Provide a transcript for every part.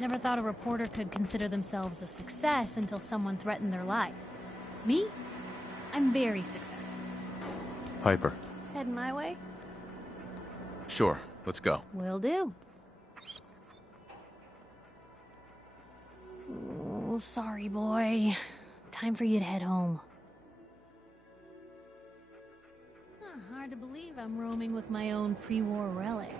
Never thought a reporter could consider themselves a success until someone threatened their life. Me? I'm very successful. Piper. Heading my way? Sure, let's go. Will do. Oh, sorry, boy. Time for you to head home. Hard to believe I'm roaming with my own pre-war relic.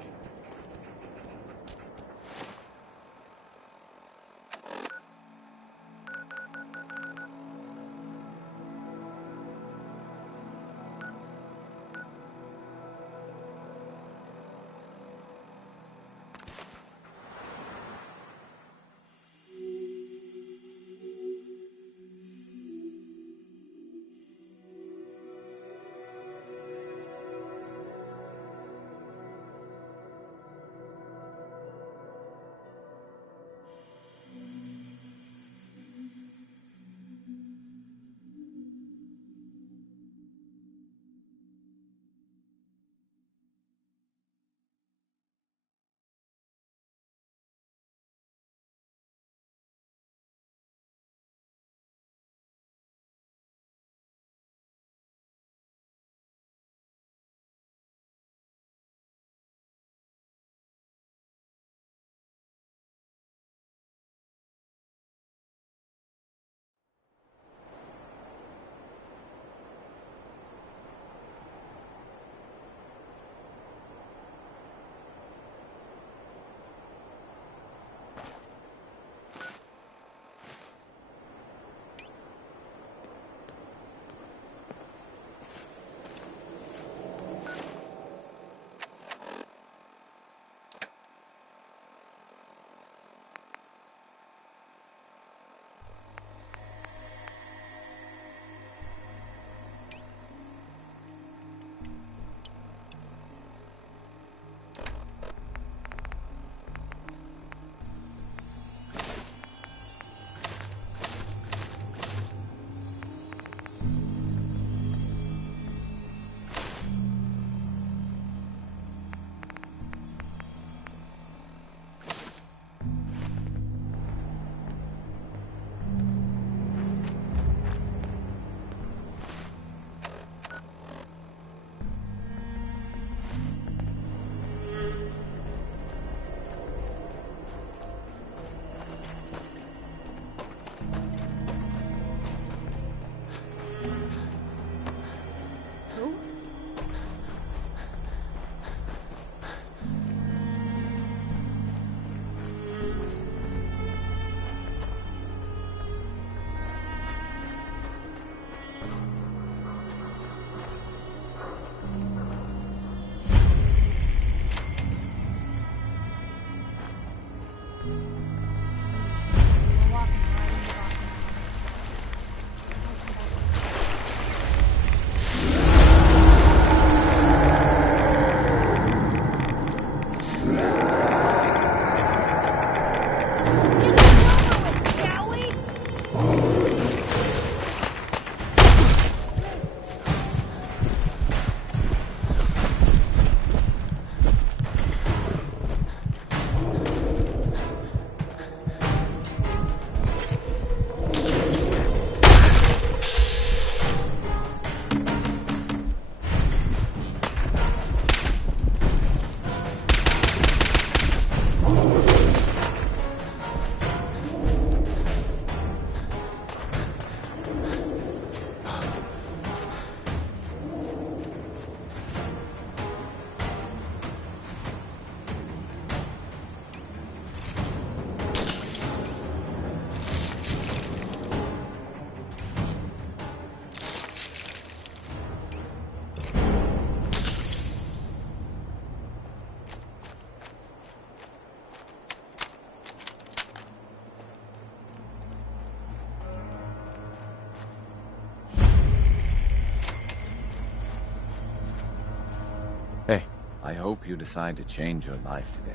Hey. I hope you decide to change your life today.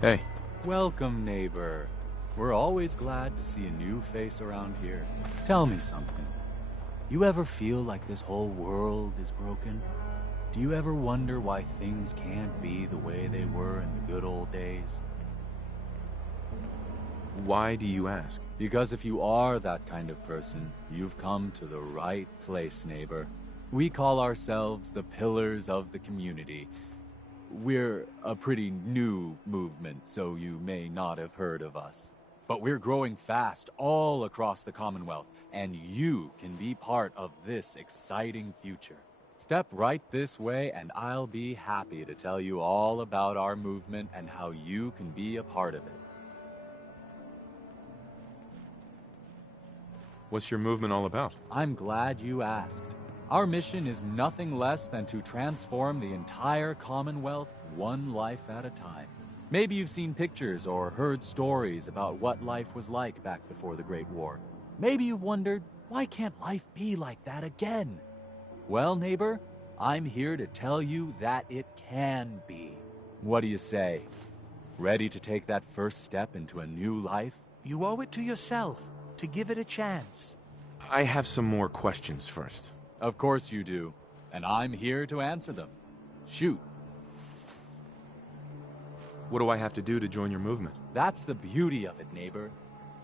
Hey. Welcome, neighbor. We're always glad to see a new face around here. Tell me something. You ever feel like this whole world is broken? Do you ever wonder why things can't be the way they were in the good old days? Why do you ask? Because if you are that kind of person, you've come to the right place, neighbor. We call ourselves the Pillars of the Community. We're a pretty new movement, so you may not have heard of us. But we're growing fast all across the Commonwealth, and you can be part of this exciting future. Step right this way, and I'll be happy to tell you all about our movement and how you can be a part of it. What's your movement all about? I'm glad you asked. Our mission is nothing less than to transform the entire Commonwealth one life at a time. Maybe you've seen pictures or heard stories about what life was like back before the Great War. Maybe you've wondered, why can't life be like that again? Well, neighbor, I'm here to tell you that it can be. What do you say? Ready to take that first step into a new life? You owe it to yourself to give it a chance. I have some more questions first. Of course you do, and I'm here to answer them. Shoot. What do I have to do to join your movement? That's the beauty of it, neighbor.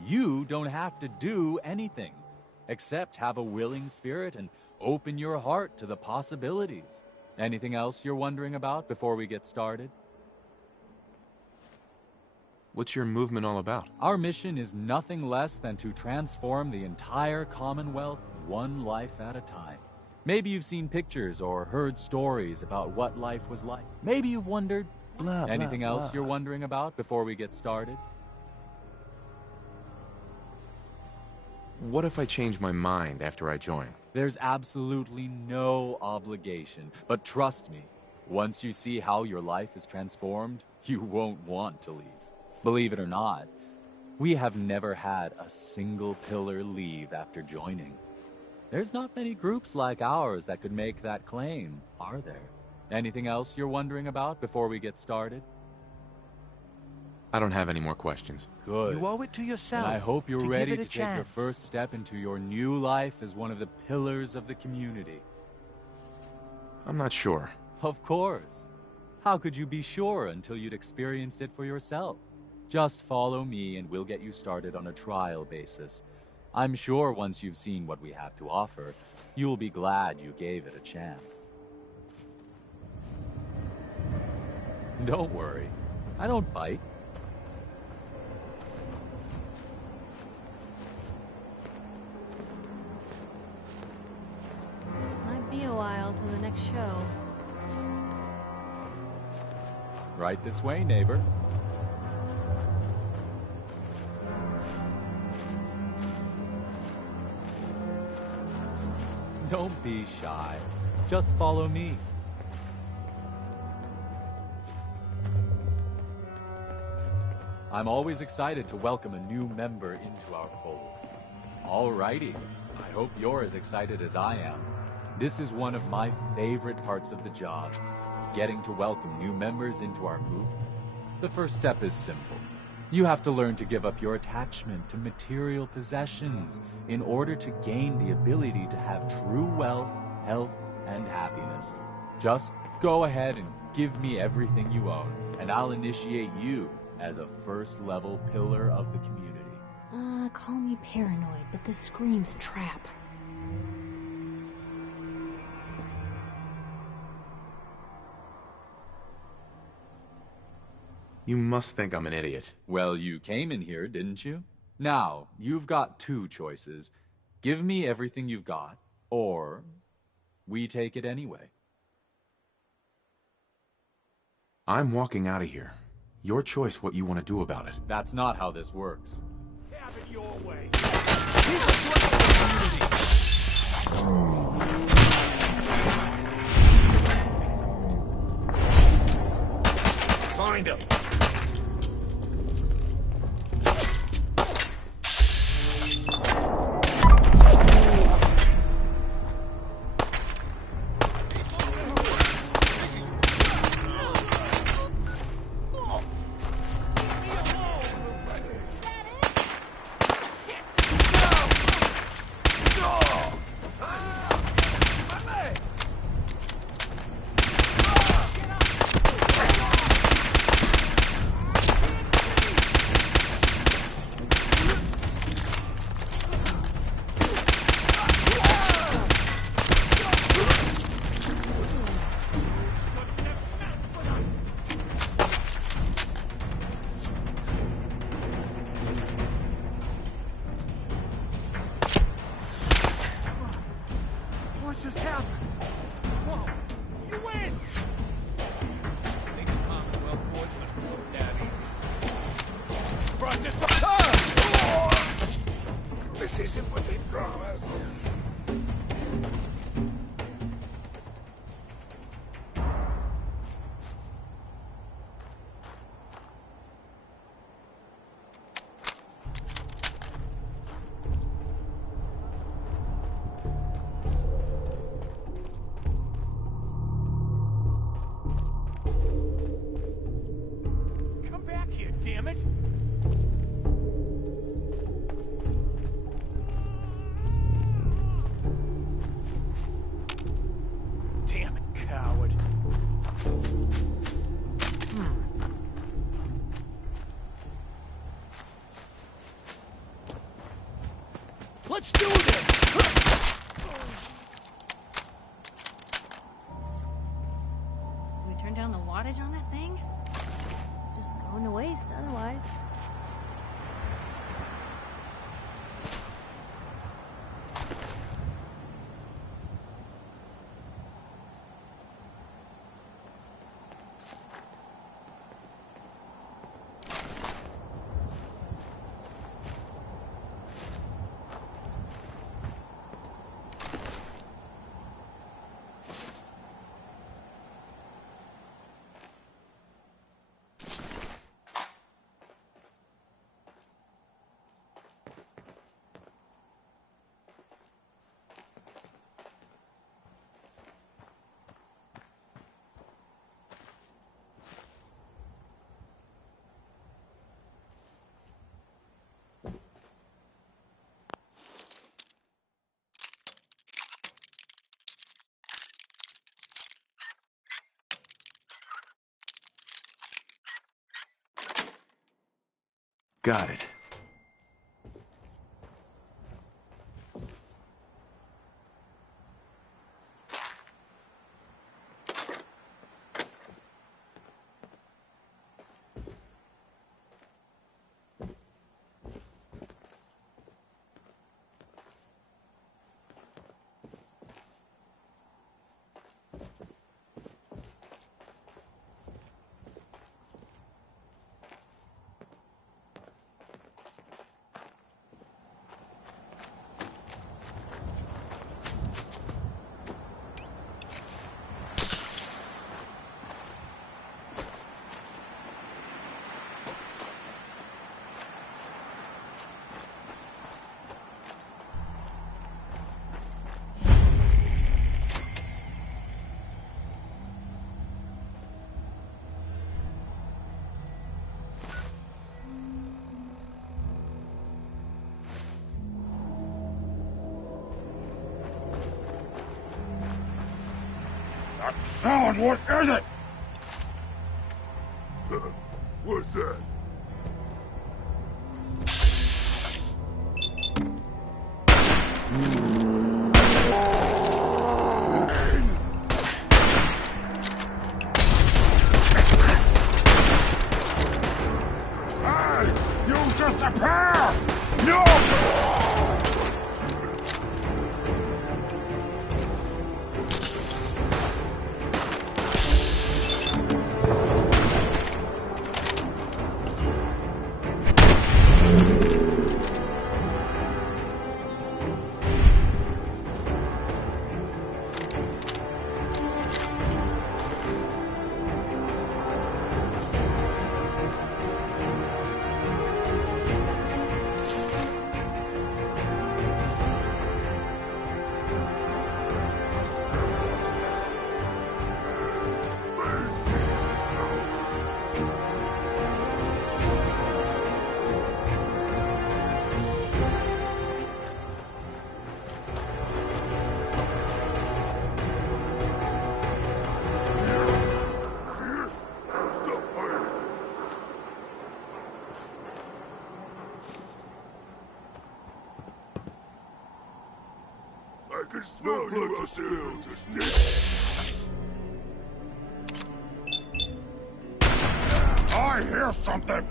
You don't have to do anything, except have a willing spirit and open your heart to the possibilities. Anything else you're wondering about before we get started? What's your movement all about? Our mission is nothing less than to transform the entire Commonwealth one life at a time. Maybe you've seen pictures or heard stories about what life was like. Maybe you've wondered, anything else you're wondering about before we get started? What if I change my mind after I join? There's absolutely no obligation, but trust me, once you see how your life is transformed, you won't want to leave. Believe it or not, we have never had a single pillar leave after joining. There's not many groups like ours that could make that claim, are there? Anything else you're wondering about before we get started? I don't have any more questions. Good. You owe it to yourself. And I hope you're to ready give it to a take your chance. first step into your new life as one of the pillars of the community. I'm not sure. Of course. How could you be sure until you'd experienced it for yourself? Just follow me and we'll get you started on a trial basis. I'm sure once you've seen what we have to offer, you'll be glad you gave it a chance. Don't worry. I don't bite. Might be a while till the next show. Right this way, neighbor. Don't be shy. Just follow me. I'm always excited to welcome a new member into our fold. Alrighty. I hope you're as excited as I am. This is one of my favorite parts of the job, getting to welcome new members into our movement. The first step is simple. You have to learn to give up your attachment to material possessions in order to gain the ability to have true wealth, health, and happiness. Just go ahead and give me everything you own, and I'll initiate you as a first-level pillar of the community. Call me paranoid, but this screams trap. You must think I'm an idiot. Well, you came in here, didn't you? Now, you've got two choices. Give me everything you've got, or we take it anyway. I'm walking out of here. Your choice what you want to do about it. That's not how this works. Have it your way. Find him! Whoa! You win! Think the Commonwealth board's gonna blow it down easy. Brought this This isn't what they promised. Come back here, damn it! Damn it, coward. Let's do this! We turn down the wattage on that thing? Just going to waste otherwise. Got it. That sound, what is it? What's that? Hey! You disappear! No! I can smell you out there. I hear something.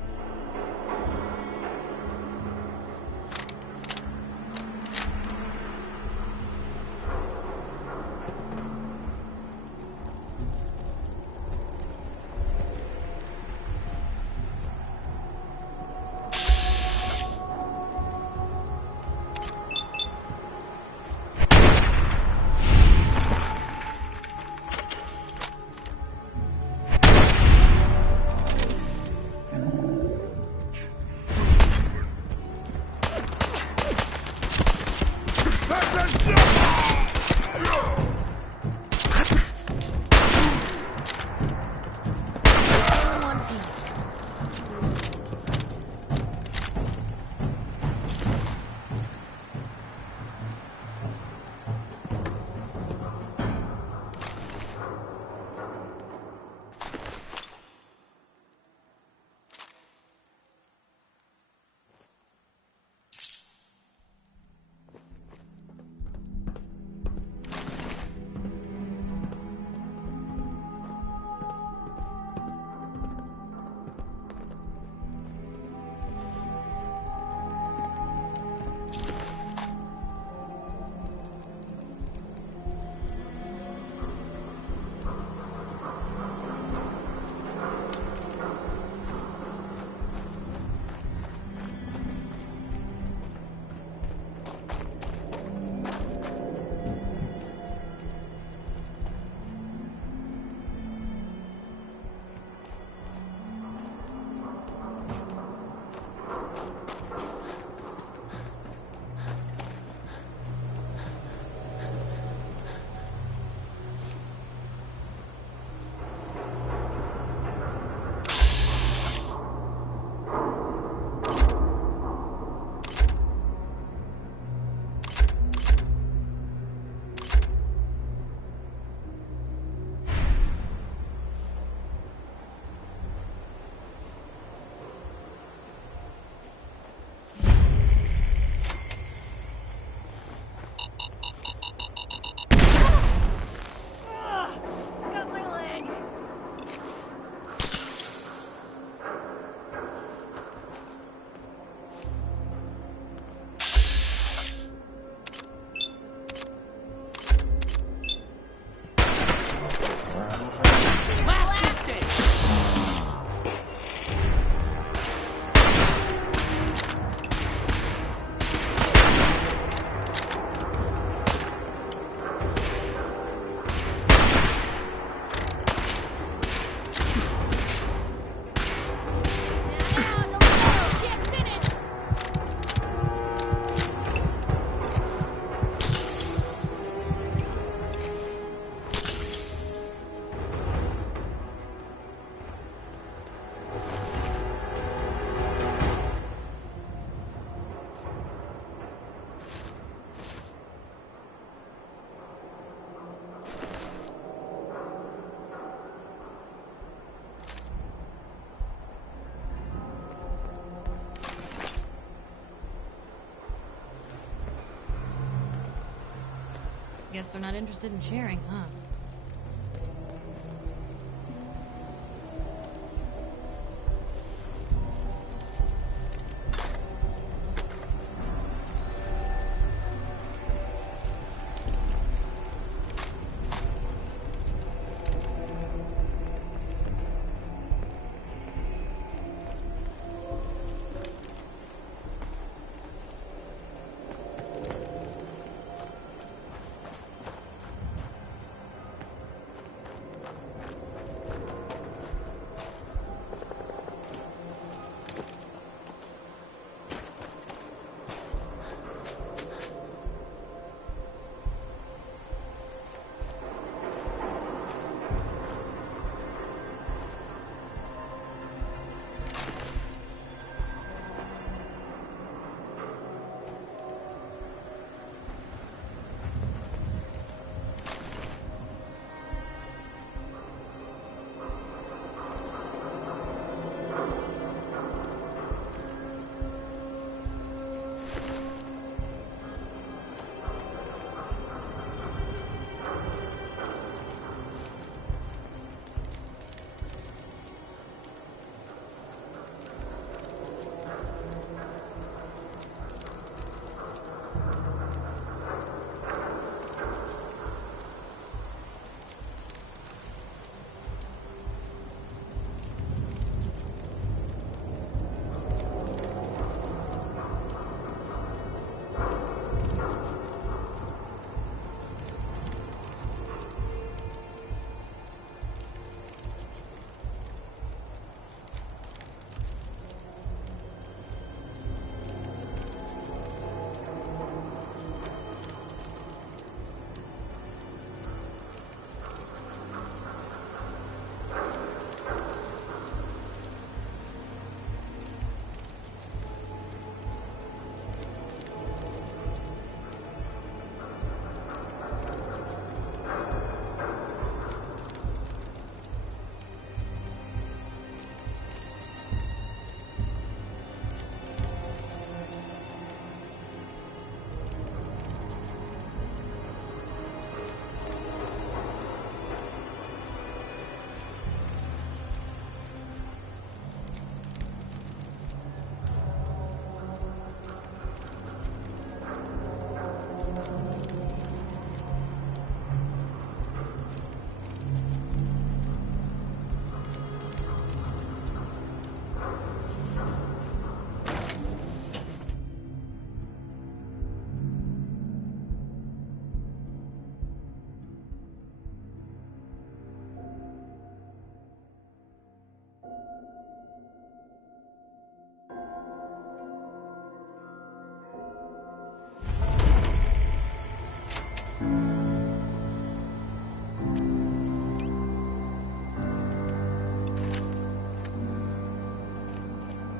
Guess they're not interested in sharing, huh?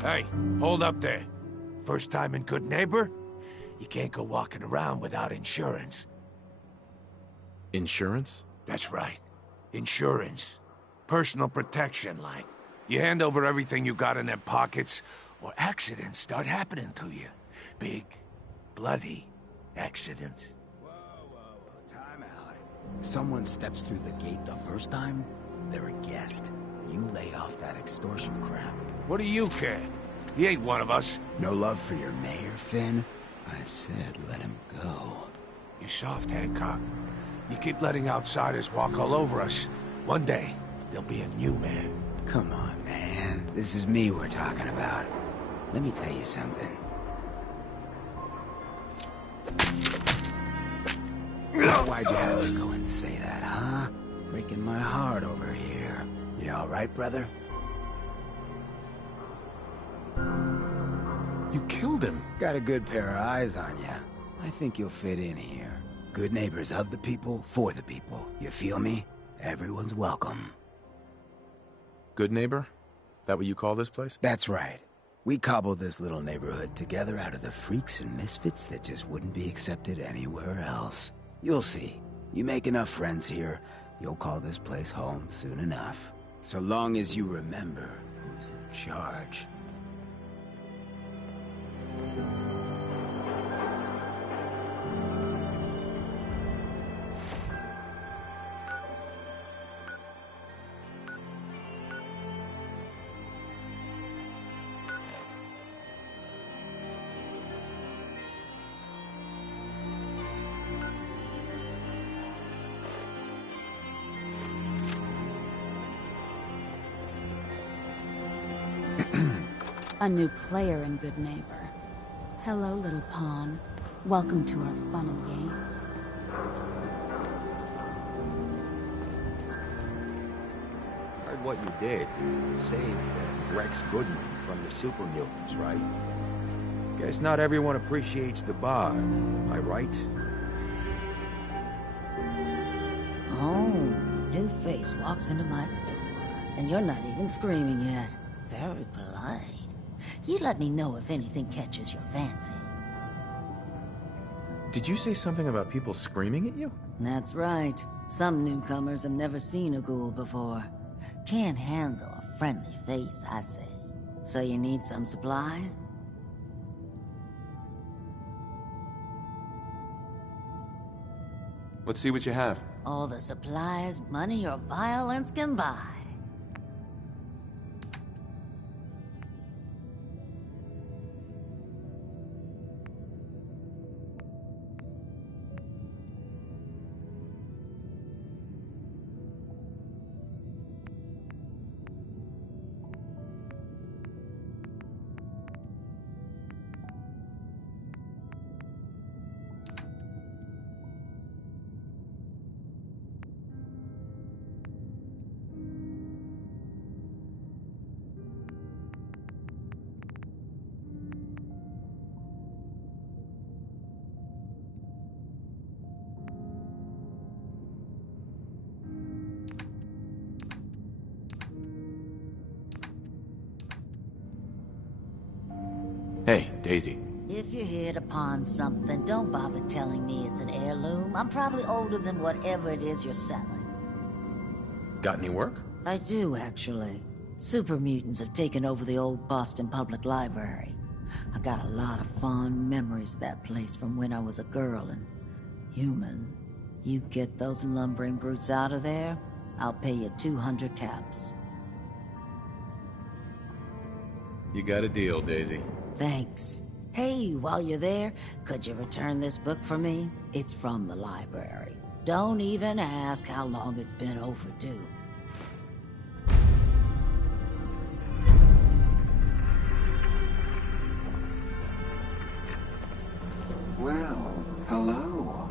Hey, hold up there. First time in Good Neighbor? You can't go walking around without insurance. Insurance? That's right. Insurance. Personal protection, like. You hand over everything you got in their pockets, or accidents start happening to you. Big, bloody accidents. Whoa, time out. Someone steps through the gate the first time, they're a guest. You lay off that extortion crap. What do you care? He ain't one of us. No love for your mayor, Finn? I said let him go. You soft, Hancock. You keep letting outsiders walk all over us. One day, there'll be a new man. Come on, man. This is me we're talking about. Let me tell you something. Why'd you have to go and say that, huh? Breaking my heart over here. You all right, brother? You killed him. Got a good pair of eyes on ya. I think you'll fit in here. Good neighbors of the people, for the people. You feel me? Everyone's welcome. Good neighbor? That what you call this place? That's right. We cobbled this little neighborhood together out of the freaks and misfits that just wouldn't be accepted anywhere else. You'll see. You make enough friends here, you'll call this place home soon enough. So long as you remember who's in charge. A new player in Good Neighbor. Hello, little pawn. Welcome to our fun and games. Heard what you did. Saved Rex Goodman from the super mutants, right? Guess not everyone appreciates the bard, am I right? Oh, new face walks into my store, and you're not even screaming yet. Very polite. You let me know if anything catches your fancy. Did you say something about people screaming at you? That's right. Some newcomers have never seen a ghoul before. Can't handle a friendly face, I say. So you need some supplies? Let's see what you have. All the supplies money or violence can buy. Hey, Daisy. If you hit upon something, don't bother telling me it's an heirloom. I'm probably older than whatever it is you're selling. Got any work? I do, actually. Super mutants have taken over the old Boston Public Library. I got a lot of fond memories of that place from when I was a girl and human. You get those lumbering brutes out of there, I'll pay you 200 caps. You got a deal, Daisy. Thanks. Hey, while you're there, could you return this book for me? It's from the library. Don't even ask how long it's been overdue. Well, hello.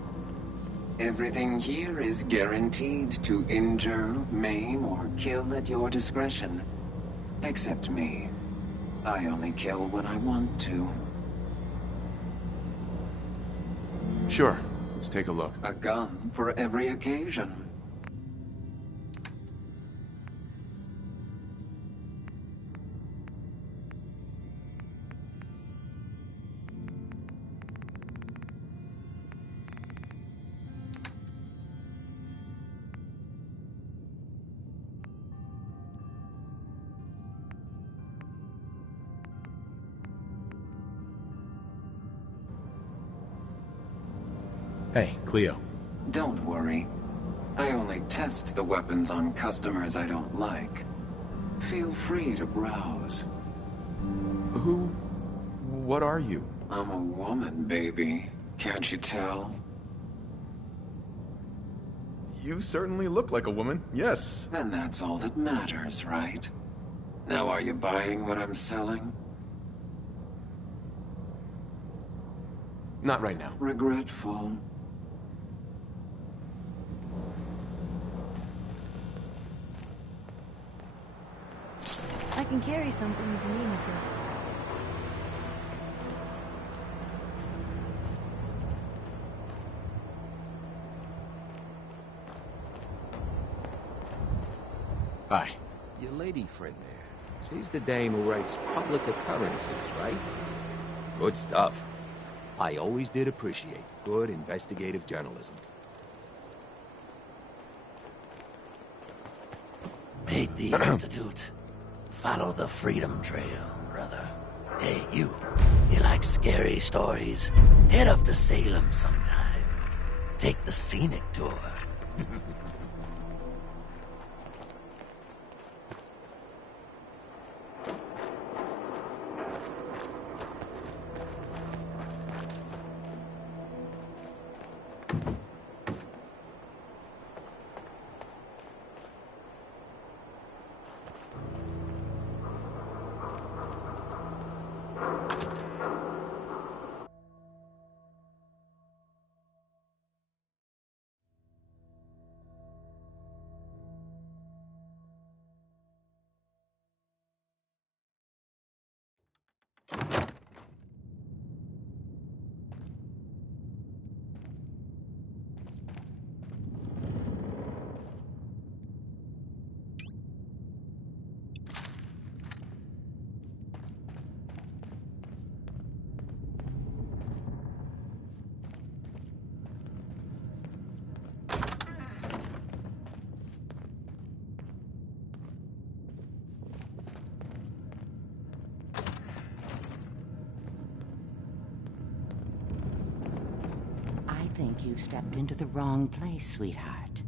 Everything here is guaranteed to injure, maim, or kill at your discretion. Except me. I only kill when I want to. Sure. Let's take a look. A gun for every occasion. Hey, Cleo. Don't worry. I only test the weapons on customers I don't like. Feel free to browse. What are you? I'm a woman, baby. Can't you tell? You certainly look like a woman, yes. And that's all that matters, right? Now are you buying what I'm selling? Not right now. Regretful. I can carry something if you need me to. Hi. Your lady friend there. She's the dame who writes public occurrences, right? Good stuff. I always did appreciate good investigative journalism. Make the Institute. Follow the Freedom Trail, brother. Hey, you like scary stories? Head up to Salem sometime. Take the scenic tour. I think you've stepped into the wrong place, sweetheart.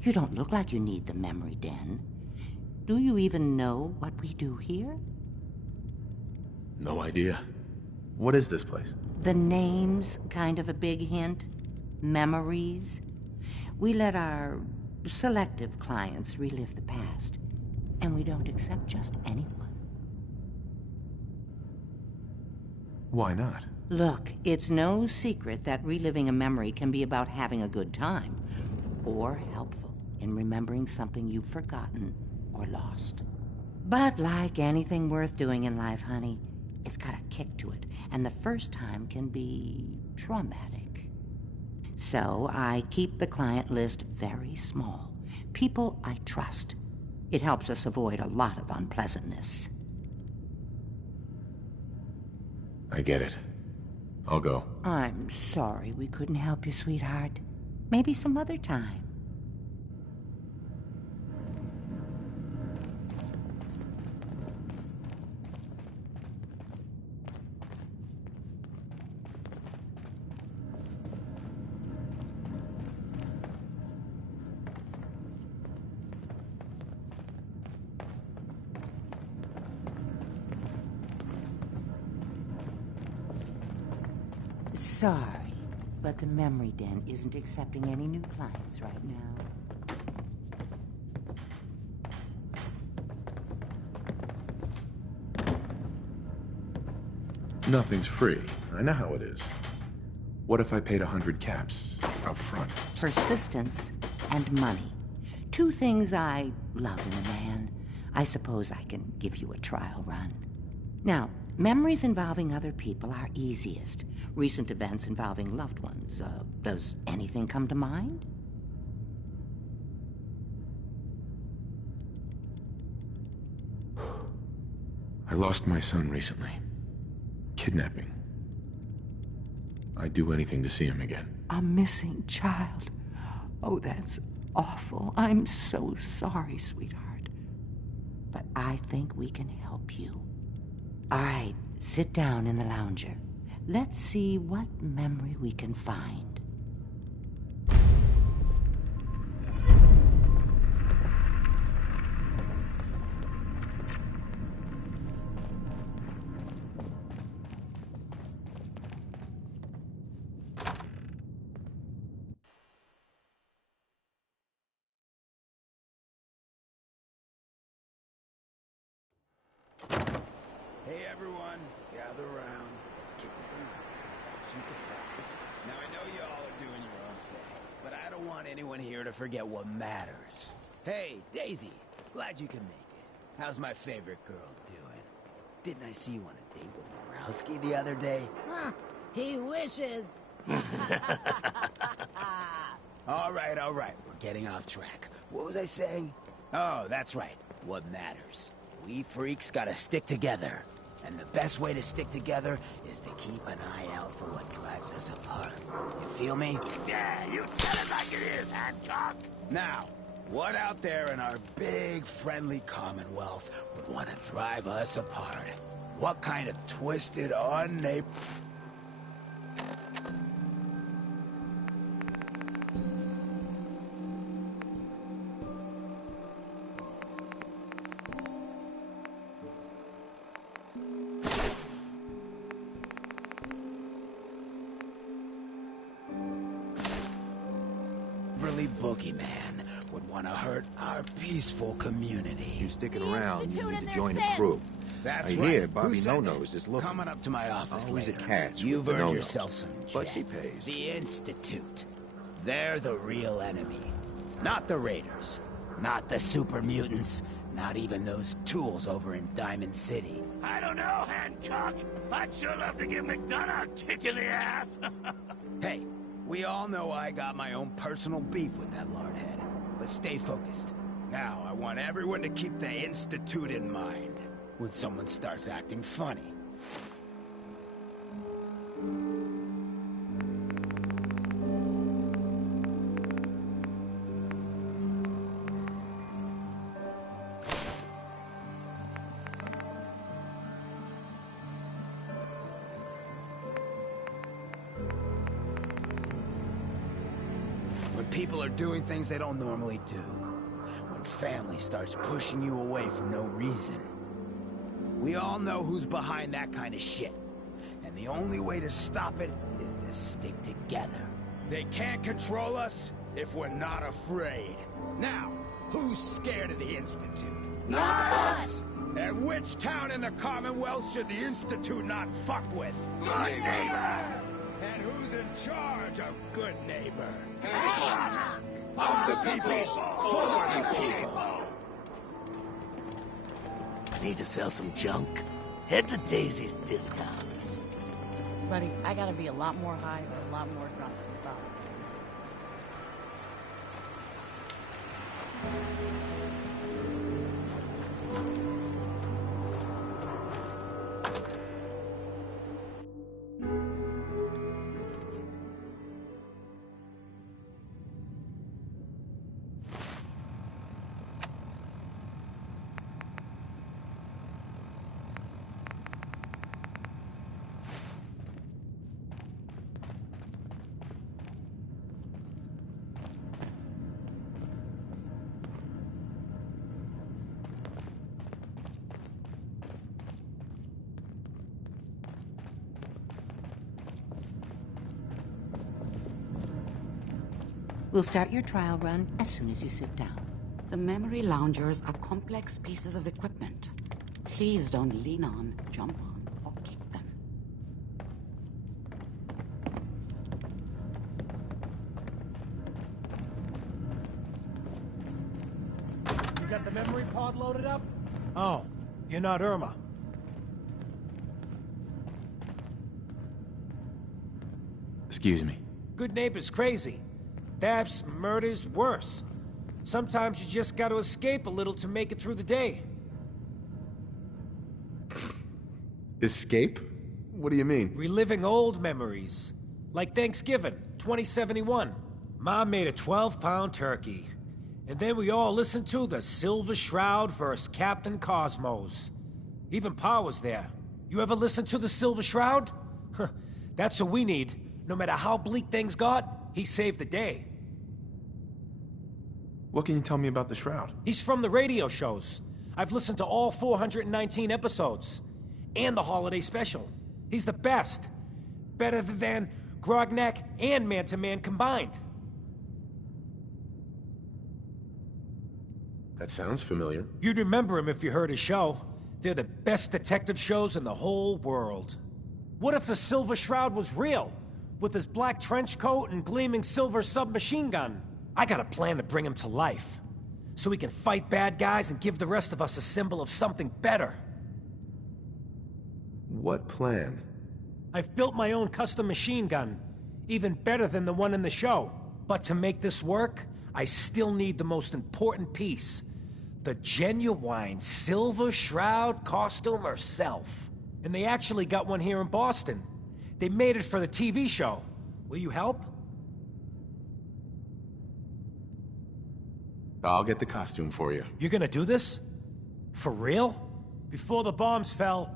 You don't look like you need the memory den. Do you even know what we do here? No idea. What is this place? The name's kind of a big hint. Memories. We let our selective clients relive the past, and we don't accept just anyone. Why not? Look, it's no secret that reliving a memory can be about having a good time, or helpful in remembering something you've forgotten or lost. But like anything worth doing in life, honey, it's got a kick to it, and the first time can be traumatic. So I keep the client list very small. People I trust. It helps us avoid a lot of unpleasantness. I get it. I'll go. I'm sorry we couldn't help you, sweetheart. Maybe some other time. Sorry, but the memory den isn't accepting any new clients right now. Nothing's free. I know how it is. What if I paid 100 caps up front? Persistence and money. Two things I love in a man. I suppose I can give you a trial run. Now, memories involving other people are easiest. Recent events involving loved ones. Does anything come to mind? I lost my son recently. Kidnapping. I'd do anything to see him again. A missing child. Oh, that's awful. I'm so sorry, sweetheart. But I think we can help you. All right, sit down in the lounger. Let's see what memory we can find. Hey everyone, gather around. Let's kick the room. Shoot the fire. Now I know y'all are doing your own thing, but I don't want anyone here to forget what matters. Hey, Daisy, glad you can make it. How's my favorite girl doing? Didn't I see you on a date with Morowski the other day? Huh, he wishes. All right, we're getting off track. What was I saying? Oh, that's right. What matters. We freaks gotta stick together. And the best way to stick together is to keep an eye out for what drives us apart. You feel me? Yeah, you tell it like it is, Hancock. Now, what out there in our big, friendly Commonwealth would want to drive us apart? What kind of twisted, unneighbor... boogeyman would want to hurt our peaceful community. You sticking around, you need to join the crew. That's I right. hear Bobby Who said No-No's just looking. Coming up to my office Always later. a catch. You've with the earned No-Nos. yourself some But jet. she pays. The Institute. They're the real enemy. Not the Raiders. Not the super mutants. Not even those tools over in Diamond City. I don't know, Hancock. I'd sure love to give McDonough a kick in the ass. Hey, we all know I got my own personal beef with that lardhead. But stay focused. Now, I want everyone to keep the Institute in mind when someone starts acting funny. When people are doing things they don't normally do. When family starts pushing you away for no reason. We all know who's behind that kind of shit. And the only way to stop it is to stick together. They can't control us if we're not afraid. Now, who's scared of the Institute? Not us! And which town in the Commonwealth should the Institute not fuck with? Good neighbor! And who's in charge of good neighbor? Of the people, for the people! Need to sell some junk? Head to Daisy's Discounts. Buddy, I gotta be a lot more high or a lot more drunk than you thought. We'll start your trial run as soon as you sit down. The memory loungers are complex pieces of equipment. Please don't lean on, jump on, or kick them. You got the memory pod loaded up? Oh, you're not Irma. Excuse me. Good neighbor's crazy. Thefts, murders, worse. Sometimes you just gotta escape a little to make it through the day. Escape? What do you mean? Reliving old memories. Like Thanksgiving, 2071. Mom made a 12-pound turkey. And then we all listened to the Silver Shroud vs. Captain Cosmos. Even Pa was there. You ever listen to the Silver Shroud? That's what we need. No matter how bleak things got, he saved the day. What can you tell me about the Shroud? He's from the radio shows. I've listened to all 419 episodes. And the holiday special. He's the best. Better than Grognak and Man-to-Man combined. That sounds familiar. You'd remember him if you heard his show. They're the best detective shows in the whole world. What if the Silver Shroud was real? With his black trench coat and gleaming silver submachine gun? I got a plan to bring him to life. So he can fight bad guys and give the rest of us a symbol of something better. What plan? I've built my own custom machine gun. Even better than the one in the show. But to make this work, I still need the most important piece. The genuine Silver Shroud costume herself. And they actually got one here in Boston. They made it for the TV show. Will you help? I'll get the costume for you. You're gonna do this? For real? Before the bombs fell,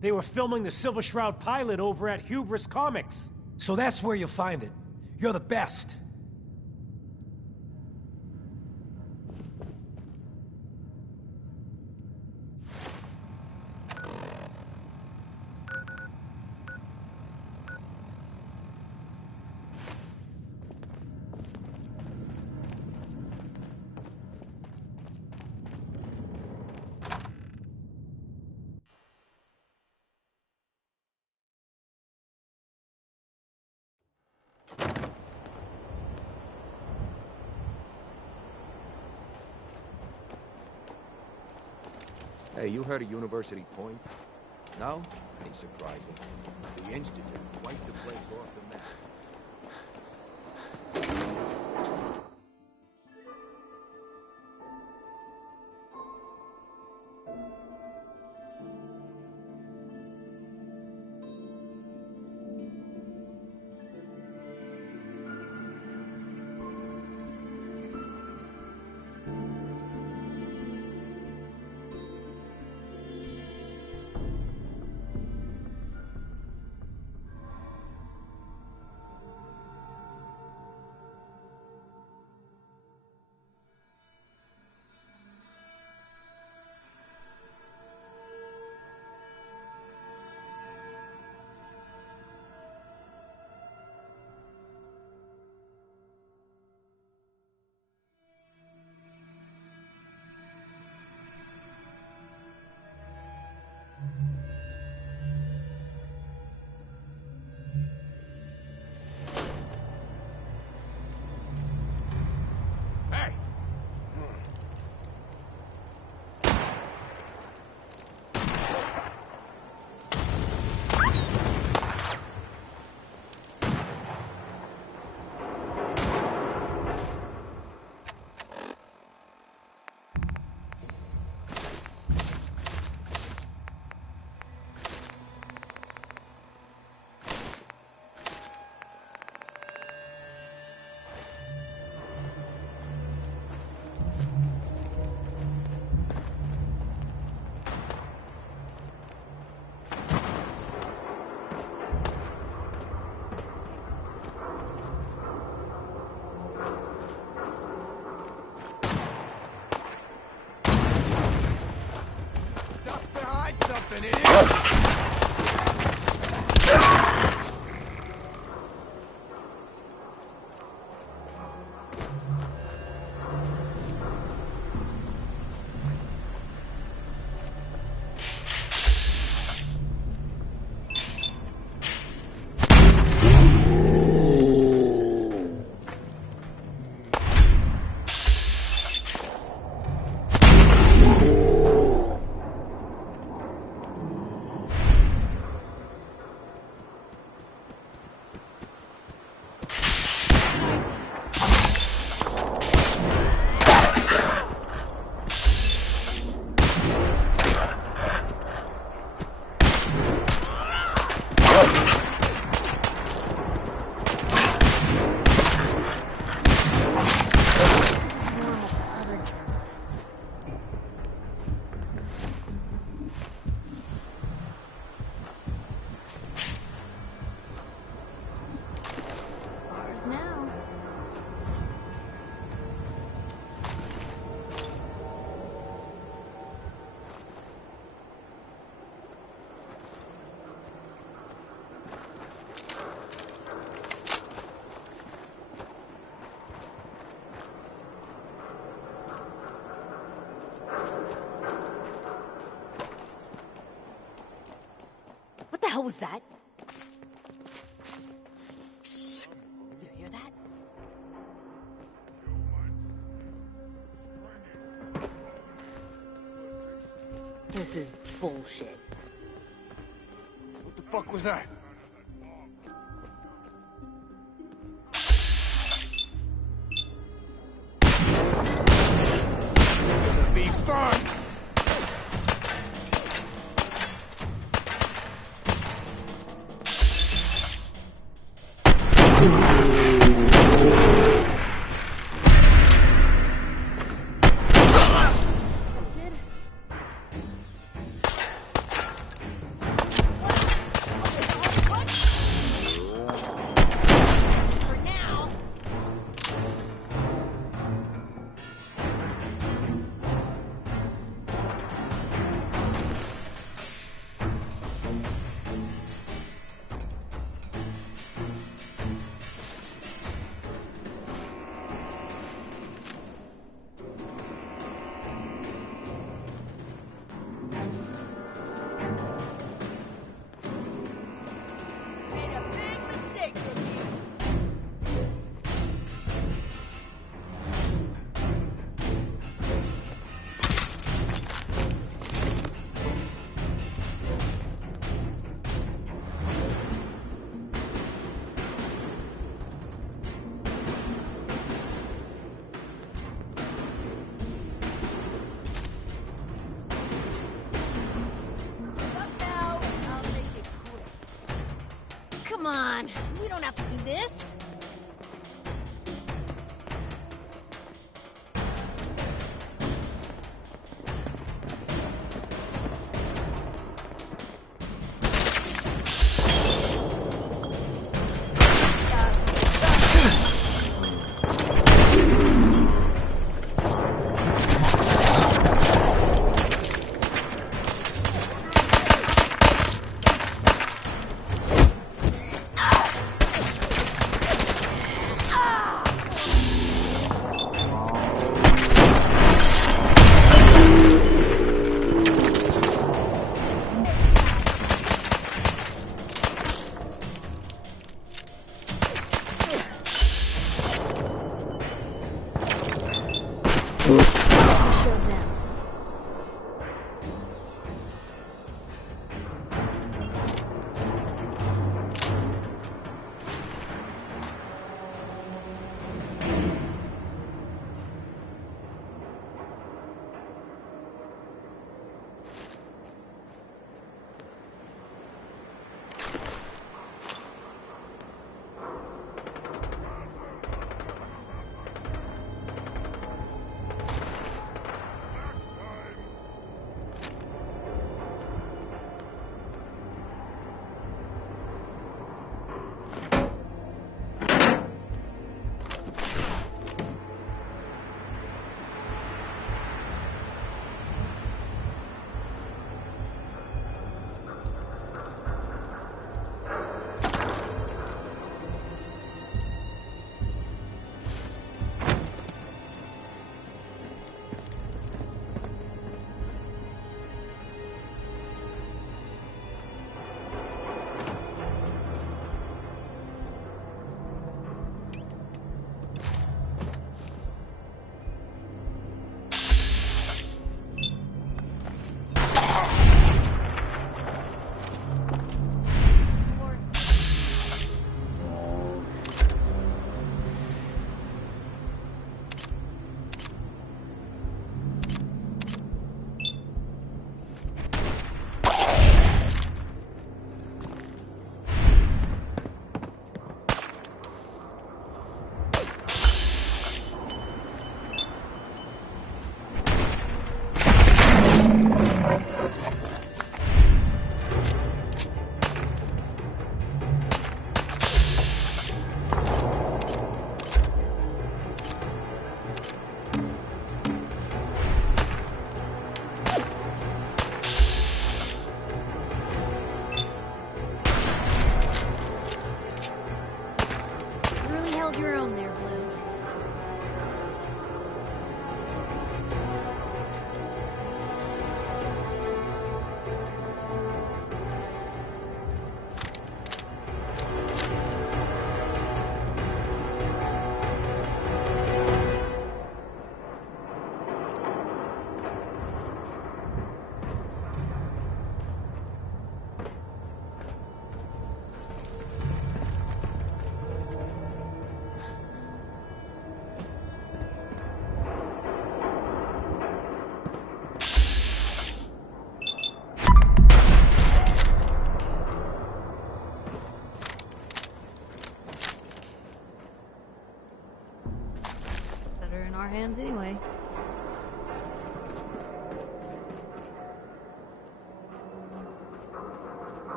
they were filming the Silver Shroud pilot over at Hubris Comics. So that's where you'll find it. You're the best. Hey, you heard of University Point? No? Ain't surprising. The Institute wiped the place off the map. hell was that? Shh. You hear that? This is bullshit. What the fuck was that? Gonna be fun! Come on, we don't have to do this.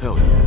Hell yeah.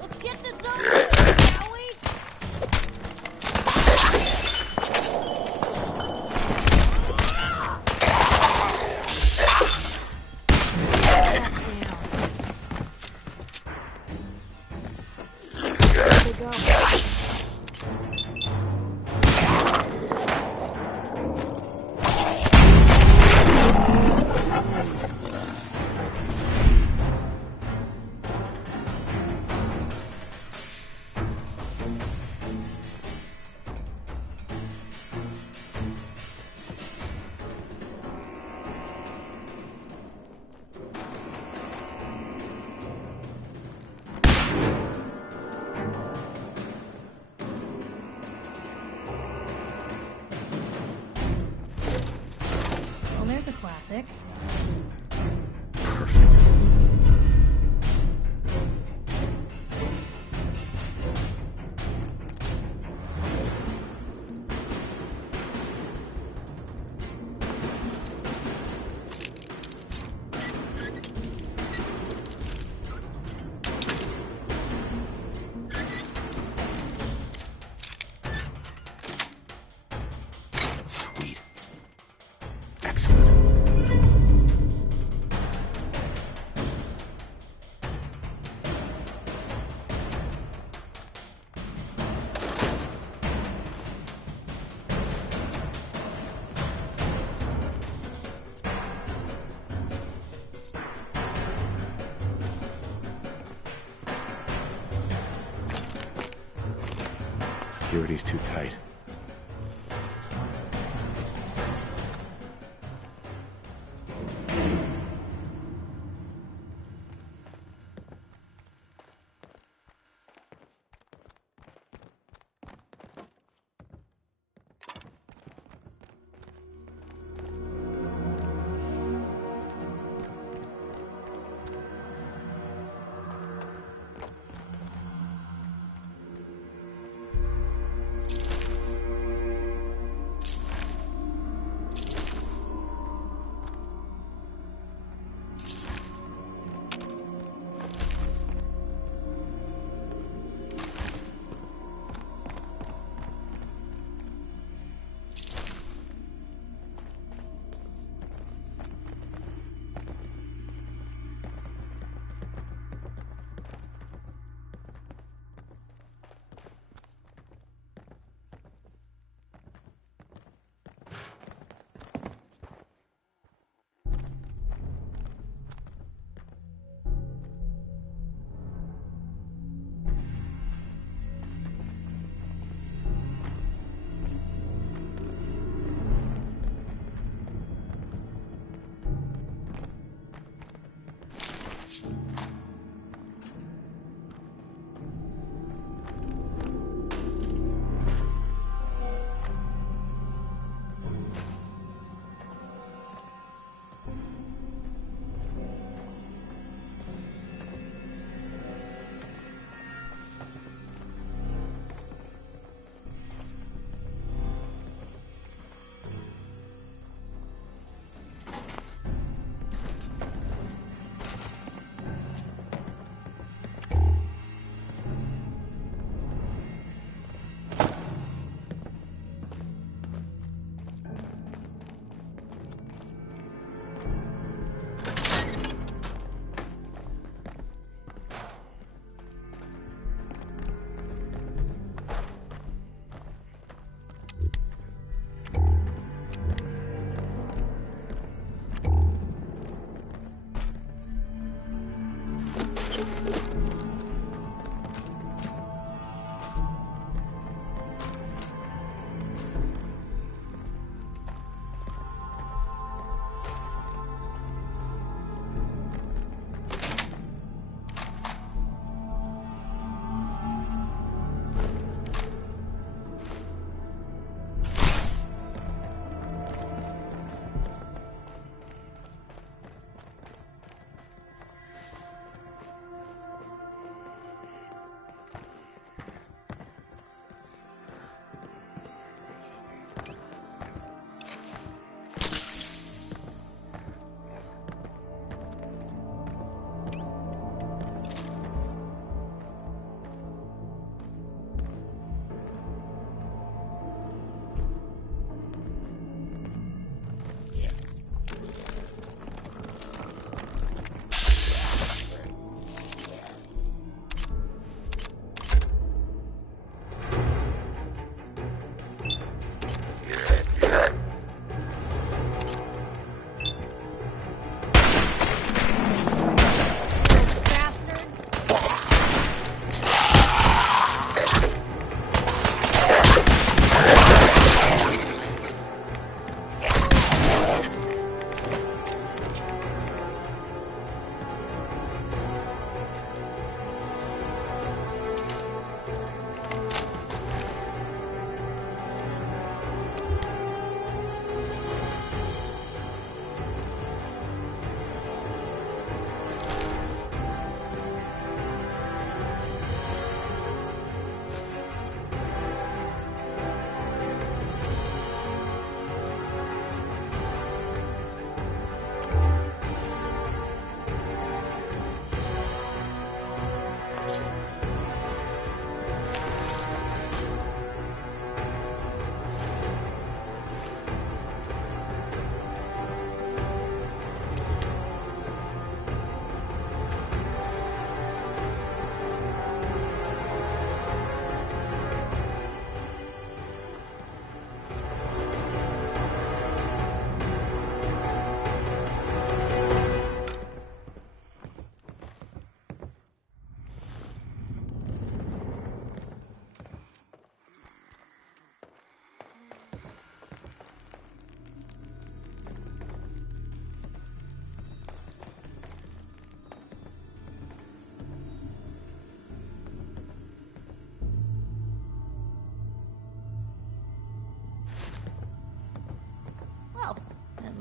Let's get this over with, shall we? Well, there's a classic. Perfect. Sweet. Excellent. Security's too tight.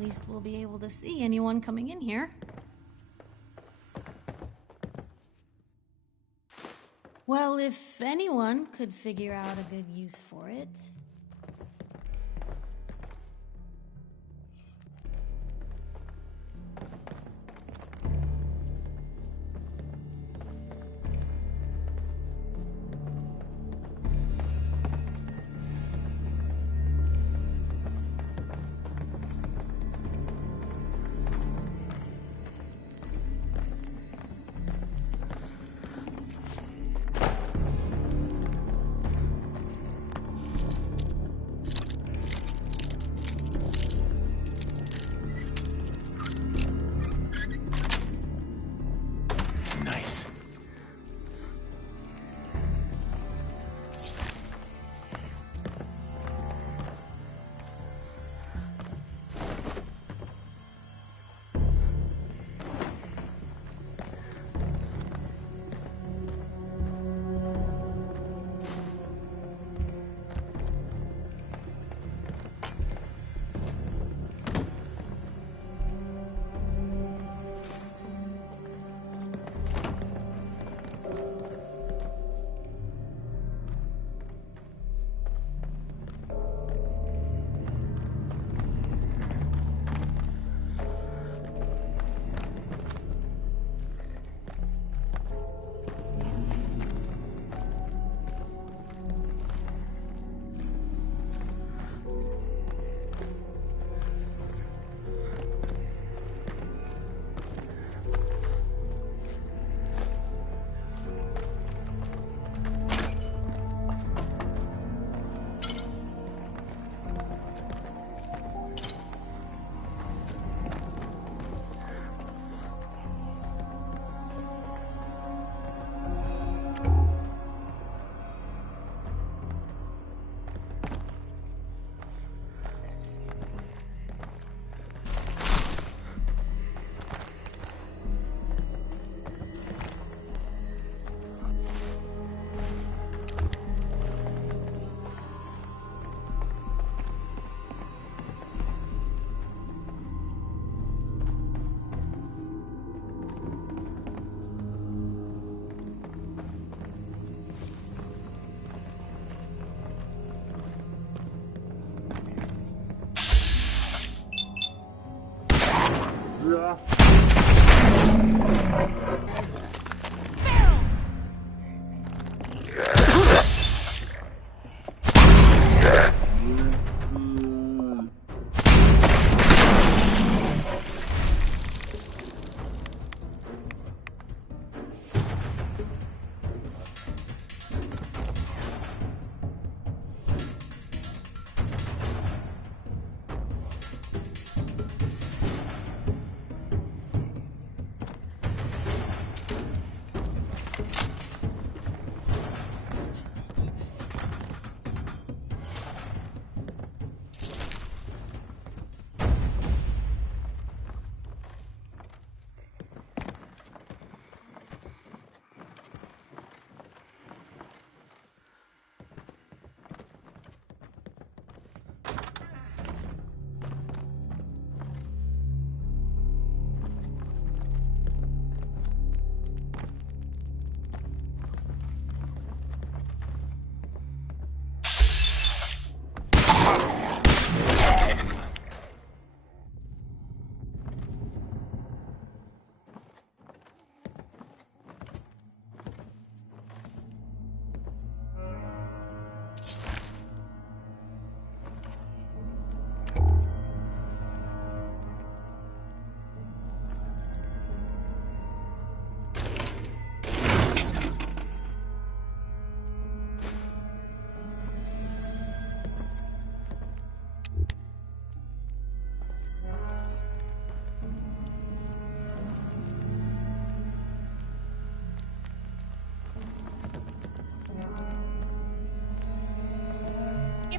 least we'll be able to see anyone coming in here. Well, if anyone could figure out a good use for it. Nice.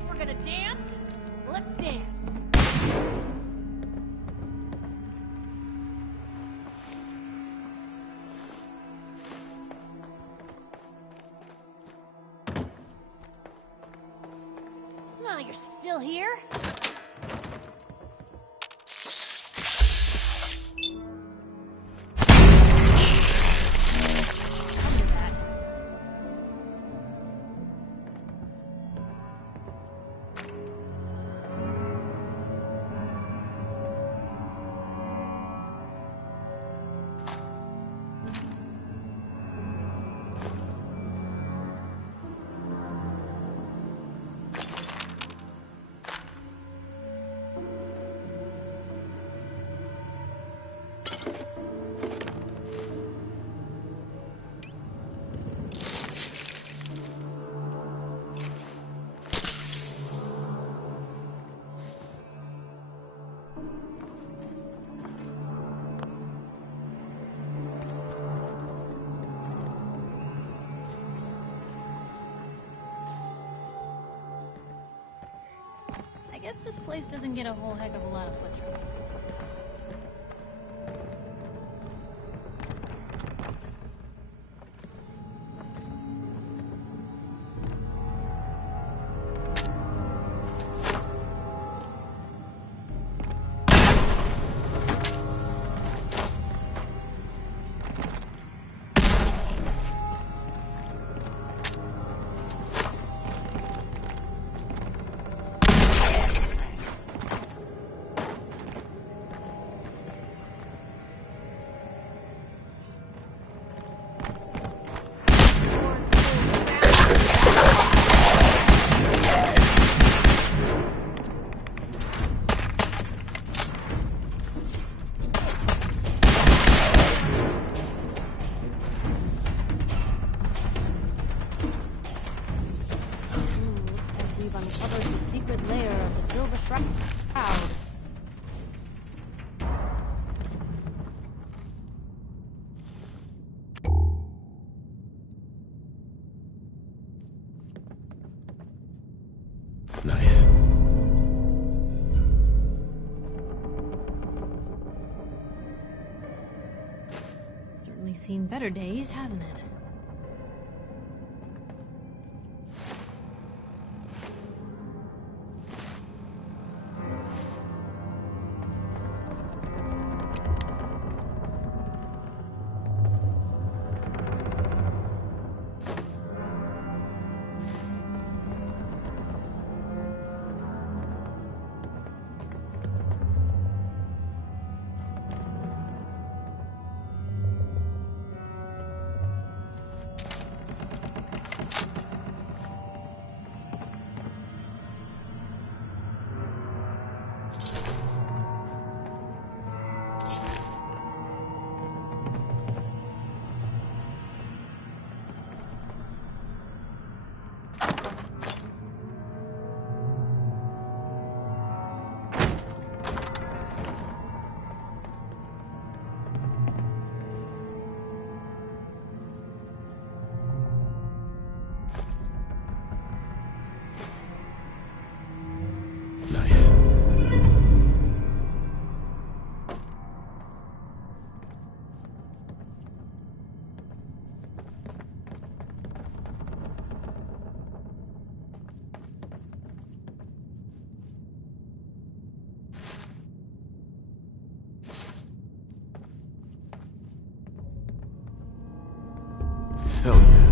We're gonna dance? Let's dance. Oh, you're still here? I guess this place doesn't get a whole heck of a lot of foot traffic. Uncovered the secret lair of the Silver Shroud. Nice. Certainly seen better days, hasn't it? Nice. Hell yeah.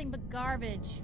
nothing but garbage.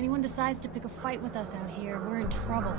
Anyone decides to pick a fight with us out here, we're in trouble.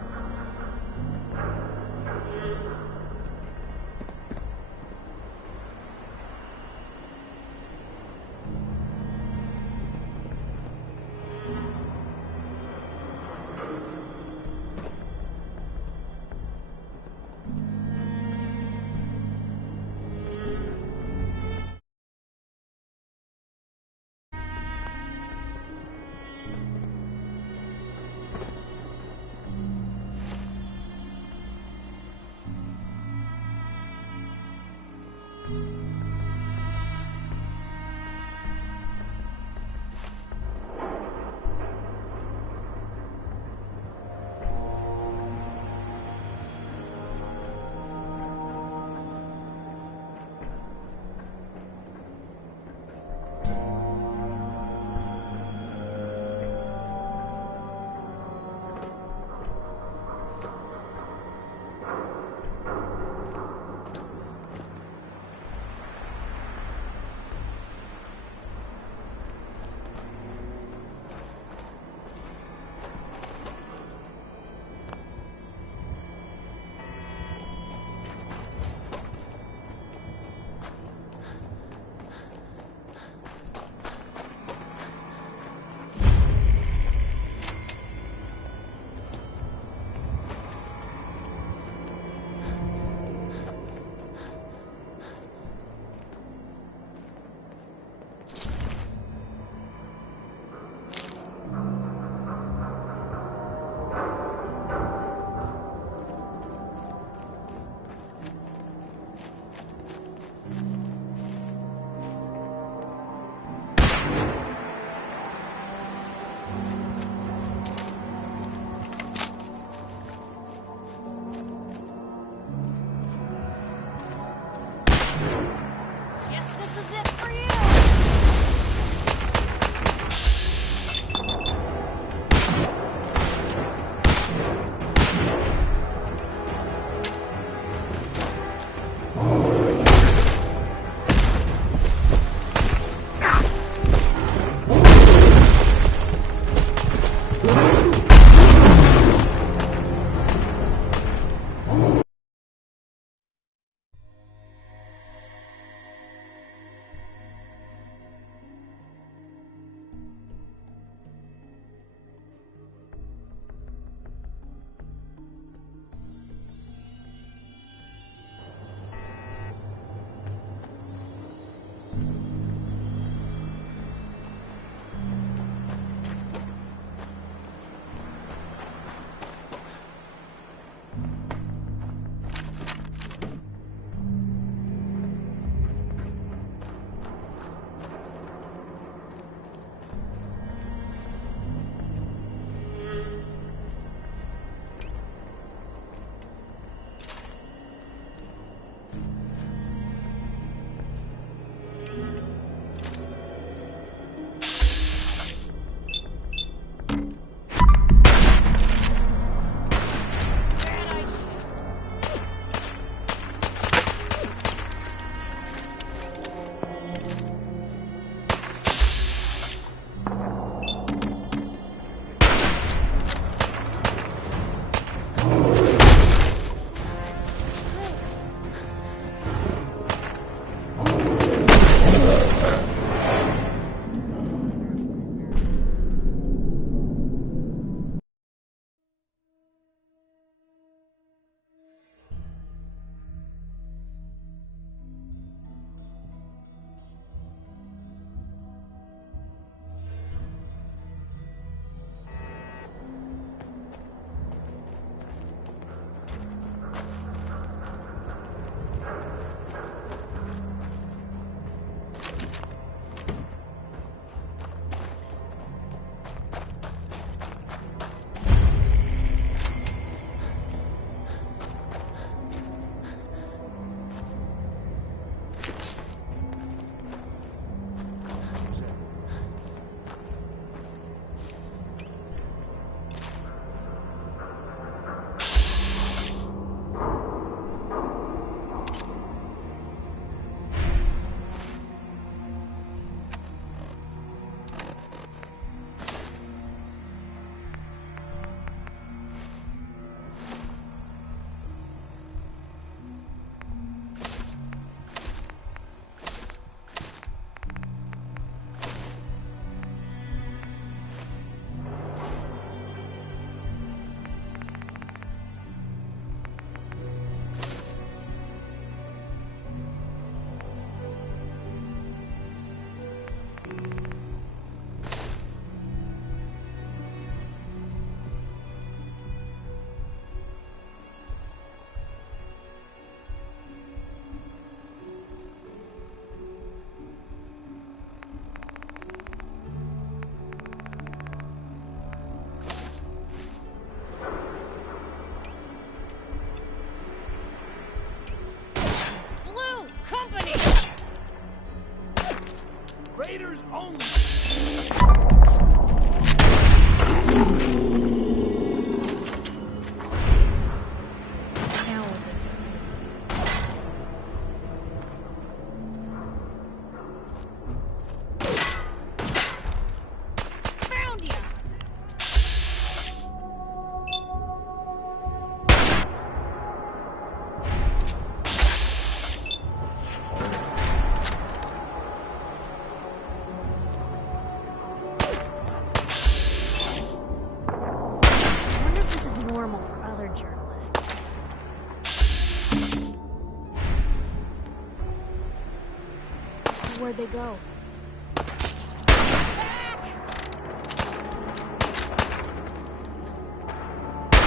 Where'd they go?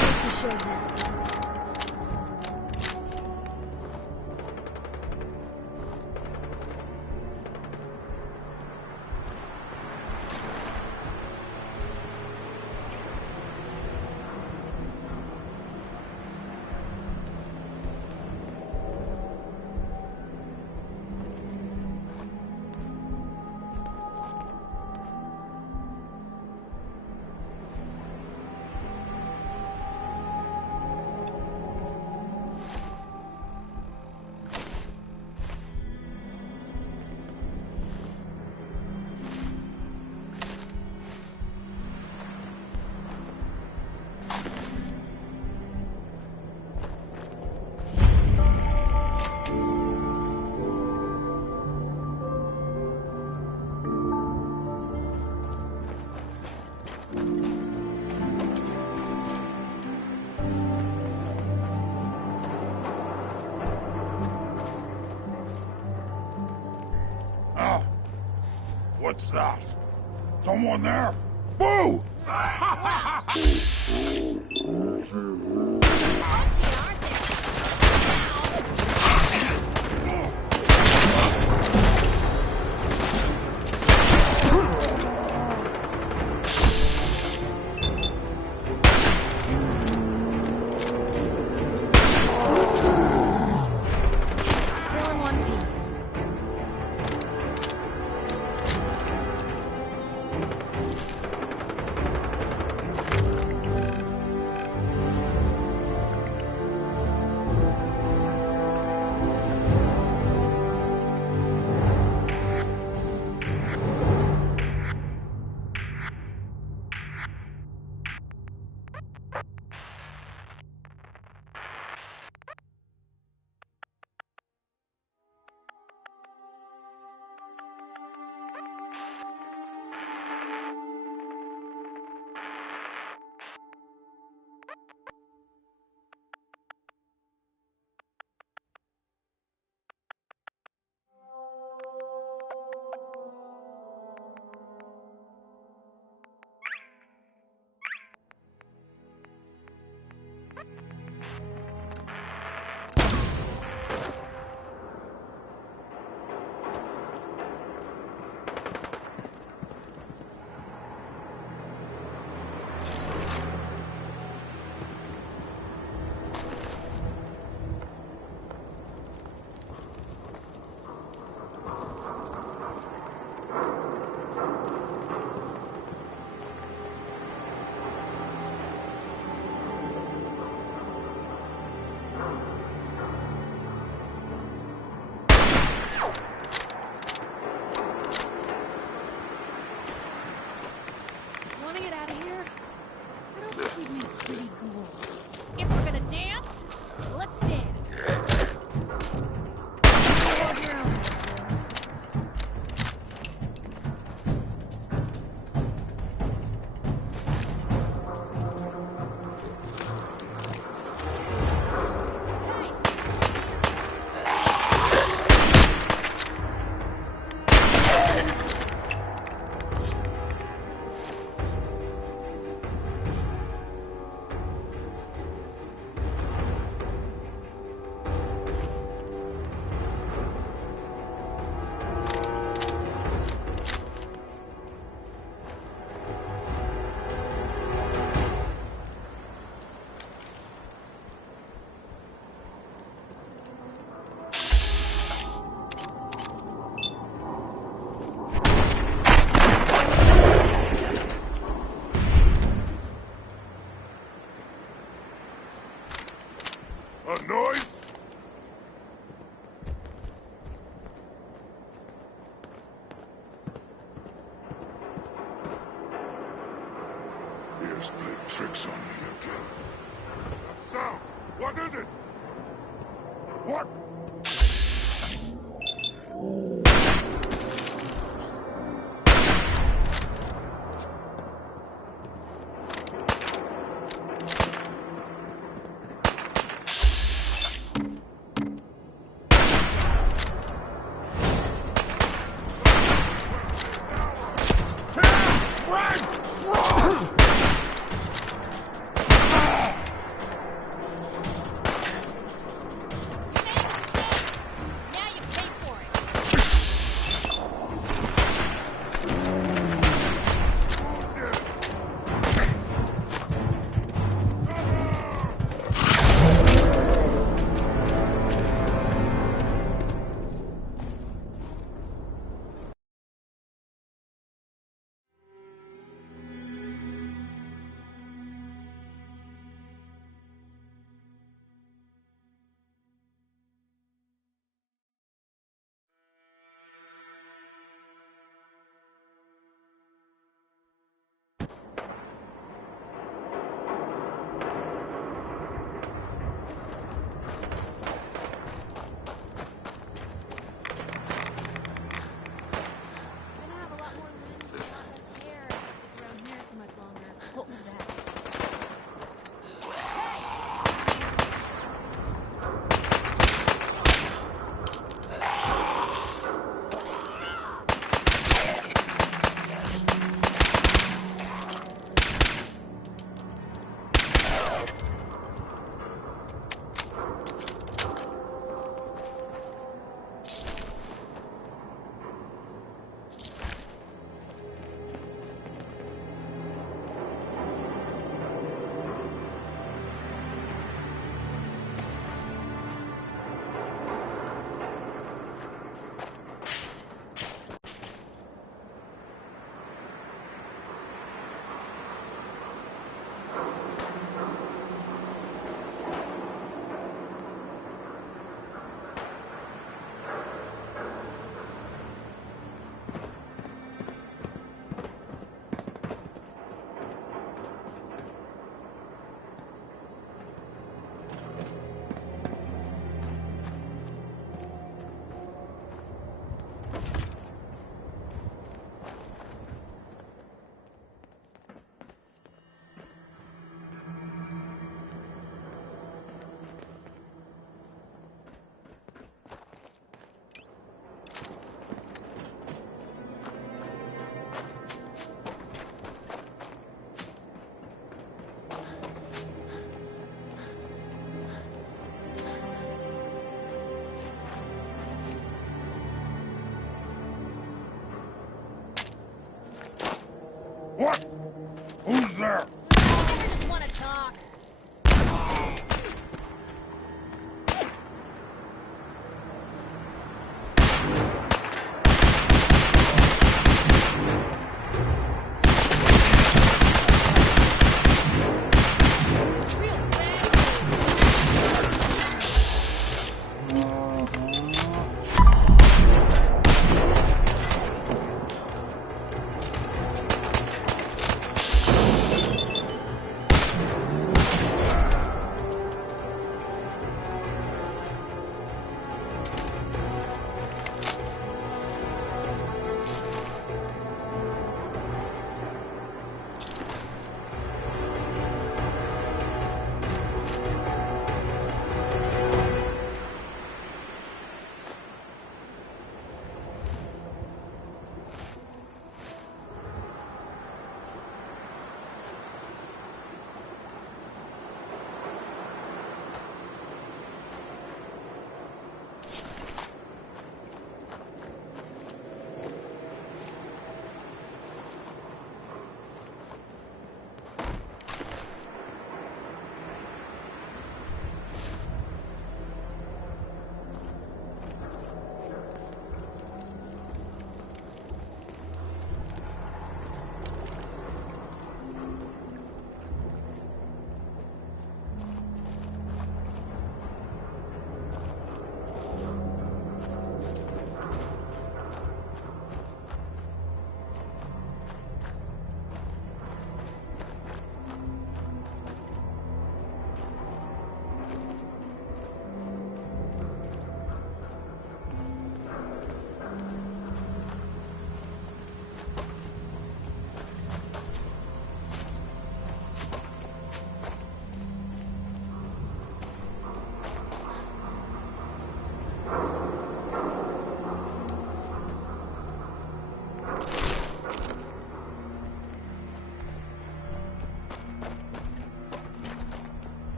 Where's the show here? What's that? Someone there? Boo! Still in one piece. If we're gonna dance, let's dance. Hold your own. A noise? Here's playing tricks on me again. That sound! What is it? What?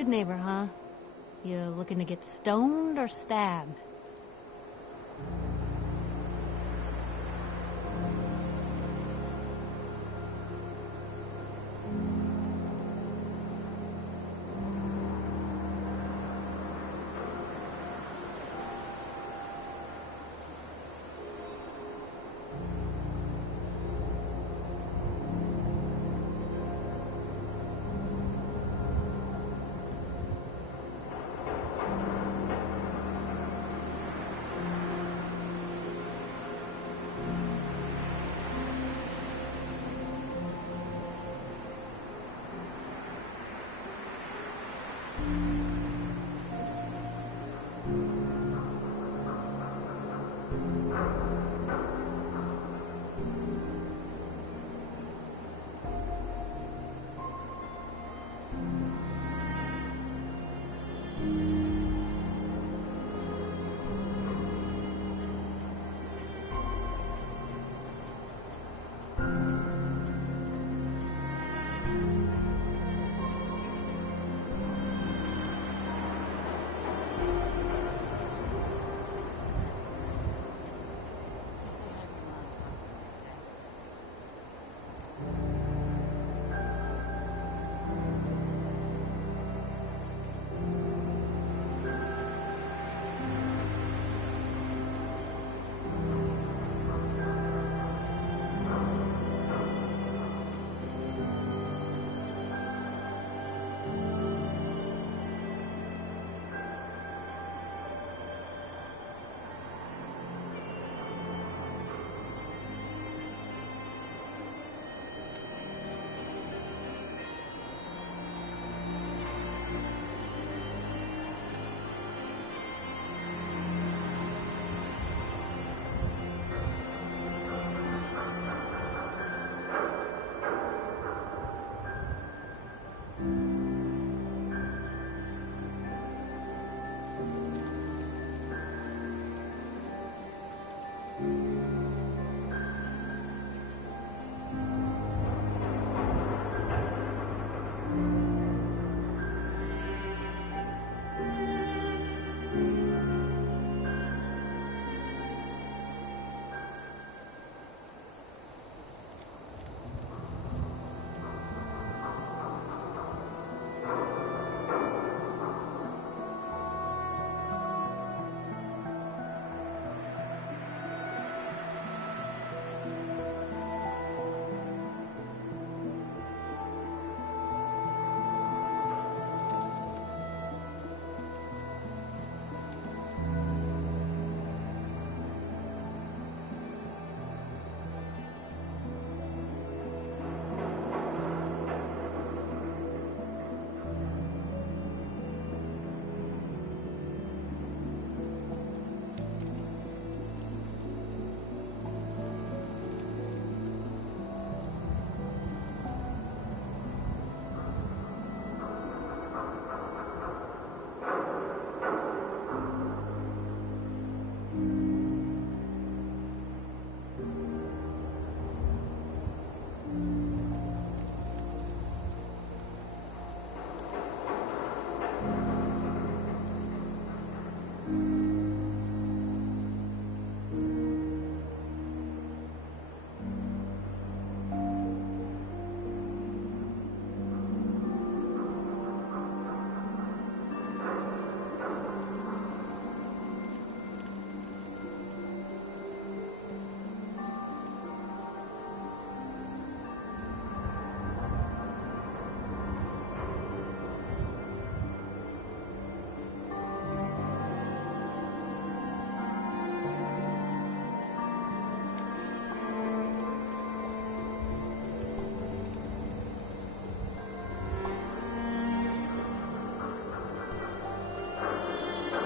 Good neighbor, huh? You looking to get stoned or stabbed?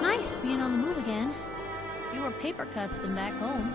Nice being on the move again. Fewer paper cuts than back home.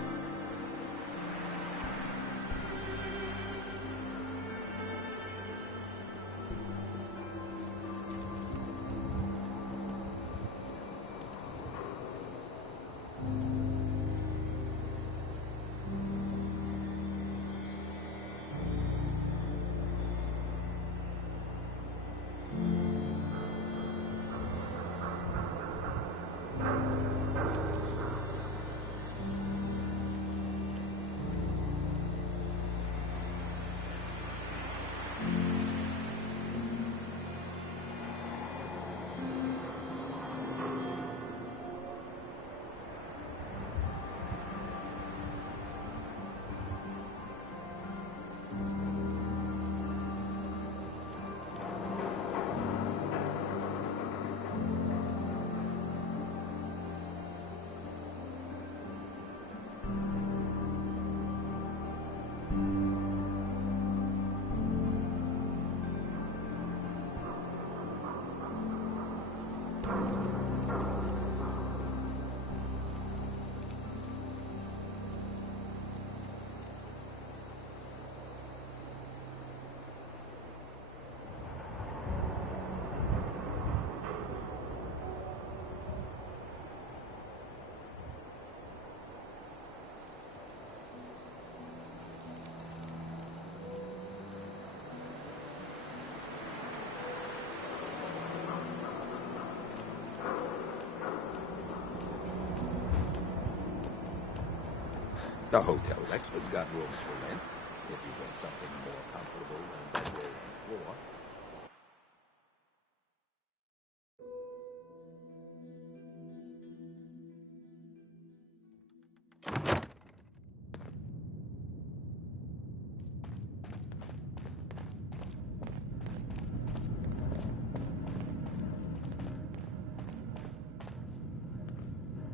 The Hotel Rexford's got rooms for rent, if you want something more comfortable than the rolling floor.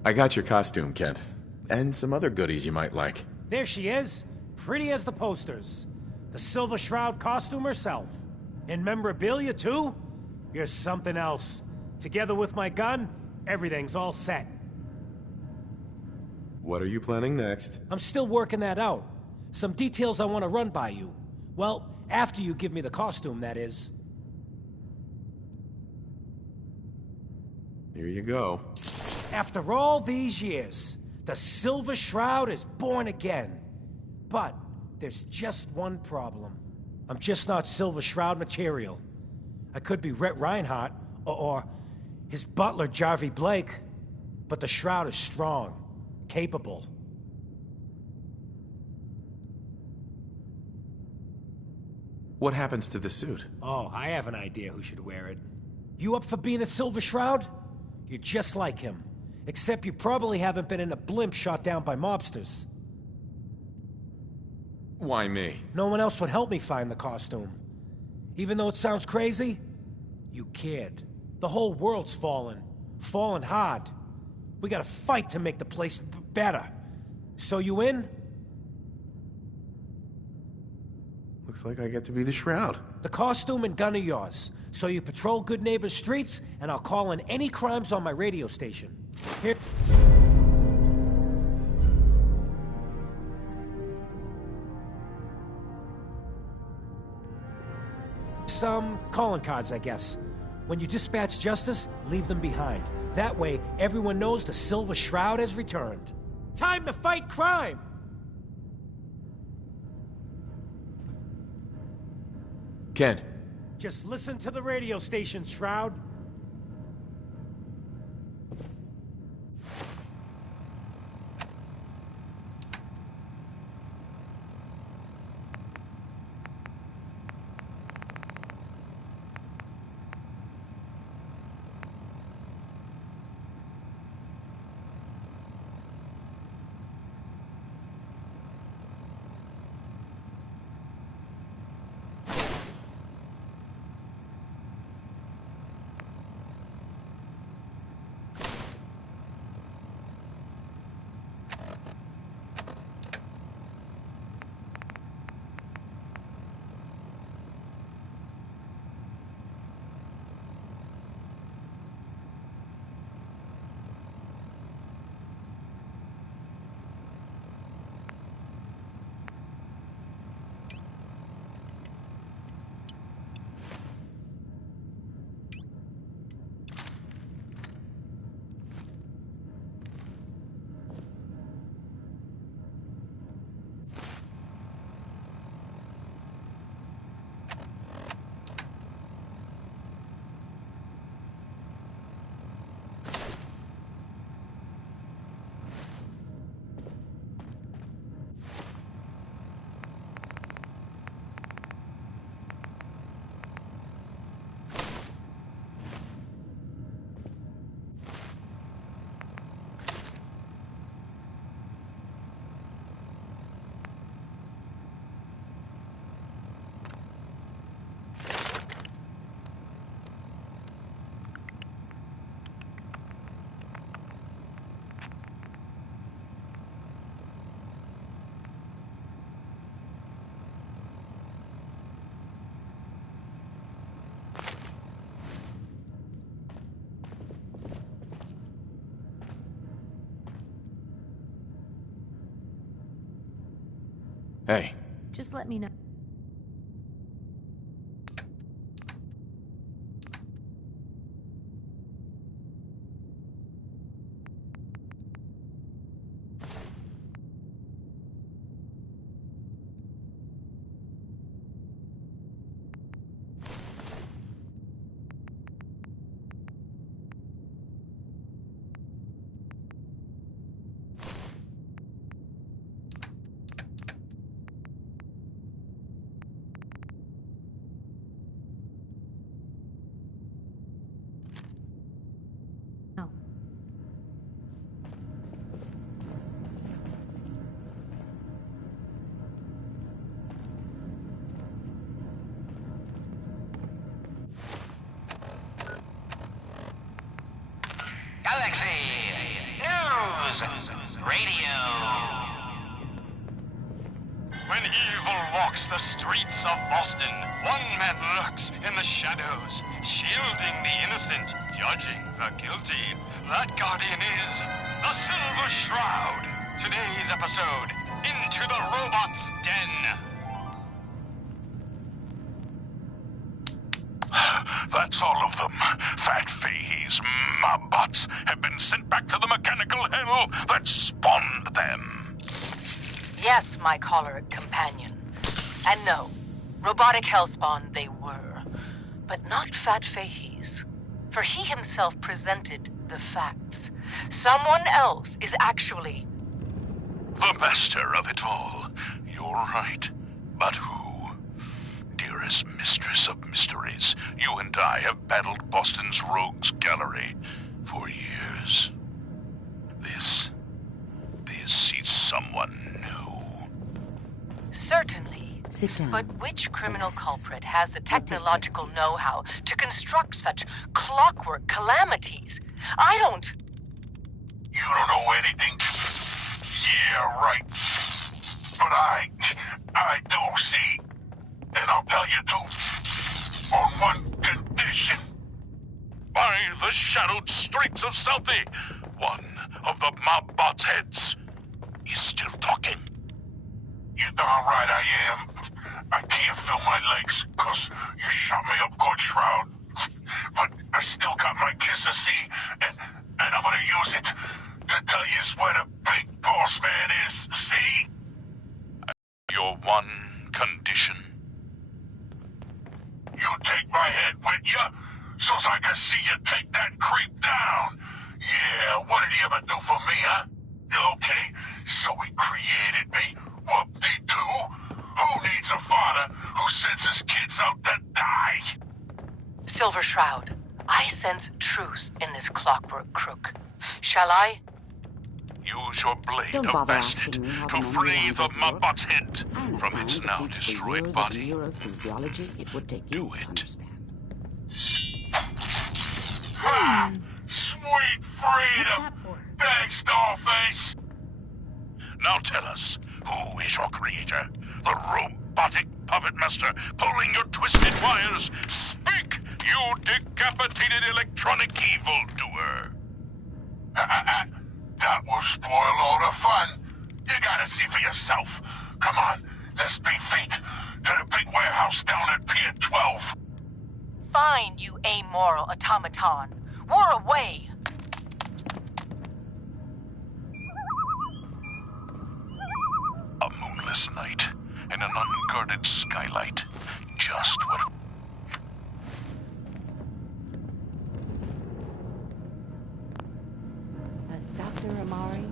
I got your costume, Kent. And some other goodies you might like. There she is, pretty as the posters. The Silver Shroud costume herself. And memorabilia, too? You're something else. Together with my gun, everything's all set. What are you planning next? I'm still working that out. Some details I want to run by you. Well, after you give me the costume, that is. Here you go. After all these years, the Silver Shroud is born again. But there's just one problem. I'm just not Silver Shroud material. I could be Rhett Reinhardt, or his butler, Jarvie Blake. But the Shroud is strong, capable. What happens to the suit? Oh, I have an idea who should wear it. You up for being a Silver Shroud? You're just like him. Except you probably haven't been in a blimp shot down by mobsters. Why me? No one else would help me find the costume. Even though it sounds crazy, you cared. The whole world's fallen. Fallen hard. We gotta fight to make the place better. So you in? Looks like I get to be the Shroud. The costume and gun are yours. So you patrol Good Neighbor's streets, and I'll call in any crimes on my radio station. Here... Some calling cards, I guess. When you dispatch justice, leave them behind. That way, everyone knows the Silver Shroud has returned. Time to fight crime! Kent. Just listen to the radio station, Shroud. Hey. Just let me know. When evil walks the streets of Boston, one man lurks in the shadows, shielding the innocent, judging the guilty. That guardian is the Silver Shroud. Today's episode, Into the Robot's Den. That's all of them. Fat Fahey's mob bots have been sent back to the mechanical hell that spawned them. Yes, my choleric companion. And no, robotic hellspawn they were. But not Fat Fahey's. For he himself presented the facts. Someone else is actually... The master of it all. You're right. But who? Dearest mistress of mysteries, you and I have battled Boston's rogues gallery for years. This is someone new. Certainly. Sit down. But which criminal culprit has the technological know-how to construct such clockwork calamities? I don't... You don't know anything? Yeah, right. But I do, see? And I'll tell you too, on one condition. By the shadowed streets of Southie, one of the mob bot's heads is still talking. You darn right I am. I can't feel my legs, 'cause you shot me up good, Shroud. But I still got my kiss of C, and I'm gonna use it to tell you where the big boss man is, see? Your one condition. You take my head with you, so's I can see you take that creep down. Yeah, what did he ever do for me, huh? Okay, so he created me. Whoop-de-doo. Who needs a father who sends his kids out to die? Silver Shroud, I sense truth in this clockwork crook. Shall I? Use your blade Don't of bother bastard asking me how to the free the work. Mobbot's head I have from time its to now teach the destroyed years body. of neurophysiology it would take you to understand. Ha! Sweet freedom! Thanks, Dollface! Now tell us, who is your creator? The robotic puppet master pulling your twisted wires? Speak, you decapitated electronic evildoer! That will spoil all the fun. You gotta see for yourself. Come on, let's beat feet to the big warehouse down at Pier 12. Fine, you amoral automaton. We're away. A moonless night and an unguarded skylight. Just what... Dr. Amari,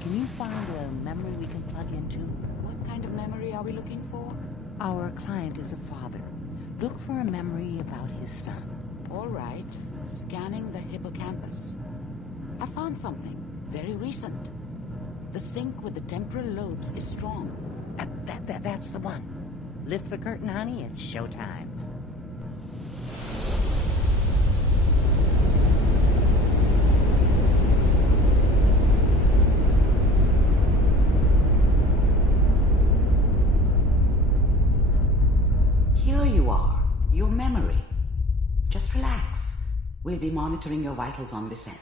can you find a memory we can plug into? What kind of memory are we looking for? Our client is a father. Look for a memory about his son. All right. Scanning the hippocampus. I found something. Very recent. The sync with the temporal lobes is strong. That's the one. Lift the curtain, honey. It's showtime. Here you are. Your memory. Just relax. We'll be monitoring your vitals on this end.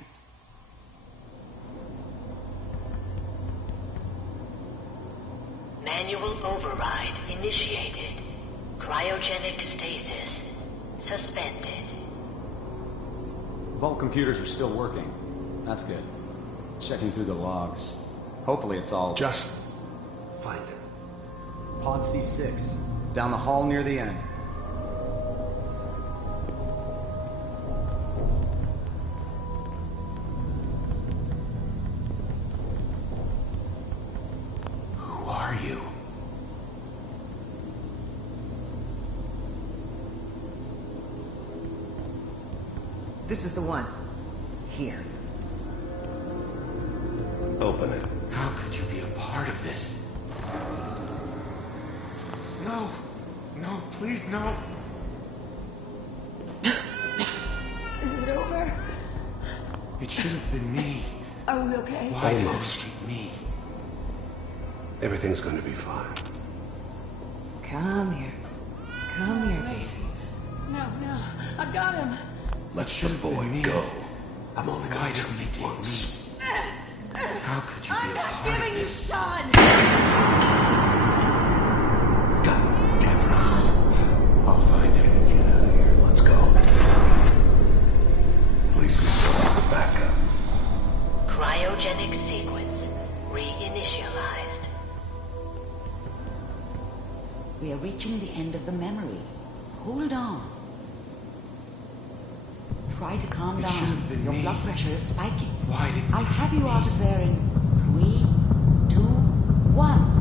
Manual override initiated. Cryogenic stasis suspended. Vault computers are still working. That's good. Checking through the logs. Hopefully it's all... Just find it. Pod C6. Down the hall near the end. Who are you? This is the one. Here. Open it. How could you be a part of this? No! No, please, no! Is it over? It should have been me. Are we okay? Why almost me? Everything's gonna be fine. Come here. Come here, baby. No, I got him. Let your boy go. I'm only gonna do it once. How could you I'm be a not part giving of you this? Sean! God damn it, Oz. I'll find him. Get the kid out of here. Let's go. At least we still have the backup. Cryogenic sequence reinitialized. We are reaching the end of the memory. Hold on. Try to calm It should down. have been Your me. blood pressure is spiking. Why did I'll have you out of there in 3, 2, 1.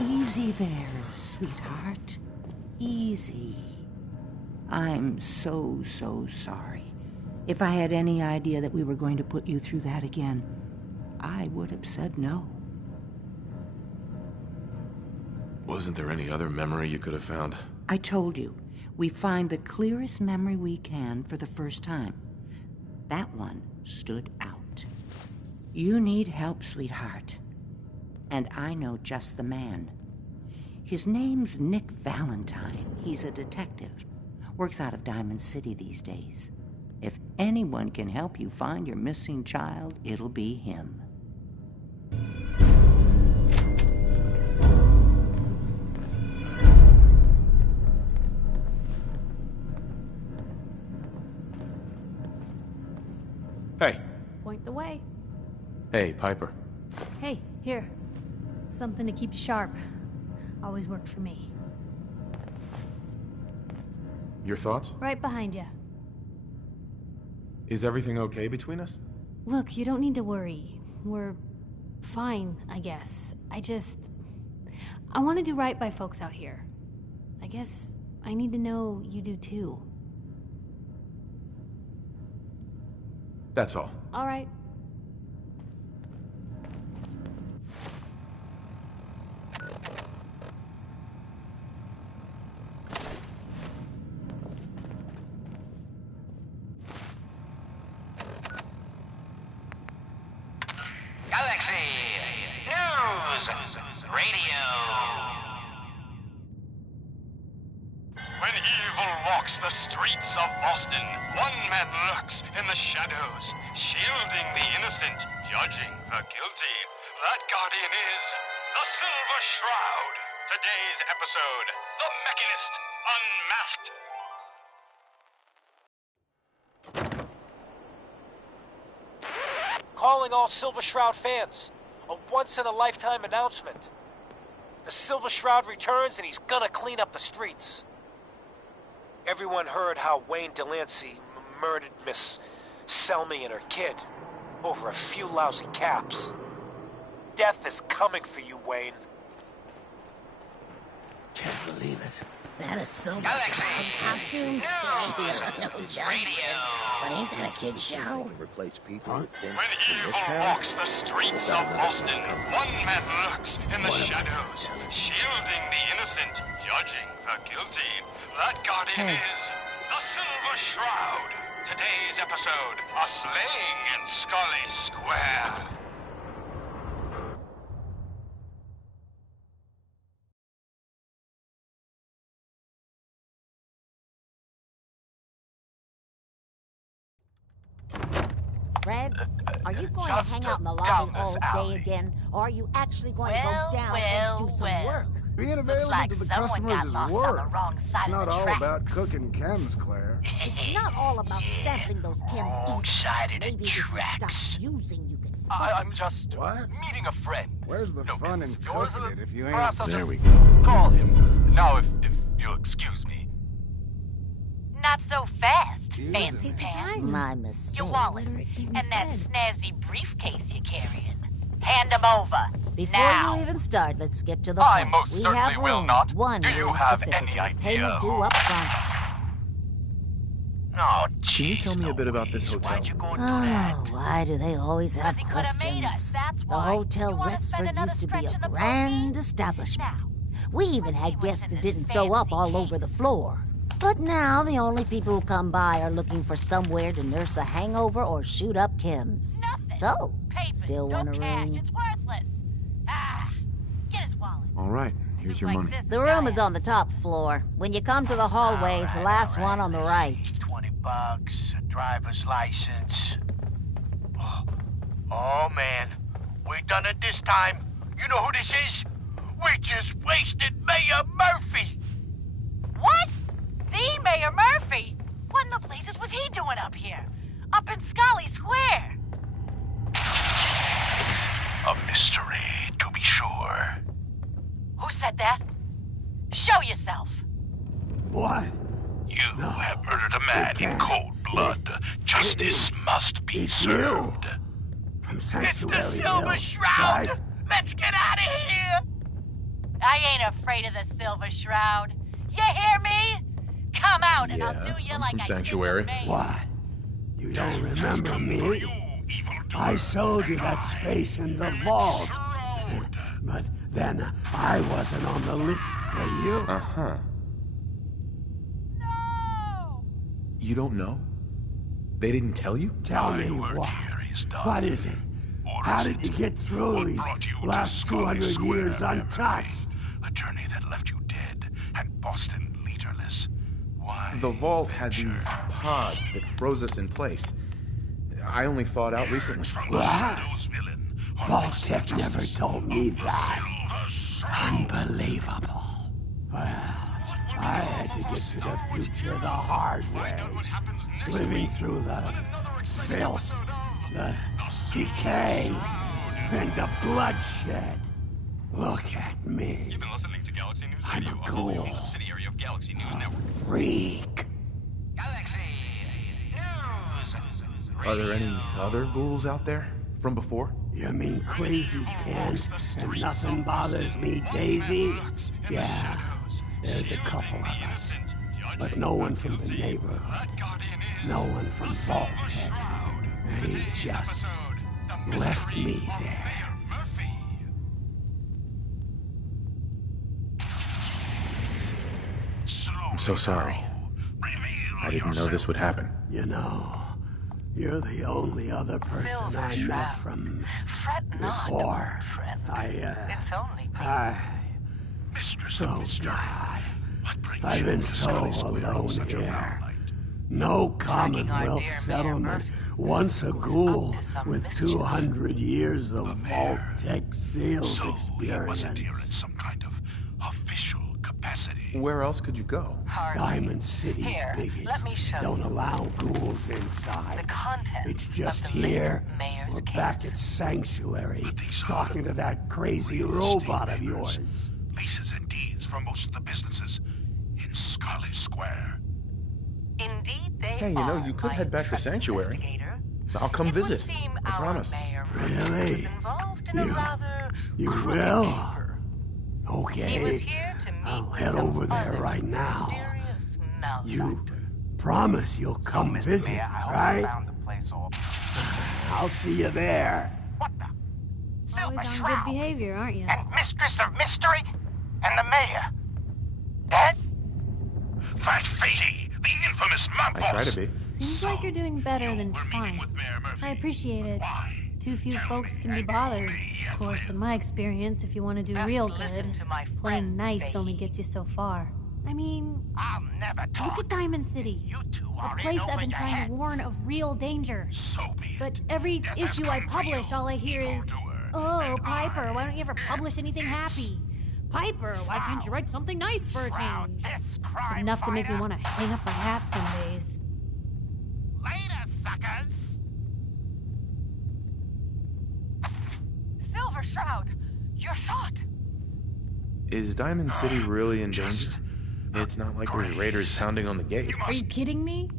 Easy there, sweetheart. Easy. I'm so sorry. If I had any idea that we were going to put you through that again, I would have said no. Wasn't there any other memory you could have found? I told you, we find the clearest memory we can for the first time. That one stood out. You need help, sweetheart. And I know just the man. His name's Nick Valentine. He's a detective. Works out of Diamond City these days. If anyone can help you find your missing child, it'll be him. Hey. Point the way. Hey, Piper. Hey, here. Something to keep you sharp. Always worked for me. Your thoughts? Right behind you. Is everything okay between us? Look, you don't need to worry. We're fine, I guess. I want to do right by folks out here. I guess I need to know you do too. That's all. All right. Galaxy News Radio. When evil walks the streets of Boston, one man lurks in the shadows, shielding the innocent, judging the guilty. That guardian is the Silver Shroud. Today's episode, The Mechanist Unmasked. Calling all Silver Shroud fans. A once-in-a-lifetime announcement. The Silver Shroud returns and he's gonna clean up the streets. Everyone heard how Wayne Delancey murdered Miss Selmy and her kid over a few lousy caps. Death is coming for you, Wayne. Can't believe it. That a Silver Galaxy Shroud costume? News No joke. Radio. But ain't that a kid show? Replace people with sin. When evil walks the streets of Boston, one man lurks in the shadows, shielding the innocent, judging the guilty. That guardian is the Silver Shroud. Today's episode, a slaying in Scully Square. Fred, are you going to just hang out in the down lobby this all alley. day again? Or are you actually going to Well, go down well, and do some well. work? Being Looks available like to the someone customers got is lost work. on the wrong side It's not of the all track. about cooking chems, Claire. It's not all about sampling those chems Wrong either. side of the Maybe if you tracks. stop using, you can I'm just What? meeting a friend. Where's the No fun in business of yours, cooking it if you ain't... Perhaps I'll There just we go. call him. Now, if you'll excuse me. Not so fast, Excuse fancy me. pants. My mistake. Your wallet and that snazzy briefcase you're carrying. Hand them over. Before now. you even start, let's skip to the I point. most We certainly have will rooms, not. one Do you room have specifically. any idea Payment due who- up front. Oh, Can you tell me a bit about this hotel? Oh, why do they always have questions? The Hotel Rexford used to be a grand establishment. We even had guests that didn't throw up all over the floor. But now the only people who come by are looking for somewhere to nurse a hangover or shoot up chems. So, still want a room? It's worthless. Ah, get his wallet. All right, here's your money. The room is on the top floor. When you come to the hallway, it's the last one on the right. $20, a driver's license. Oh, man. We done it this time. You know who this is? We just wasted Mayor Murphy. What? The Mayor Murphy? What in the blazes was he doing up here? Up in Scully Square? A mystery, to be sure. Who said that? Show yourself. What? You have murdered a man in cold blood. Justice must be served. From Sanctuary Sanctuary It's the Silver Hill, Shroud! right? Let's get out of here! I ain't afraid of the Silver Shroud. You hear me? Come out and I'll do you I'm like from I Sanctuary. did with me. What? You don't remember me? I sold you that space in the vault. But then I wasn't on the list. Were you? Uh-huh. You don't know? They didn't tell you? Tell me what? What is it? How did you get through these last 200 years untouched? A journey that left you dead and Boston leaderless. Why? The vault had these pods that froze us in place. I only thawed out recently. What? Vault Tech never told me that. Unbelievable. Well, I had to get to the future the hard way. Living through the filth, the decay, and the bloodshed. Look at me. You've been listening to Galaxy News I'm Radio, a ghoul. a subsidiary of Galaxy News Network. Freak. Are there any other ghouls out there from before? You mean Crazy Ken and Nothing Bothers Me, Daisy? Yeah, there's a couple of us. But no one from the neighborhood. No one from Vault Tech. They just left me there. I'm so sorry. I didn't know this would happen. You know, you're the only other person I met from before. It's only Oh, God. I've been so alone here. No Commonwealth settlement. Once a ghoul with 200 years of Vault Tech sales experience. Some kind of official capacity. Where else could you go? Diamond City Here, bigots let me show don't you. allow ghouls inside. The content It's just of the late here. mayor's We're case. back at Sanctuary, talking to that crazy robot of yours. Leases and deeds for most of the businesses in Scully Square. Indeed, they Hey, you know, you could head back to Sanctuary. I'll come visit. I promise. Really? You will? Okay. I'll head over there right now. You promise you'll come visit, right? I'll see you there. Always on good behavior, aren't you? And Mistress of Mystery? And the Mayor? Dead? Fat Fatey, the infamous mob I try to be. Seems like you're doing better than trying. I appreciate it. Too few folks can be bothered. Of course, in my experience, if you want to do real good, playing nice only gets you so far. I mean, look at Diamond City. A place I've been trying to warn of real danger. But every issue I publish, all I hear is, "Oh, Piper, why don't you ever publish anything happy? Piper, why can't you write something nice for a change?" It's enough to make me want to hang up my hat some days. Later, suckers! Silver Shroud, you're shot. Is Diamond City really in danger? It's not like there's raiders pounding on the gate. Are you kidding me?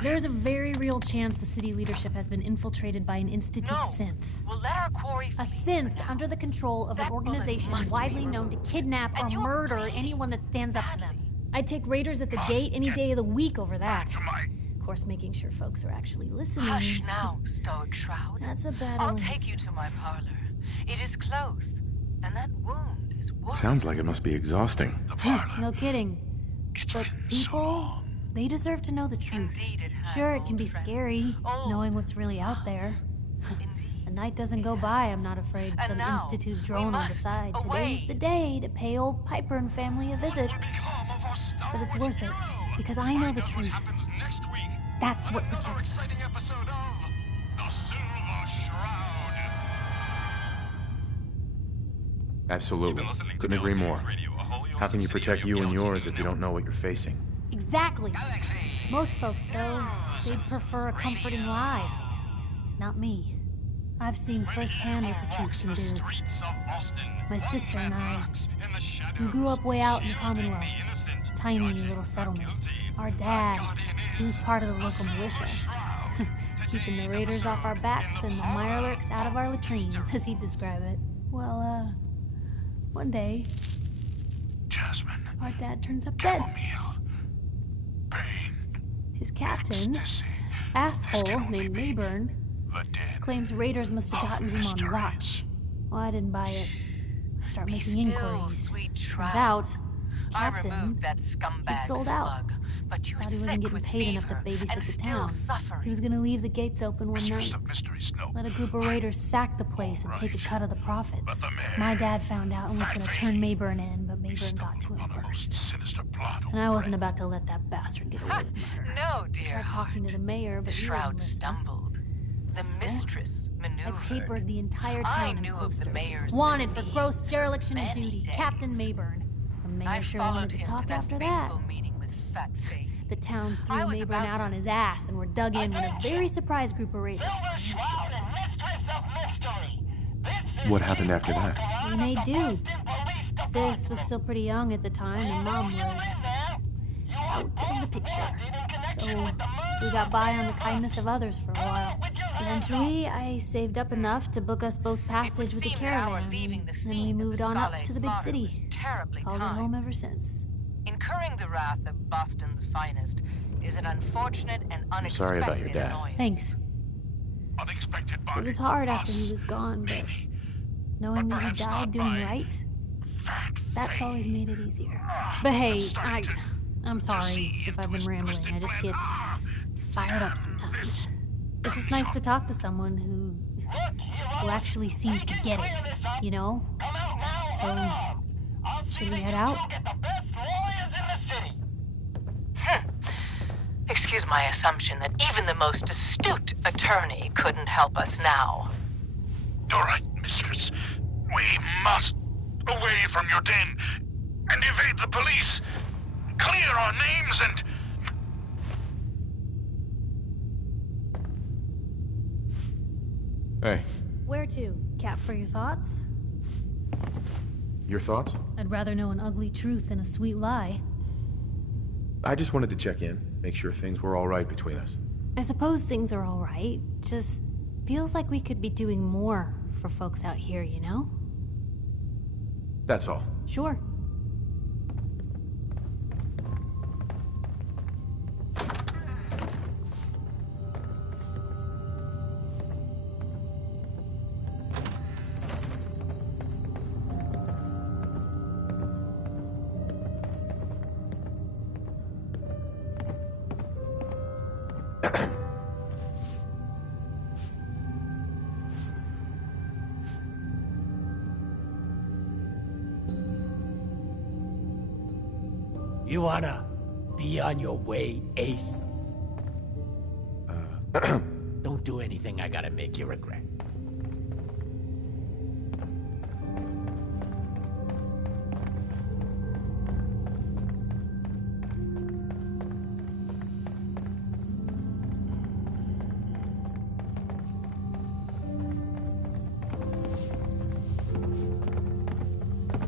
There's a very real chance the city leadership has been infiltrated by an Institute synth. We'll let our quarry A synth under the control of an organization widely known to kidnap or murder anyone that stands up to them. I'd take raiders at the gate any day of the week over that. course, making sure folks are actually listening. Hush now, Stoic Shroud. That's a bad I'll one. take you to my parlor. It is close, and that wound is worse. Sounds like it must be exhausting. No kidding. But people, they deserve to know the truth. Sure, it can be scary, knowing what's really out there. A night doesn't go by, I'm not afraid some Institute drone will decide today's the day to pay old Piper and family a visit. But it's worth it, because I know the truth. That's what protects us. Absolutely. Couldn't agree more. How can you protect you and yours if you don't know what you're facing? Exactly. Most folks, though, they'd prefer a comforting lie. Not me. I've seen firsthand what the truth can do. My sister and I, we grew up way out in the Commonwealth. Tiny little settlement. Our dad, he was part of the local militia. Keeping the raiders off our backs and the mirelurks out of our latrines, as he'd describe it. Well, one day, Jasmine, our dad turns up dead. His captain, asshole named Mayburn, claims raiders must have gotten him on watch. Well, I didn't buy it. I start making inquiries. Turns out, Captain had sold out. Thought he wasn't getting paid enough to babysit the town. He was gonna leave the gates open one night. Let a group of raiders sack the place and take a cut of the profits. My dad found out and was gonna turn Mayburn in, but Mayburn got to him first. And I wasn't about to let that bastard get away with murder. No, dear. Tried talking to the mayor, but he wouldn't listen. Stumbled. The mistress maneuvered. I papered the entire town in posters. Wanted for gross dereliction of duty, Captain Mayburn. The mayor sure wanted to talk after that. The town threw Mayburn out on his ass and were dug in when a very surprised group of raiders. What happened after that? We made do. Sis was still pretty young at the time, and Mom was out of the picture. So we got by on the kindness of others for a while. Eventually, I saved up enough to book us both passage with the caravan, and then we moved on up to the big city. Called it home ever since. Incurring the wrath of Boston's finest is an unfortunate and unexpected I'm sorry about your dad. annoyance. Thanks. It was hard after he was gone, but knowing that he died doing right, that's always made it easier. But hey, I'm sorry if I've been rambling. I just get fired up sometimes. It's just nice to talk to someone who actually seems to get it, you know? So, should we head out? Excuse my assumption that even the most astute attorney couldn't help us now. All right, mistress. We must away from your den and evade the police. Clear our names and... Hey. Where to? Cap for your thoughts? Your thoughts? I'd rather know an ugly truth than a sweet lie. I just wanted to check in, make sure things were all right between us. I suppose things are all right. Just feels like we could be doing more for folks out here, you know? That's all. Sure. You wanna be on your way, Ace? Don't do anything I gotta make you regret.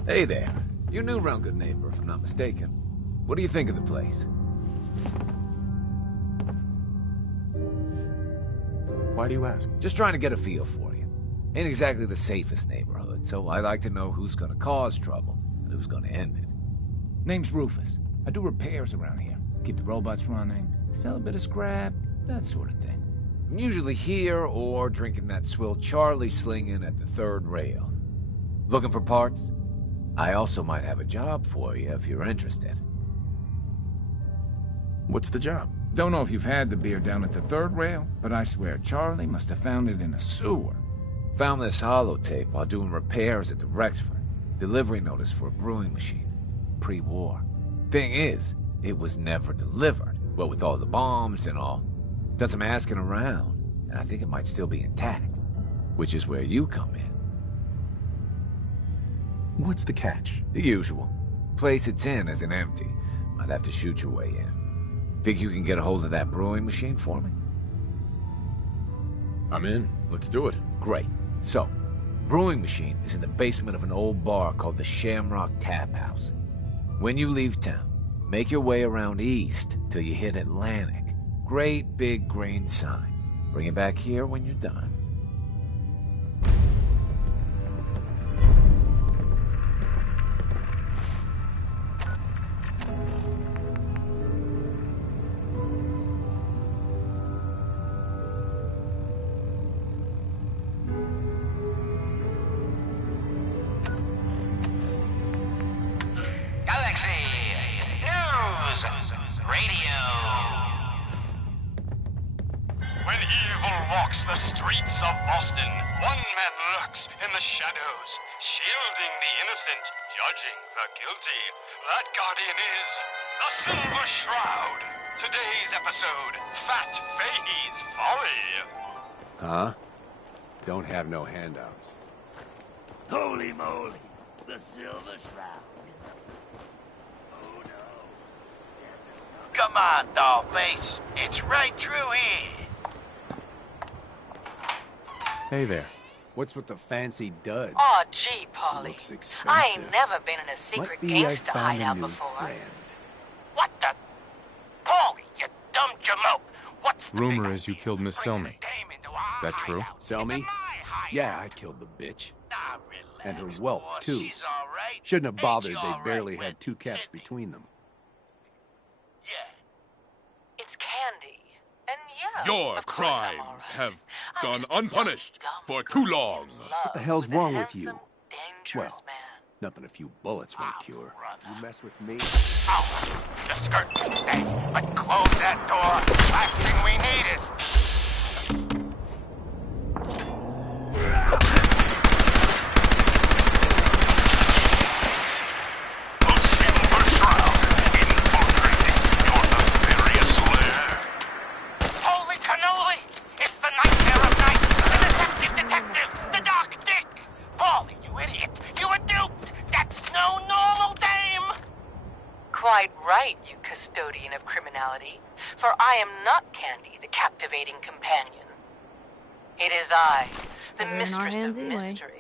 Hey there. You're new around Good Neighbor, if I'm not mistaken. What do you think of the place? Why do you ask? Just trying to get a feel for you. Ain't exactly the safest neighborhood, so I like to know who's gonna cause trouble and who's gonna end it. Name's Rufus. I do repairs around here. Keep the robots running, sell a bit of scrap, that sort of thing. I'm usually here or drinking that swill Charlie's slinging at the third rail. Looking for parts? I also might have a job for you if you're interested. What's the job? Don't know if you've had the beer down at the third rail, but I swear Charlie must have found it in a sewer. Found this holotape while doing repairs at the Rexford. Delivery notice for a brewing machine. Pre-war. Thing is, it was never delivered. What with all the bombs and all. Done some asking around, and I think it might still be intact. Which is where you come in. What's the catch? The usual. Place it's in isn't empty. Might have to shoot your way in. Think you can get a hold of that brewing machine for me? I'm in. Let's do it. Great. So, brewing machine is in the basement of an old bar called the Shamrock Tap House. When you leave town, make your way around east till you hit Atlantic. Great big green sign. Bring it back here when you're done. When evil walks the streets of Boston, one man lurks in the shadows, shielding the innocent, judging the guilty. That guardian is the Silver Shroud. Today's episode, Fat Fahey's Folly. Huh? Don't have no handouts. Holy moly, the Silver Shroud. Come on, Dollface. It's right through here. Hey there. What's with the fancy duds? Aw, gee, Polly. Looks expensive. I ain't never been in a secret Might be I gangsta found a hideout new before. friend. What the? Paulie, you dumb jamoke. What's the Rumor is you killed Miss Selmy. That true? Selmy? Yeah, I killed the bitch. Relax, And her whelp, boss. too. She's all right. Shouldn't have Ain't bothered, you they all barely right had with 2 caps Sydney? between them. It's Candy. And yeah, Your of course I'm all crimes right. have I'm gone just a young, unpunished dumb for too long. What the hell's wrong with you? handsome, dangerous Well, man. nothing a few bullets won't cure. You mess with me? Oh, the skirt can stay, but close that door. Last thing we need is... Holy cannoli! It's the nightmare of nights! The detective! The Doc Dick! Paulie, you idiot! You were duped! That's no normal dame! Quite right, you custodian of criminality. For I am not Candy, the captivating companion. It is I, the We're in our mistress hands of anyway. mystery.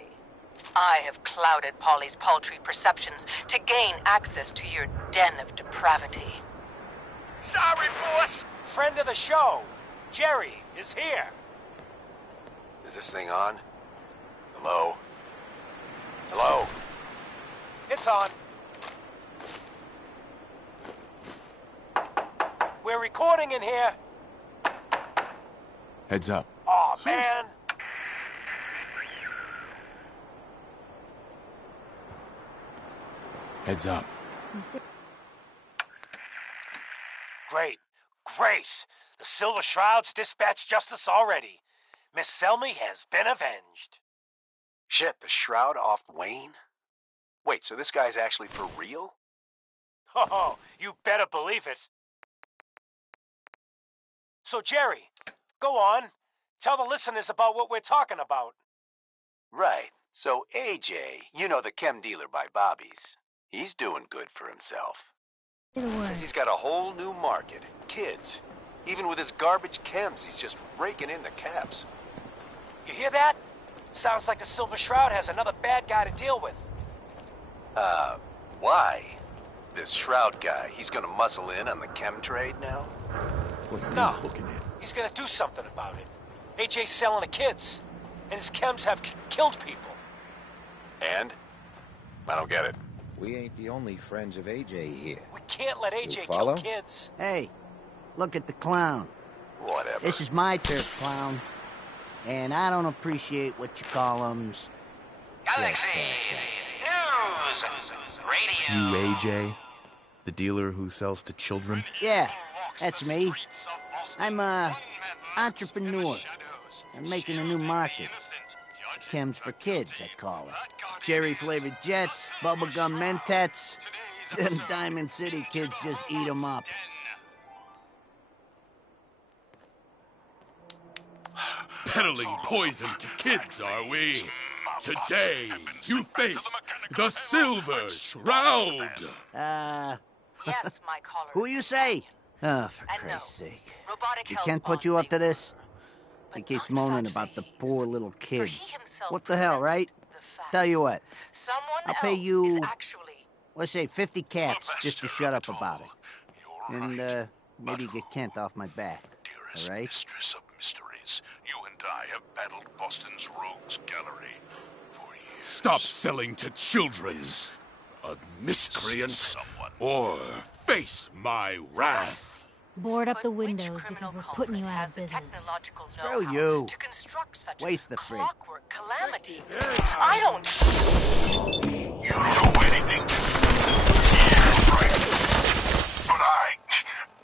I have clouded Polly's paltry perceptions to gain access to your den of depravity. Sorry, boss! Friend of the show, Jerry, is here. Is this thing on? Hello? Hello? It's on. We're recording in here. Heads up. Aw, man. Heads up. Great. Great. The Silver Shroud's dispatched justice already. Miss Selmy has been avenged. Shit, the Shroud off Wayne? Wait, so this guy's actually for real? Oh, you better believe it. So, Jerry, go on. Tell the listeners about what we're talking about. Right. So AJ, you know the chem dealer by Bobby's. He's doing good for himself. Says he's got a whole new market. Kids. Even with his garbage chems, he's just raking in the caps. You hear that? Sounds like the Silver Shroud has another bad guy to deal with. Why? This Shroud guy, he's gonna muscle in on the chem trade now? No, he's gonna do something about it. AJ's selling the kids, and his chems have killed people. And? I don't get it. We ain't the only friends of AJ here. We can't let AJ follow? kill kids. Hey, Look at the clown. Whatever. This is my turf, clown. And I don't appreciate what you call 'em's. Galaxy News Radio. You AJ? The dealer who sells to children? Yeah, that's me. I'm a entrepreneur. I'm making a new market. Chems for kids, I call it. Cherry-flavored jets, bubblegum mentats. Them Diamond City kids just eat 'em up. Peddling poison to kids, are we? Today, you face the Silver Shroud! Yes, my caller. Who you say? Oh, for Christ's sake. You can't put you up to this? He keeps moaning about the poor little kids. What the hell, right? Tell you what. I'll pay you, let's say 50 cats just to shut up about it. And, maybe get Kent off my back. All right? Mistress of mysteries, you and I have battled Boston's rogues gallery for years. Stop selling to children, a miscreant, or face my wrath. Board up the windows because we're putting you out of business. Screw you. Waste the fridge. Calamity. I don't... You don't know anything. Yeah, right. But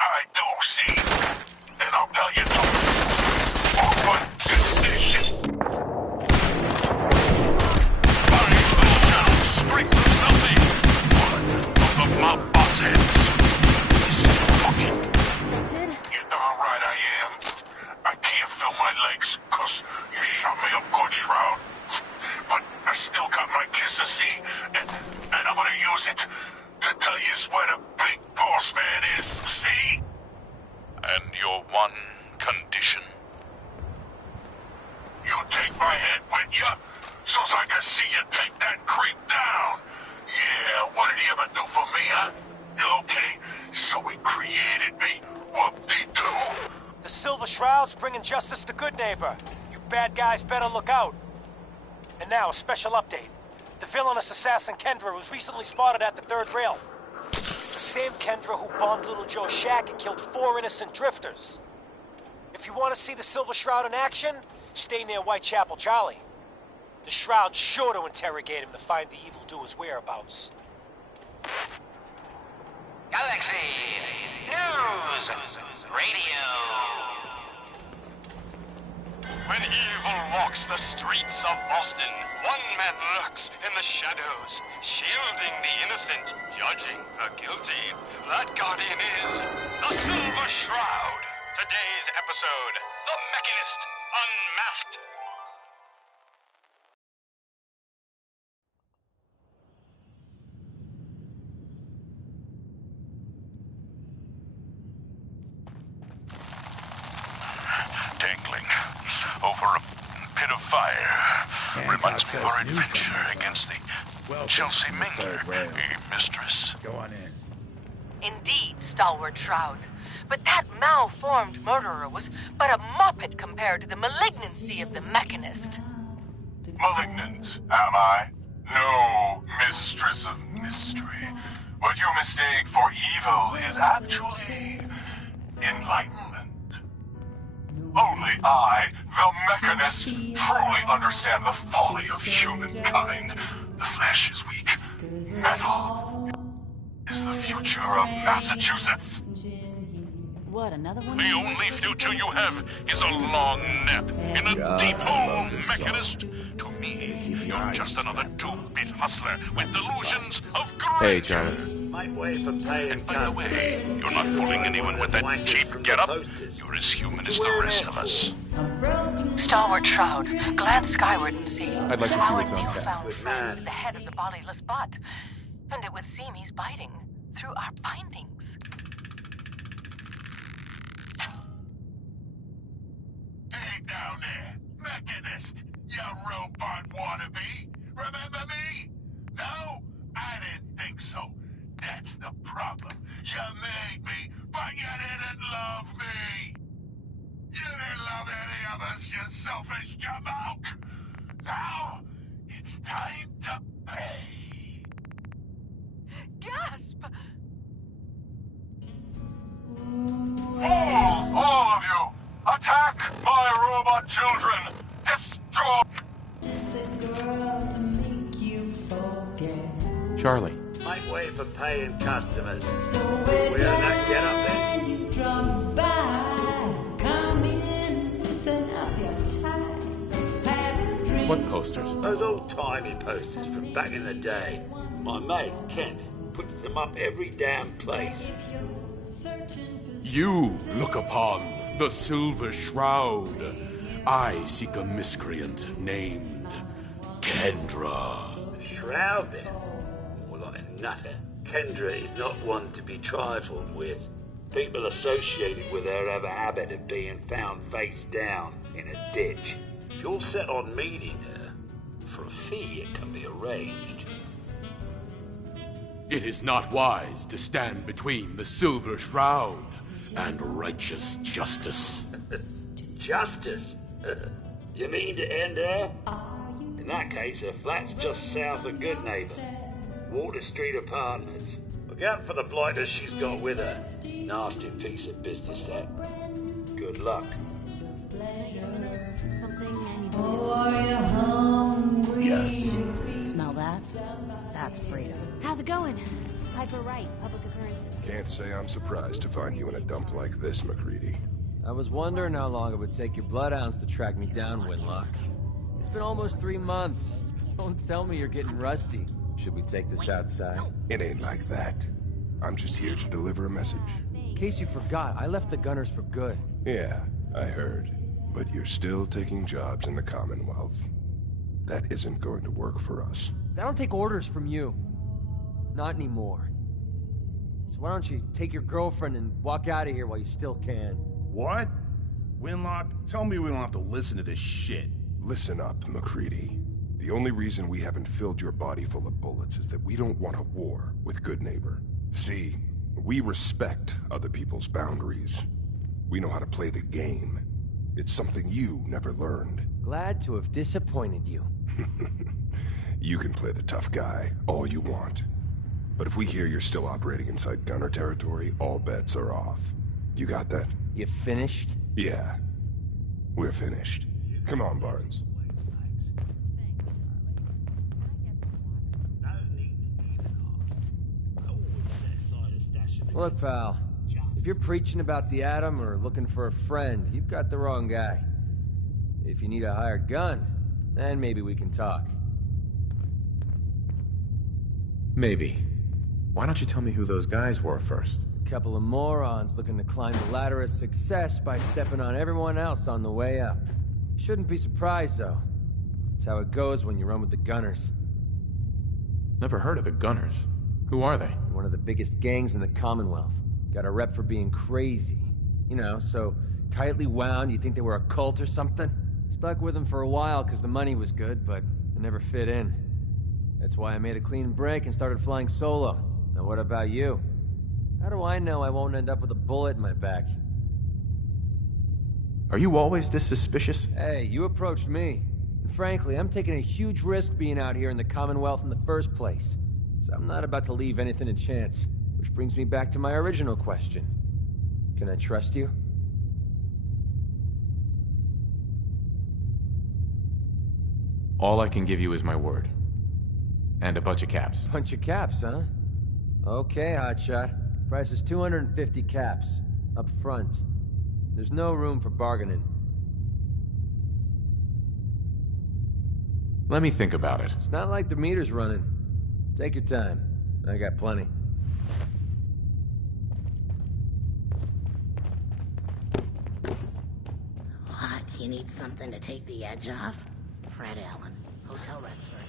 I do see. And I'll tell you too. On one condition. Find the shadow springs of something. One of the mob boss heads. You're darn right I am. I can't feel my legs, 'cause you shot me up good, Shroud. But I still got my kiss to see, and I'm gonna use it to tell you where the big boss man is, see? And your one condition? You take my head with you, so's I can see you take that creep down. Yeah, what did he ever do for me, huh? Okay, so he created me. Whoop-de-doo. The Silver Shroud's bringing justice to Good Neighbor. You bad guys better look out. And now, a special update. The villainous assassin Kendra was recently spotted at the third rail. The same Kendra who bombed Little Joe's shack and killed 4 innocent drifters. If you want to see the Silver Shroud in action, stay near Whitechapel Charlie. The Shroud's sure to interrogate him to find the evildoer's whereabouts. Galaxy News Radio. When evil walks the streets of Boston, one man lurks in the shadows, shielding the innocent, judging the guilty. That guardian is the Silver Shroud. Today's episode, The Mechanist Unmasked. Dangling over a pit of fire. Reminds me of our adventure against the Chelsea Mingler, mistress. Go on in. Indeed, stalwart Shroud. But that malformed murderer was but a muppet compared to the malignancy of the Mechanist. Malignant, am I? No, mistress of mystery. What you mistake for evil is actually enlightenment. Only I, the Mechanist, truly understand the folly of humankind. The flesh is weak. Metal is the future of Massachusetts. What, another one? The only future you have is a long nap in a deep hole, Mechanist. To me, you're just another 2-bit hustler with delusions of Hey, grandeur. Jonah. And by the way, you're not fooling anyone with that cheap getup. You're as human as the rest of us. Stalwart Shroud, glance skyward and see. I'd like to see what's on tap. Found friend, the head of the bodiless butt. And it would seem he's biting through our bindings. Hey down there, Mechanist, you robot wannabe. Remember me? No? I didn't think so. That's the problem. You made me, but you didn't love me. You didn't love any of us, you selfish jamoke. Now, it's time to pay. Gasp! Oh! our children! Destroy! Charlie. Make way for paying customers. We are not get up then. You drop by, come in, loosen up your tie. Have a drink. What posters? Those old-timey posters from back in the day. My mate, Kent, puts them up every damn place. You look upon the Silver Shroud. I seek a miscreant named Kendra. Shroud, then? More like a nutter. Kendra is not one to be trifled with. People associated with her have a habit of being found face down in a ditch. If you're set on meeting her, for a fee it can be arranged. It is not wise to stand between the Silver Shroud and righteous justice. Justice? You mean to end her? In that case, her flat's just south of Good Neighbor. Water Street Apartments. Look out for the blighters she's got with her. Nasty piece of business, that. Good luck. Yes. Smell that? That's freedom. How's it going? Piper Wright, public occurrences. Can't say I'm surprised to find you in a dump like this, McCready. I was wondering how long it would take your bloodhounds to track me down, Winlock. It's been almost 3 months. Don't tell me you're getting rusty. Should we take this outside? It ain't like that. I'm just here to deliver a message. In case you forgot, I left the Gunners for good. Yeah, I heard. But you're still taking jobs in the Commonwealth. That isn't going to work for us. I don't take orders from you. Not anymore. So why don't you take your girlfriend and walk out of here while you still can? What? Winlock, tell me we don't have to listen to this shit. Listen up, McCready. The only reason we haven't filled your body full of bullets is that we don't want a war with Good Neighbor. See, we respect other people's boundaries. We know how to play the game. It's something you never learned. Glad to have disappointed you. You can play the tough guy all you want. But if we hear you're still operating inside Gunner territory, all bets are off. You got that? You finished? Yeah. We're finished. Come on, Barnes. Look, pal. If you're preaching about the atom or looking for a friend, you've got the wrong guy. If you need a hired gun, then maybe we can talk. Maybe. Why don't you tell me who those guys were first? A couple of morons looking to climb the ladder of success by stepping on everyone else on the way up. Shouldn't be surprised, though. That's how it goes when you run with the Gunners. Never heard of the Gunners. Who are they? One of the biggest gangs in the Commonwealth. Got a rep for being crazy. You know, so tightly wound you'd think they were a cult or something. Stuck with them for a while because the money was good, but it never fit in. That's why I made a clean break and started flying solo. Now what about you? How do I know I won't end up with a bullet in my back? Are you always this suspicious? Hey, you approached me. And frankly, I'm taking a huge risk being out here in the Commonwealth in the first place. So I'm not about to leave anything to chance. Which brings me back to my original question. Can I trust you? All I can give you is my word. And a bunch of caps. Bunch of caps, huh? Okay, hotshot. Price is 250 caps. Up front. There's no room for bargaining. Let me think about it. It's not like the meter's running. Take your time. I got plenty. What? You need something to take the edge off? Fred Allen, Hotel Rexford.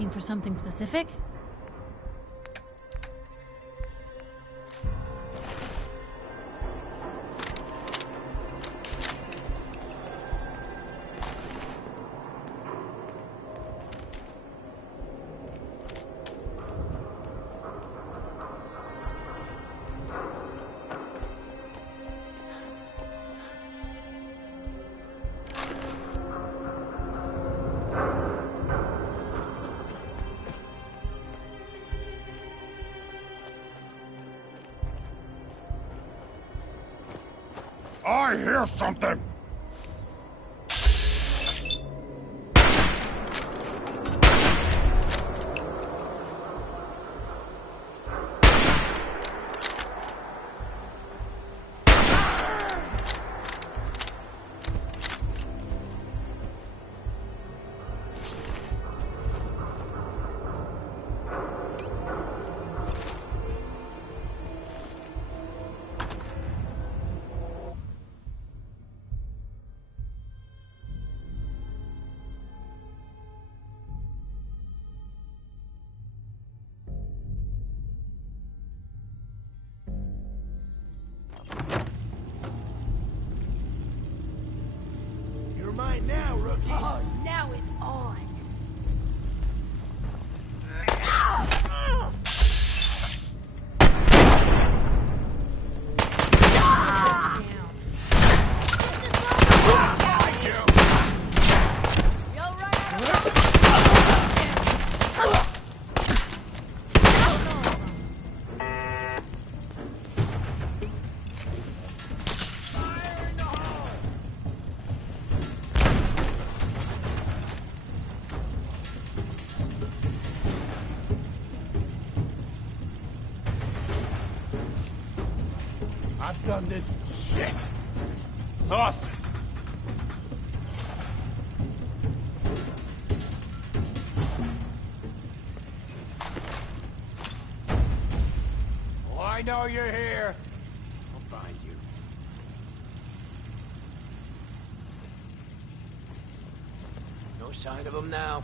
looking for something specific? I hear something! You're mine now, rookie. Oh, now it's on. I've done this shit. Lost. Oh, I know you're here. I'll find you. No sign of him now.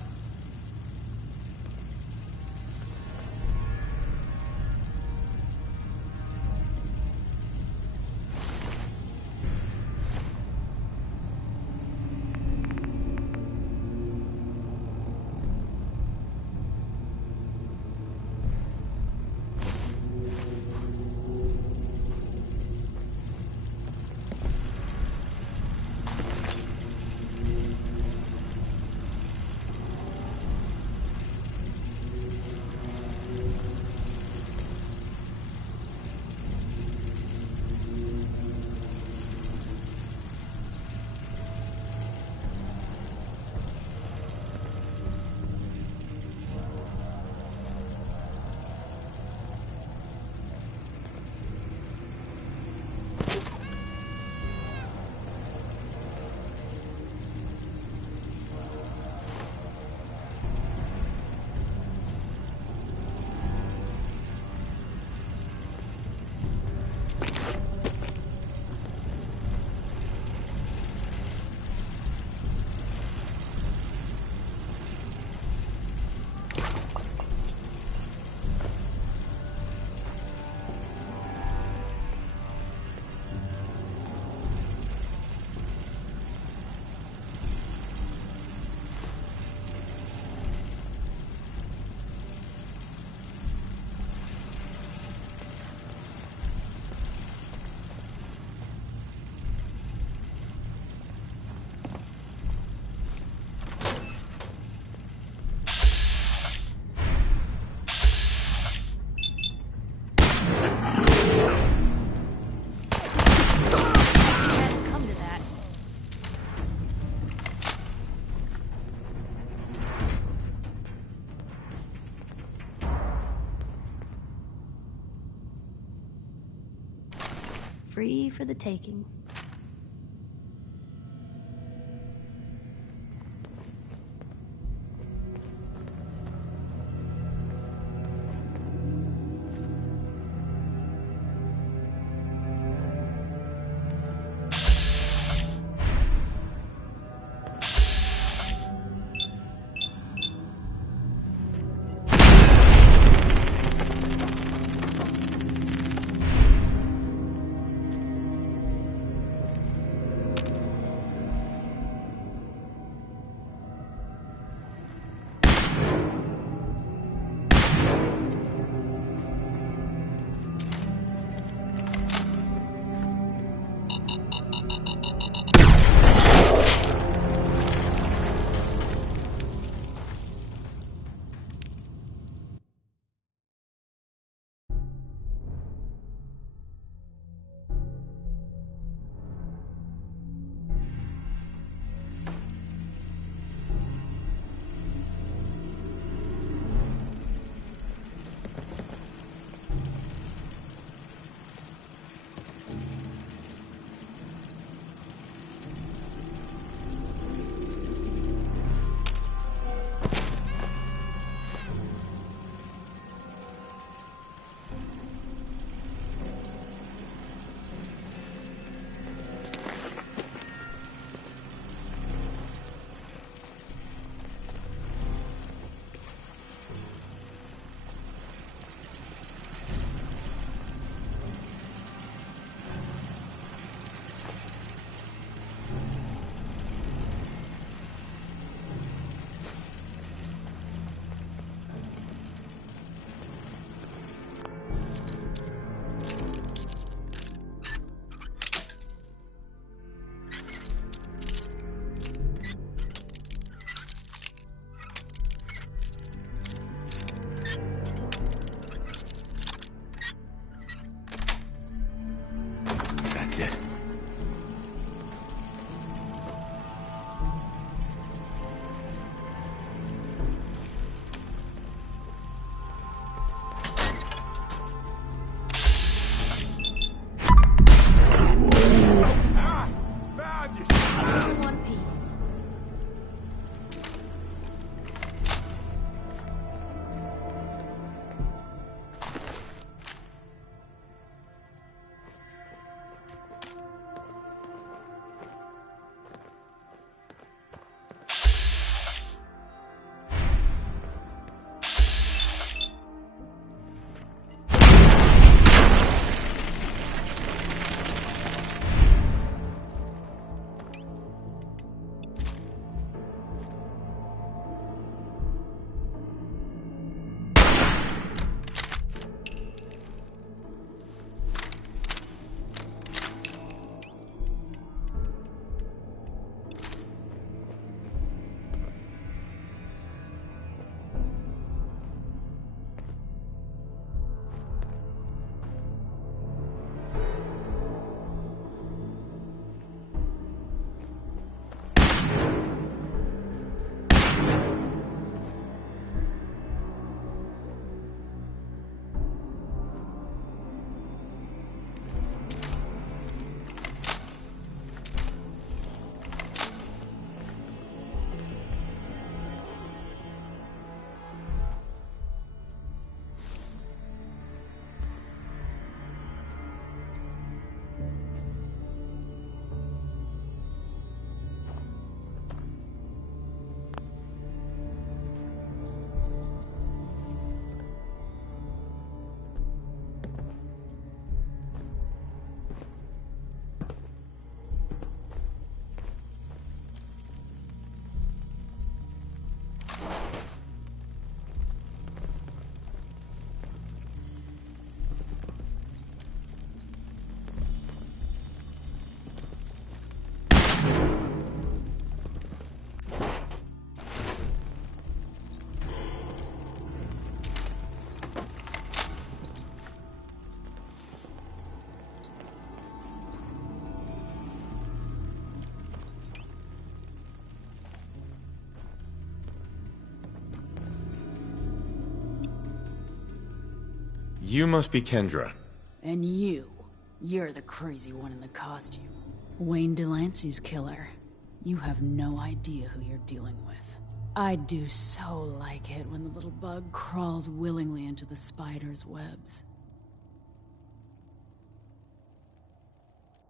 Free for the taking. You must be Kendra. And you're the crazy one in the costume. Wayne Delancey's killer. You have no idea who you're dealing with. I do so like it when the little bug crawls willingly into the spider's webs.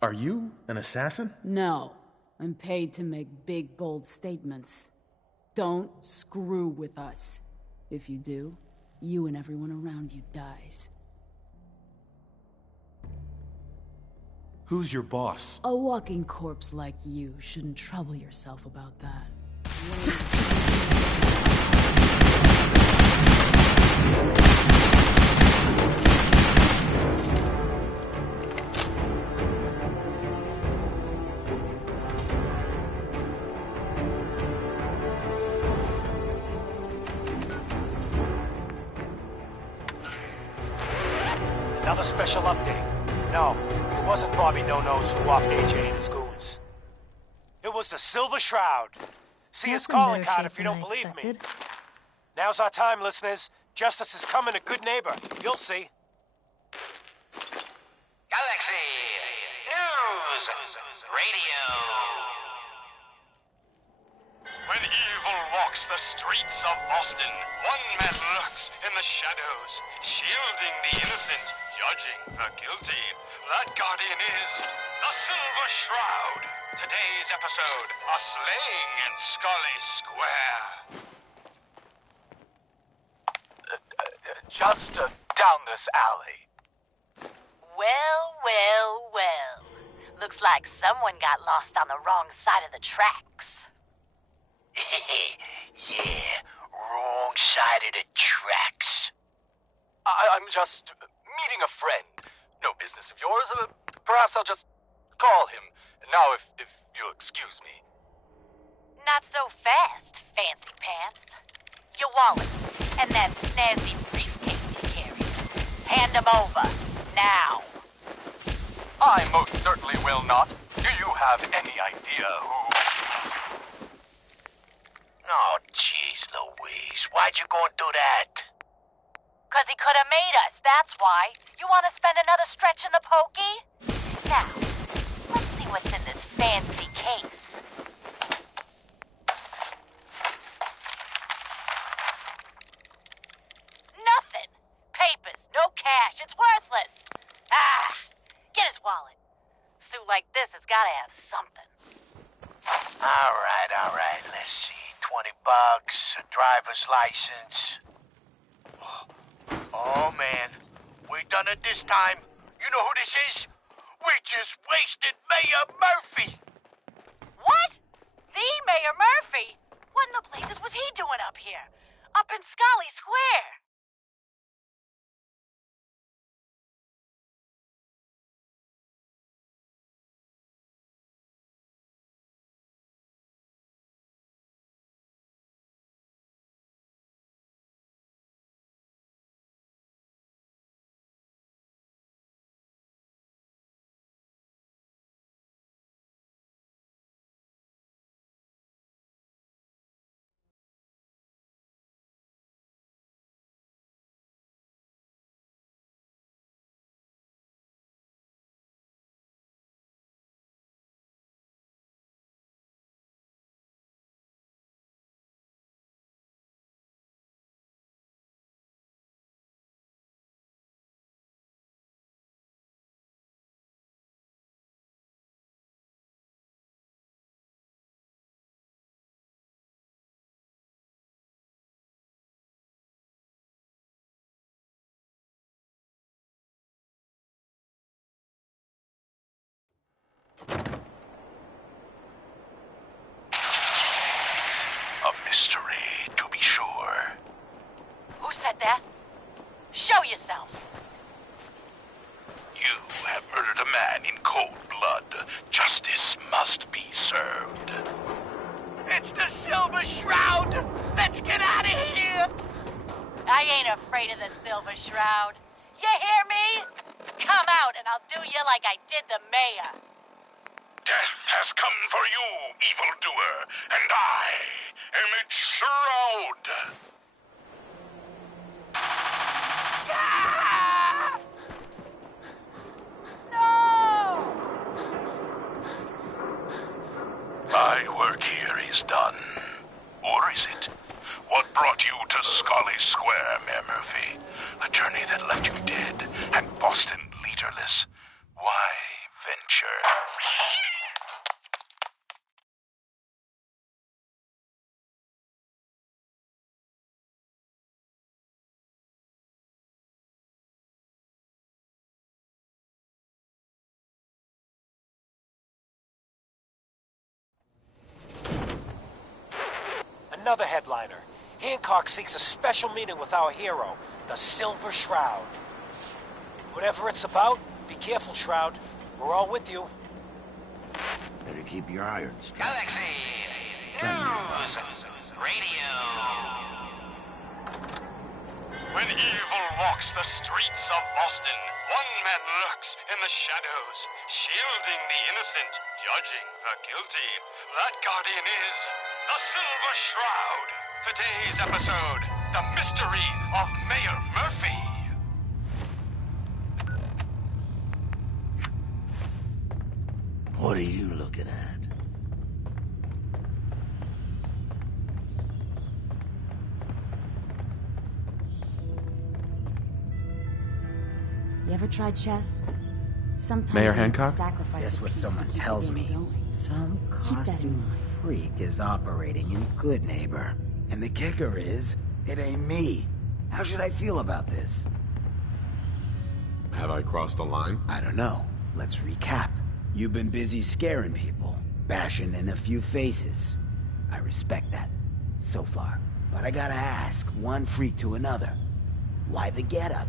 Are you an assassin? No. I'm paid to make big, bold statements. Don't screw with us. If you do, you and everyone around you dies. Who's your boss? A walking corpse like you shouldn't trouble yourself about that. Another special update. No, it wasn't Bobby No-Nos who offed AJ and his goons. It was the Silver Shroud. See his calling card if you don't believe me. Now's our time, listeners. Justice is coming to Good Neighbor. You'll see. Galaxy News Radio. When evil walks the streets of Boston, one man lurks in the shadows, shielding the innocent, judging the guilty. That guardian is the Silver Shroud. Today's episode, a slaying in Scully Square. Just down this alley. Well. Looks like someone got lost on the wrong side of the tracks. Yeah, wrong side of the tracks. I'm just meeting a friend. No business of yours. Perhaps I'll just call him. Now, if you'll excuse me. Not so fast, fancy pants. Your wallet, and that snazzy briefcase you carry. Hand them over, now. I most certainly will not. Do you have any idea who... Oh, jeez Louise, why'd you go and do that? 'Cause he could have made us, that's why. You want to spend another stretch in the pokey? Now, let's see what's in this fancy case. Nothing. Papers, no cash, it's worthless. Get his wallet. Suit like this has gotta have something. All right, let's see. $20, a driver's license. Oh, man. We done it this time. You know who this is? We just wasted Mayor Murphy. What? The Mayor Murphy? What in the blazes was he doing up here? Up in Scully Square? A mystery, to be sure. Who said that? Show yourself. You have murdered a man in cold blood. Justice must be served. It's the Silver Shroud. Let's get out of here. I ain't afraid of the Silver Shroud. You hear me? Come out and I'll do you like I did the mayor. Death has come for you, evildoer, and I am its shroud. Ah! is done. Or is it? What brought you to Scully Square, Mayor Murphy? A journey that left you dead and Boston leaderless. Why venture? Another headliner. Hancock seeks a special meeting with our hero, the Silver Shroud. Whatever it's about, be careful, Shroud. We're all with you. Better keep your iron straight. Galaxy News Radio. When evil walks the streets of Boston, one man lurks in the shadows, shielding the innocent, judging the guilty. That guardian is the Silver Shroud. Today's episode, the mystery of Mayor Murphy. What are you looking at? You ever tried chess? Sometimes Mayor you have to Hancock? sacrifice Guess a what piece someone to keep tells the game me? going. Some Keep that in costume mind. freak is operating in Good Neighbor. And the kicker is, it ain't me. How should I feel about this? Have I crossed a line? I don't know. Let's recap. You've been busy scaring people, bashing in a few faces. I respect that, so far. But I gotta ask, one freak to another. Why the getup?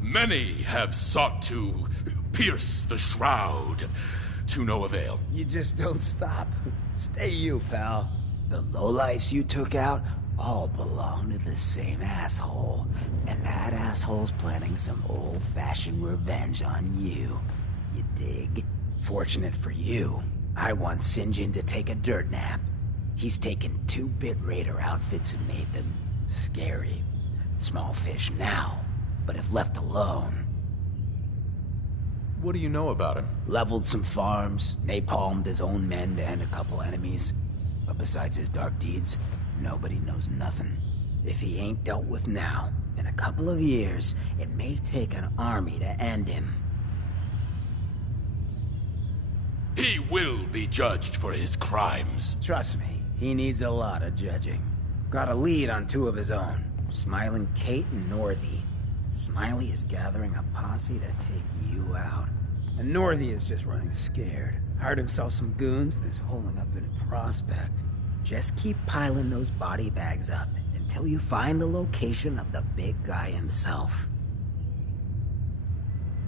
Many have sought to pierce the shroud, to no avail. You just don't stop. Stay you, pal. The lowlifes you took out all belong to the same asshole. And that asshole's planning some old-fashioned revenge on you. You dig? Fortunate for you, I want Sinjin to take a dirt nap. He's taken 2-bit raider outfits and made them scary. Small fish now, but if left alone... What do you know about him? Leveled some farms, napalmed his own men and a couple enemies. But besides his dark deeds, nobody knows nothing. If he ain't dealt with now, in a couple of years, it may take an army to end him. He will be judged for his crimes. Trust me, he needs a lot of judging. Got a lead on 2 of his own, Smiling Kate and Northy. Smiley is gathering a posse to take you out. And Northy is just running scared. Hired himself some goons and is holding up in Prospect. Just keep piling those body bags up until you find the location of the big guy himself.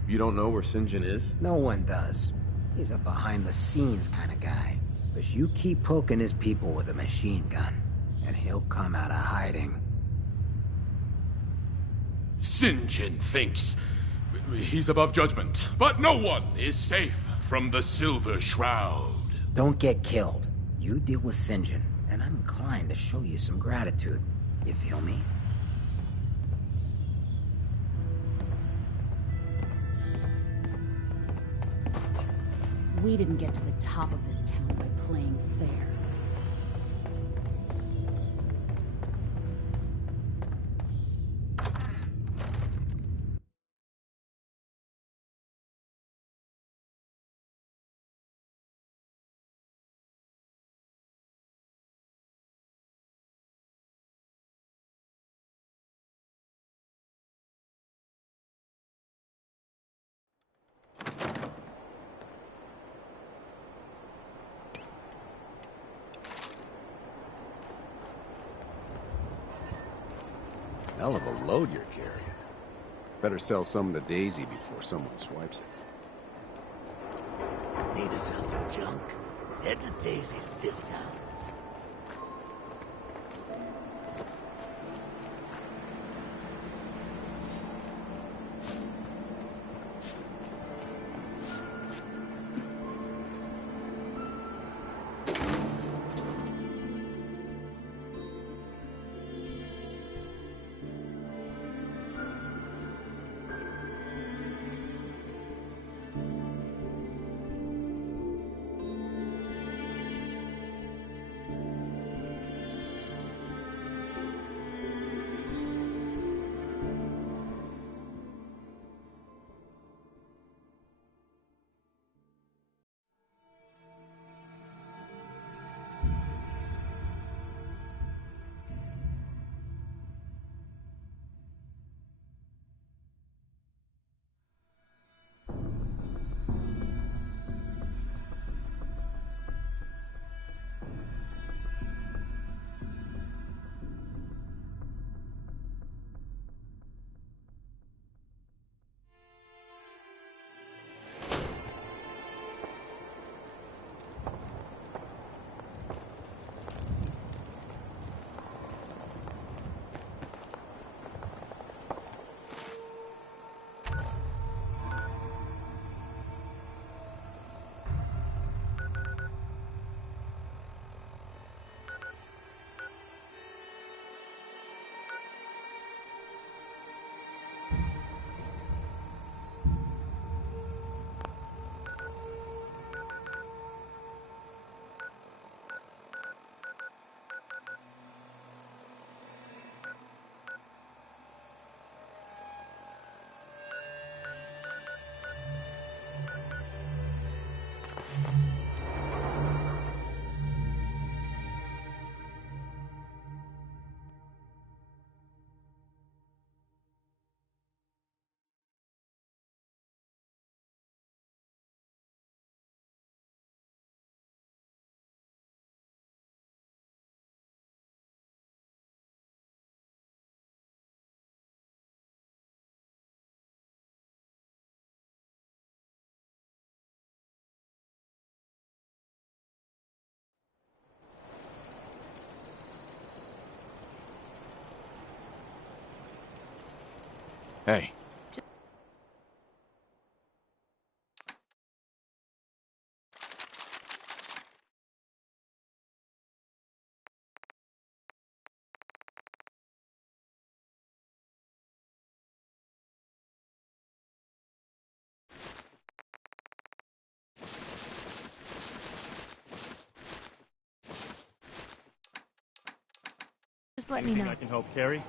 You don't know where Sinjin is? No one does. He's a behind-the-scenes kind of guy. But you keep poking his people with a machine gun, and he'll come out of hiding. Sinjin thinks he's above judgment, but no one is safe from the Silver Shroud. Don't get killed. You deal with Sinjin, and I'm inclined to show you some gratitude. You feel me? We didn't get to the top of this town by playing fair. Hell of a load you're carrying. Better sell some to Daisy before someone swipes it. Need to sell some junk? Head to Daisy's Discounts. Hey. Just let me know. I can help carry?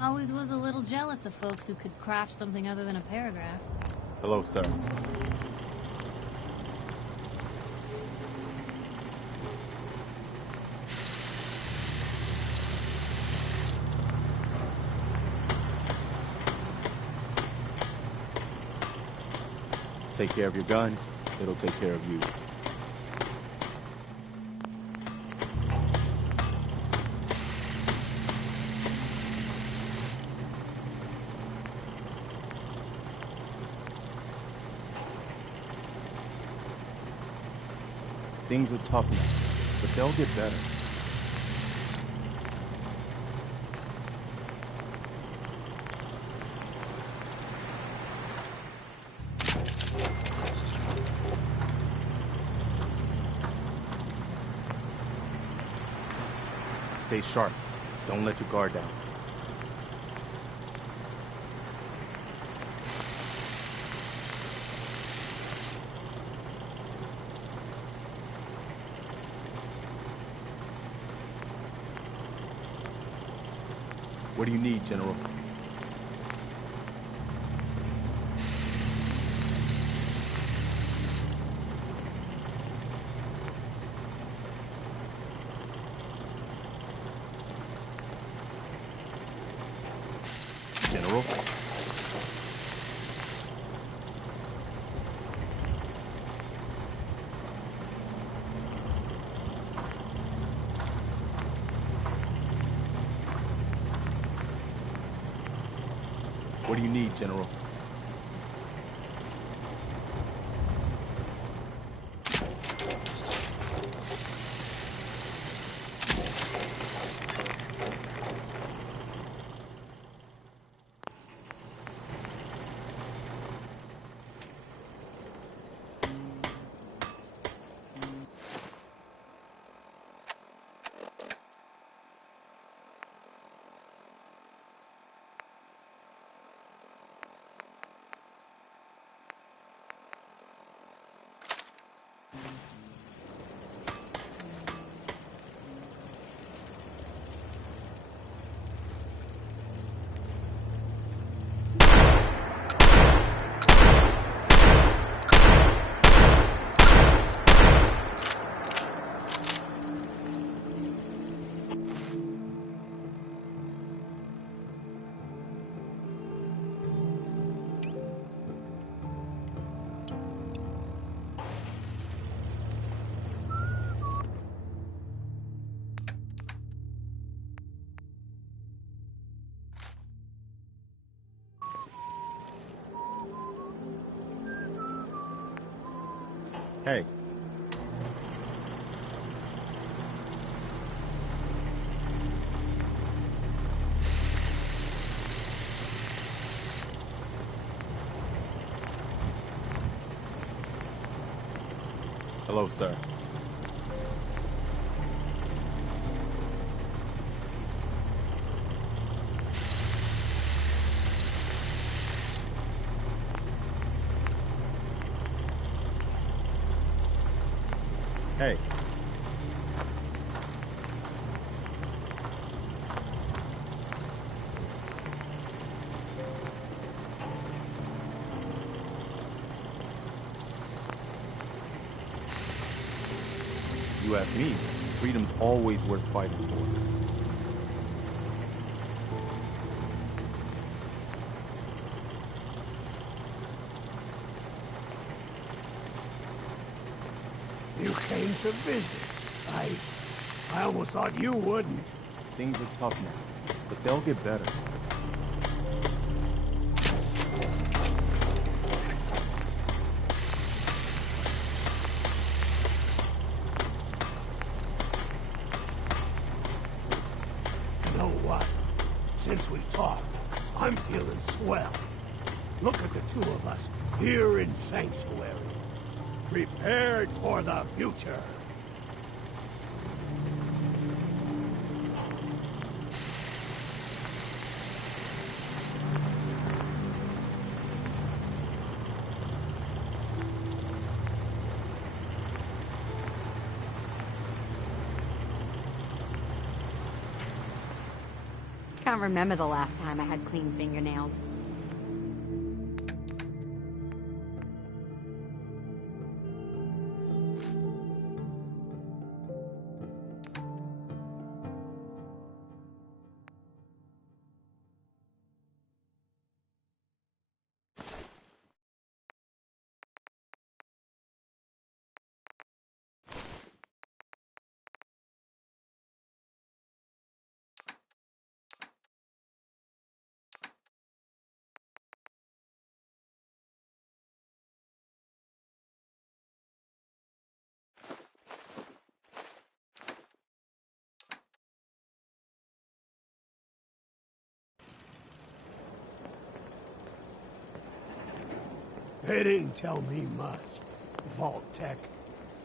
Always was a little jealous of folks who could craft something other than a paragraph. Hello, sir. Take care of your gun, it'll take care of you. Things are tough now, but they'll get better. Stay sharp. Don't let your guard down. What do you need, General? General? What do you need, General? Hey. Hello, sir. Hey. You ask me, freedom's always worth fighting for. You came to visit. I almost thought you wouldn't. Things are tough now, but they'll get better. You know what? Since we talked, I'm feeling swell. Look at the two of us here in Sanctuary. Prepared for the future. Can't remember the last time I had clean fingernails. They didn't tell me much, Vault Tech.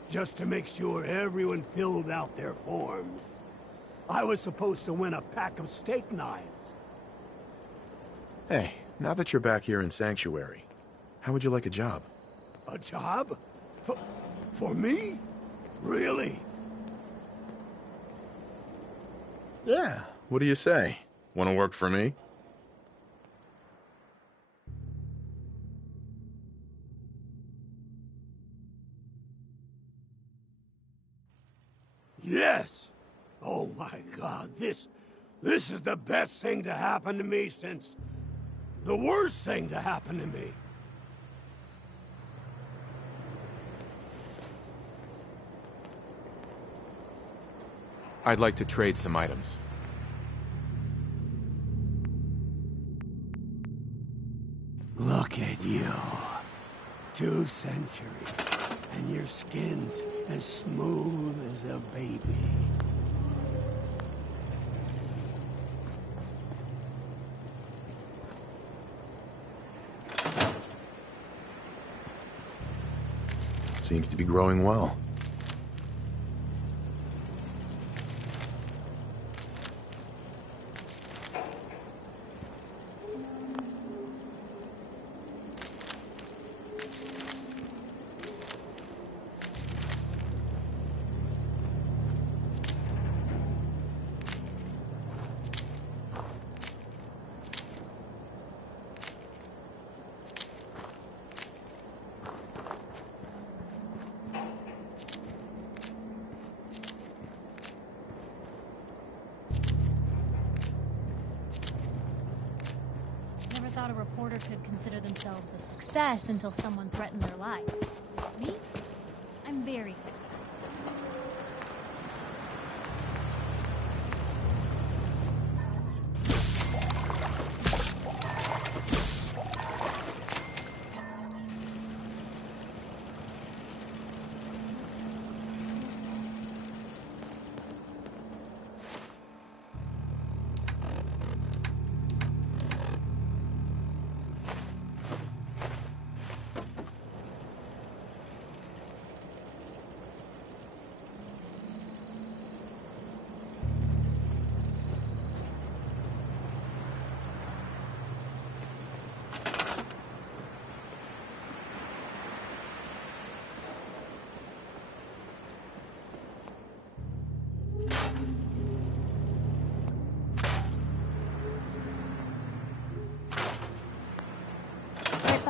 Just to make sure everyone filled out their forms. I was supposed to win a pack of steak knives. Hey, now that you're back here in Sanctuary, how would you like a job? A job? For me? Really? Yeah. What do you say? Want to work for me? Yes! Oh my God, this is the best thing to happen to me since the worst thing to happen to me. I'd like to trade some items. Look at you. 2 centuries, and your skin's as smooth as a baby. Seems to be growing well. Thought a reporter could consider themselves a success until someone threatened their life. Me? I'm very successful.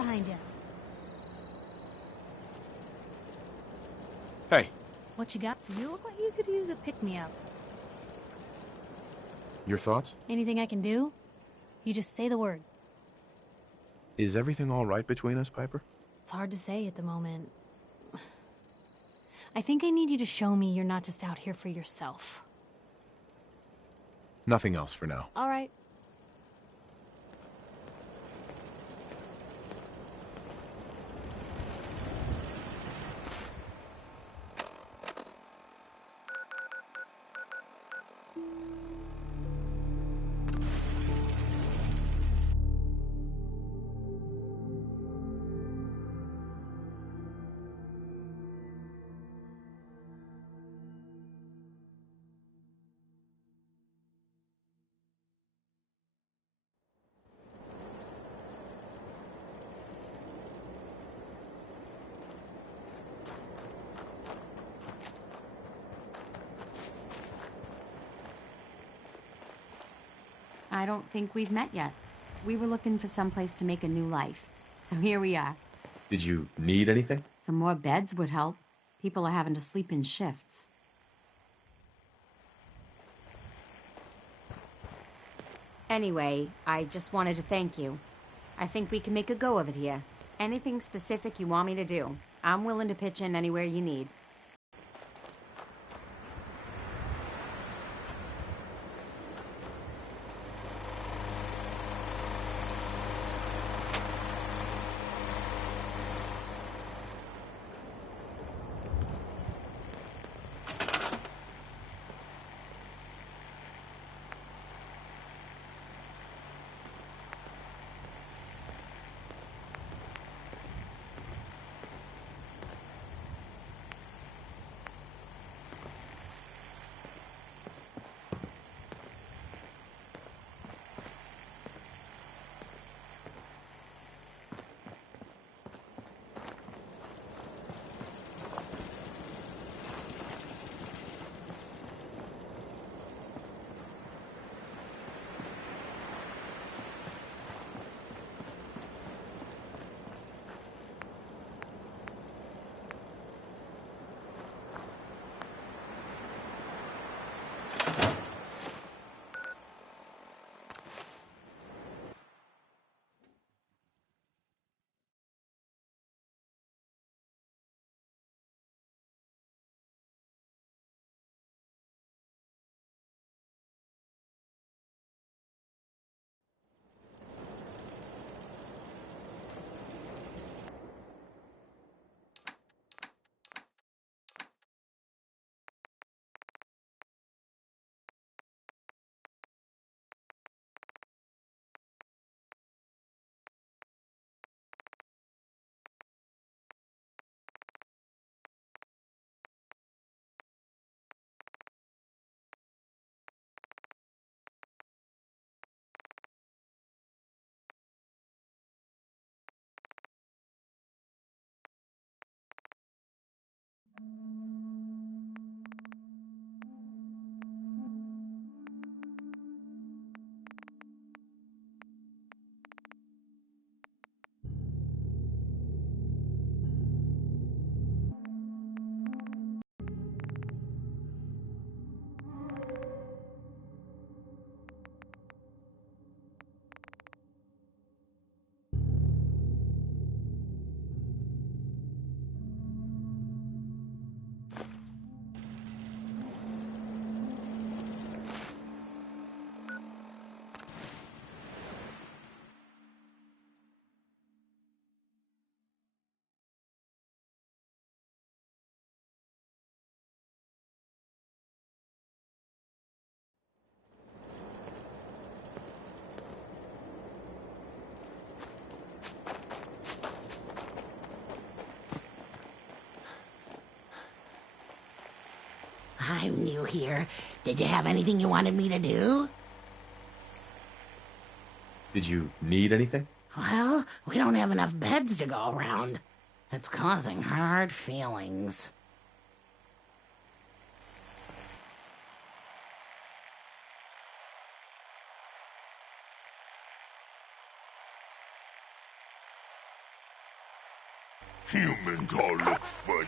behind you. Hey. What you got? You look like you could use a pick-me-up. Your thoughts? Anything I can do? You just say the word. Is everything all right between us, Piper? It's hard to say at the moment. I think I need you to show me you're not just out here for yourself. Nothing else for now. All right. I don't think we've met yet. We were looking for someplace to make a new life. So here we are. Did you need anything? Some more beds would help. People are having to sleep in shifts. Anyway, I just wanted to thank you. I think we can make a go of it here. Anything specific you want me to do, I'm willing to pitch in anywhere you need. I'm new here. Did you have anything you wanted me to do? Did you need anything? Well, we don't have enough beds to go around. It's causing hard feelings. Humans all look funny.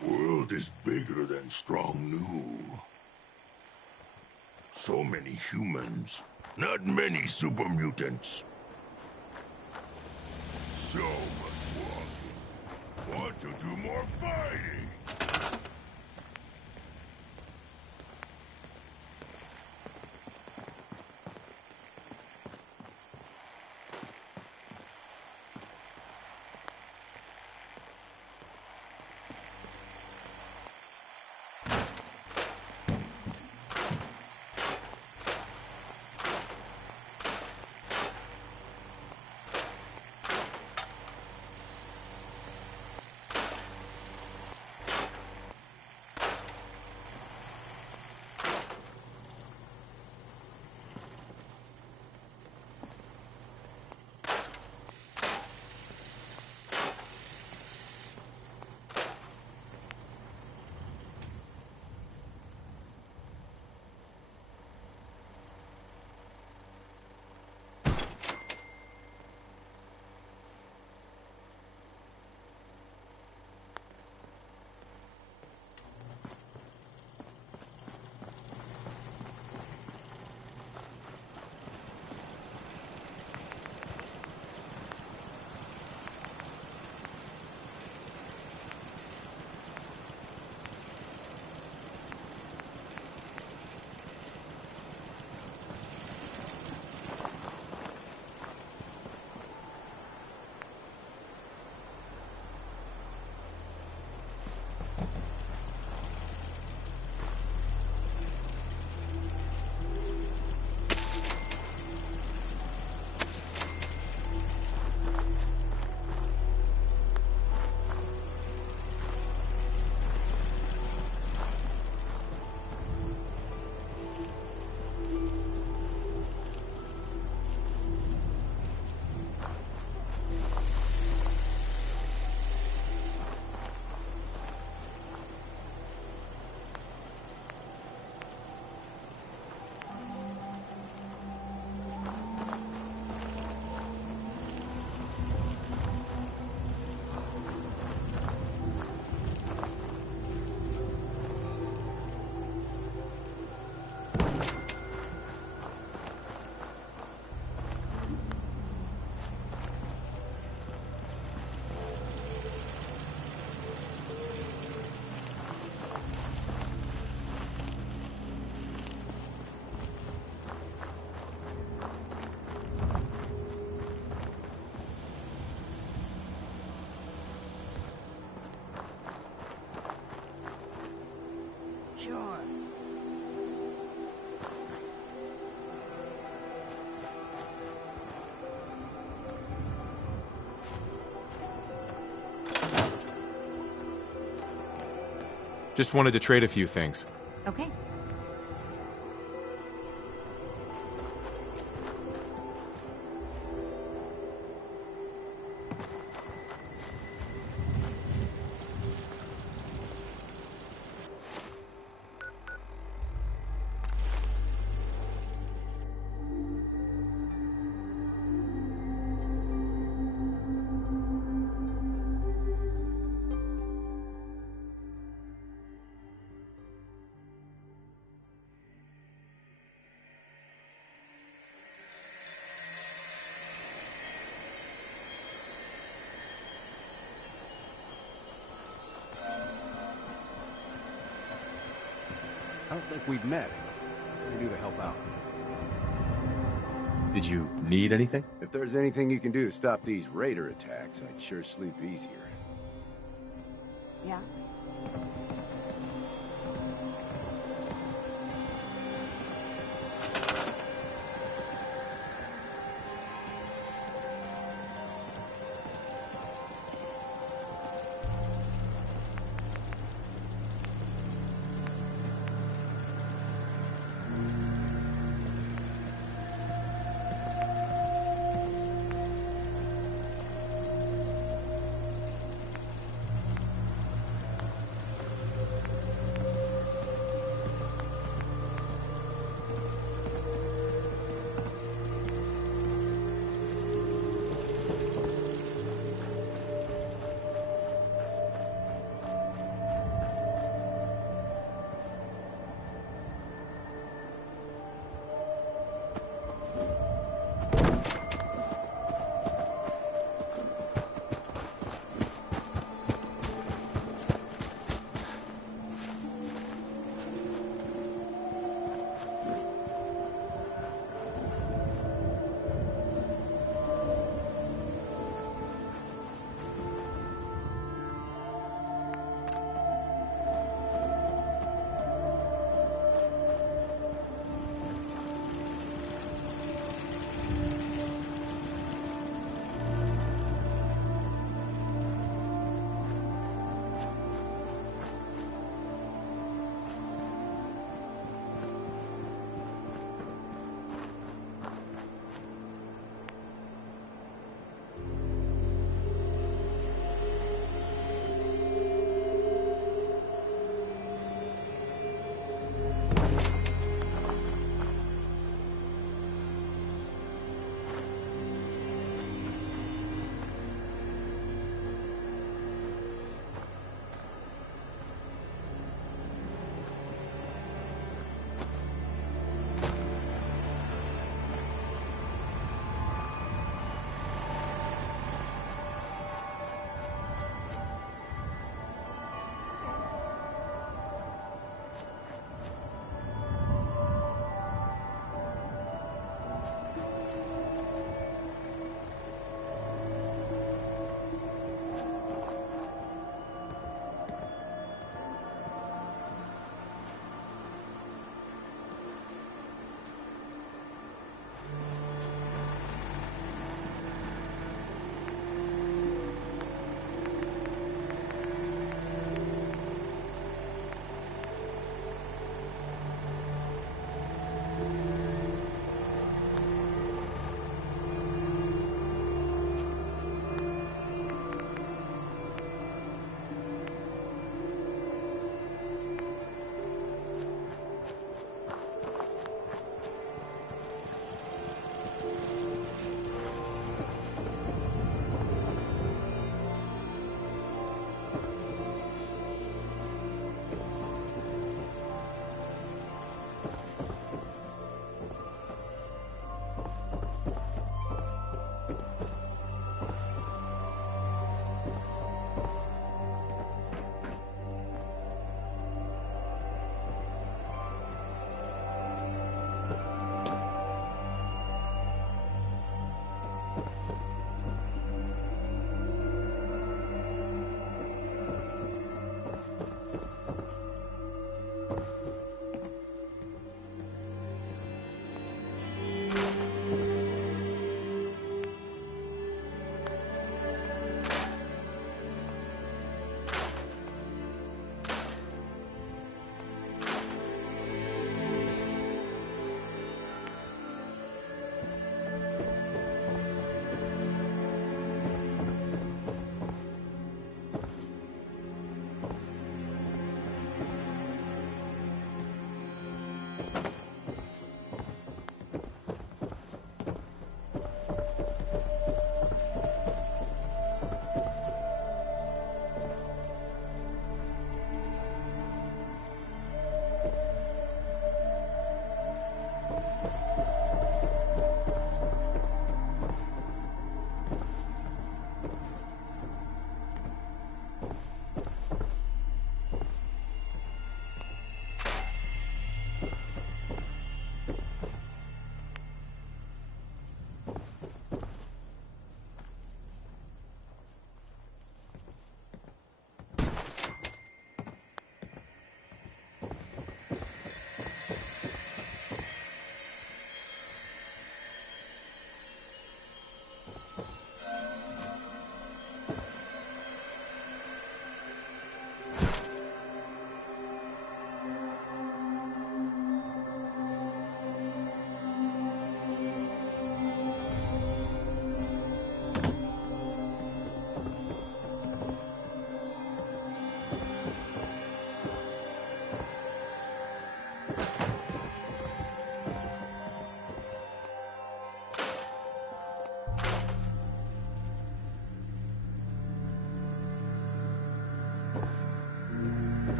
World is bigger than Strong knew. So many humans, not many super mutants. So much walking. Want to do more fighting? Sure. Just wanted to trade a few things. Okay. I don't think we've met. What can we do to help out? Did you need anything? If there's anything you can do to stop these raider attacks, I'd sure sleep easier. Yeah.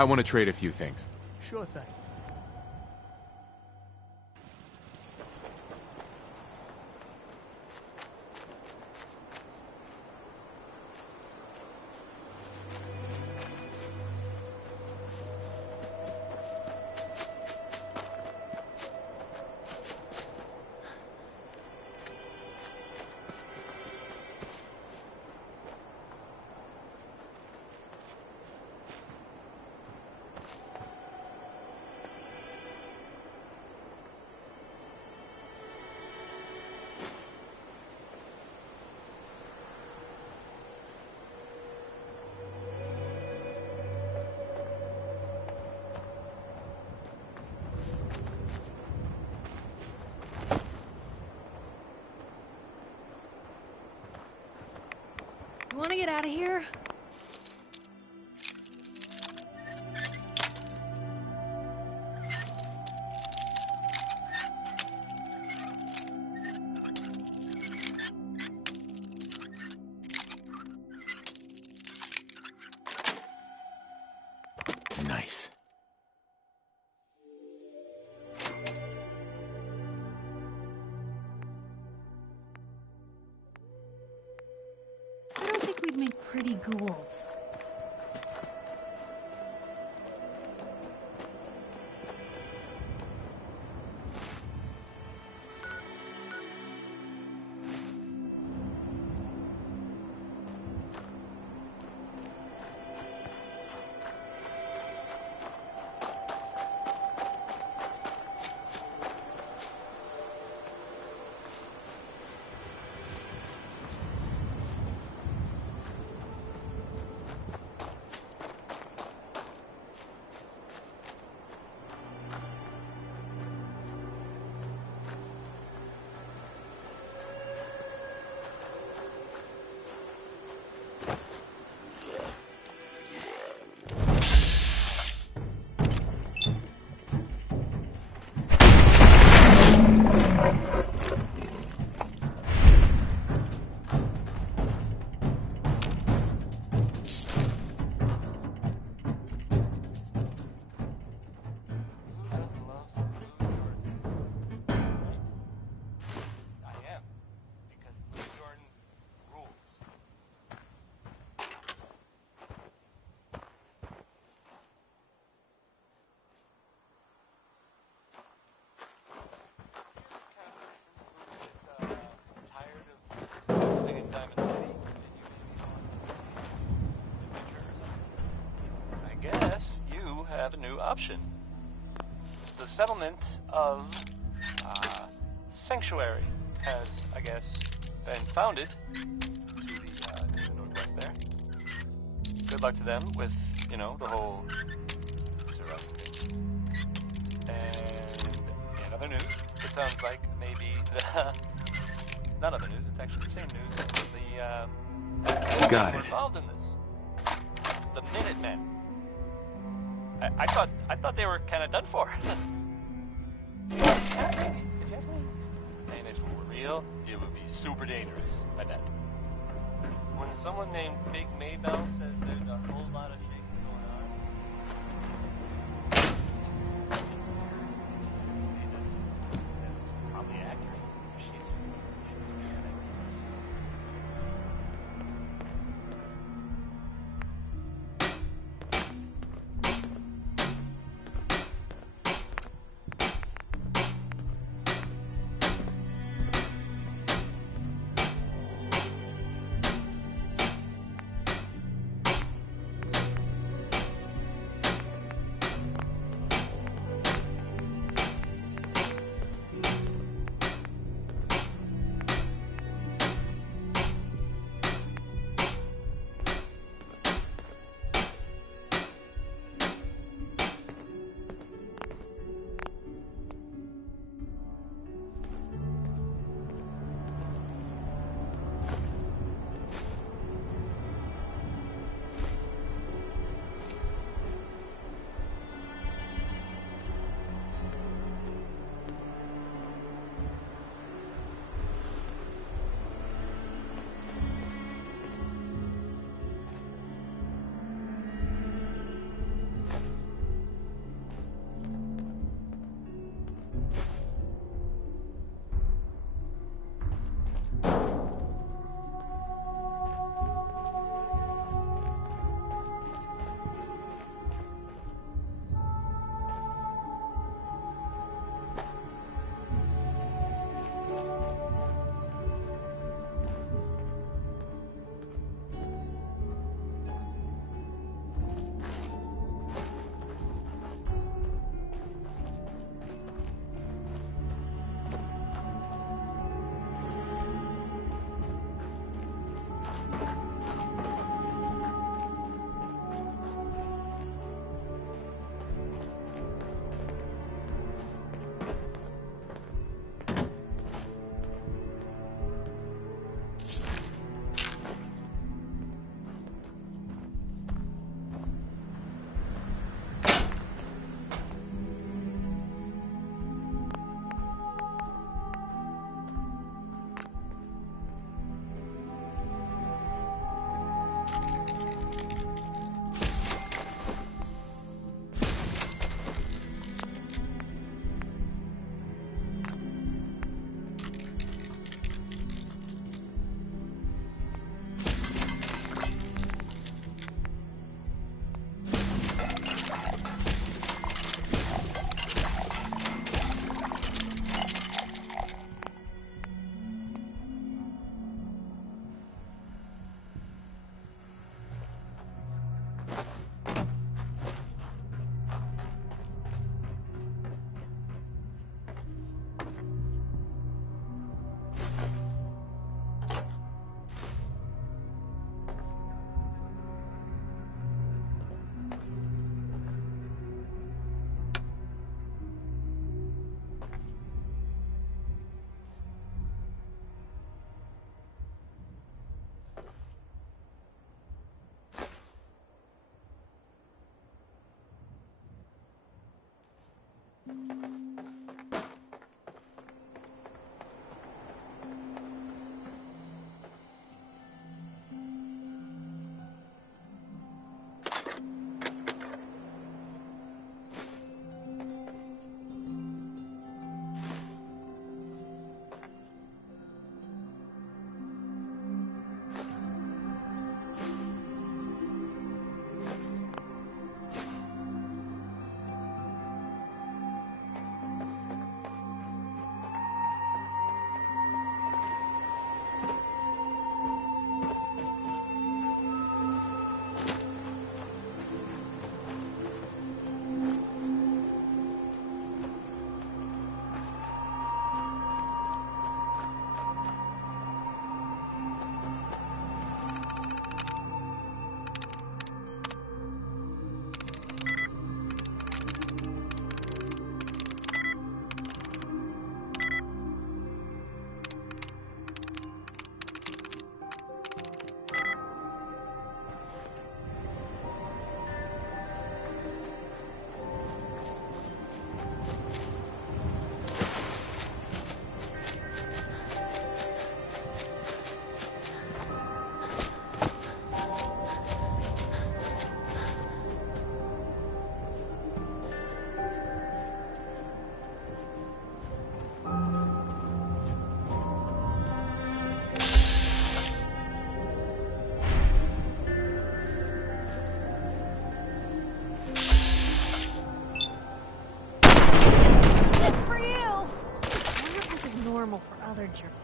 I want to trade a few things. Sure thing. You want to get out of here? Nice. I don't think we'd make pretty ghouls. Have a new option. The settlement of Sanctuary has, I guess, been founded to the northwest there. Good luck to them with, you know, the whole surrounding thing. And in other news, it sounds like maybe not other news, it's actually the same news. The Got it. involved in this. The Minutemen. I thought they were kind of done for. If you ask me, and if it were real, it would be super dangerous, I bet. When someone named Big Maybell says there's a whole lot of shit going on, that's probably accurate. She's scared, I guess.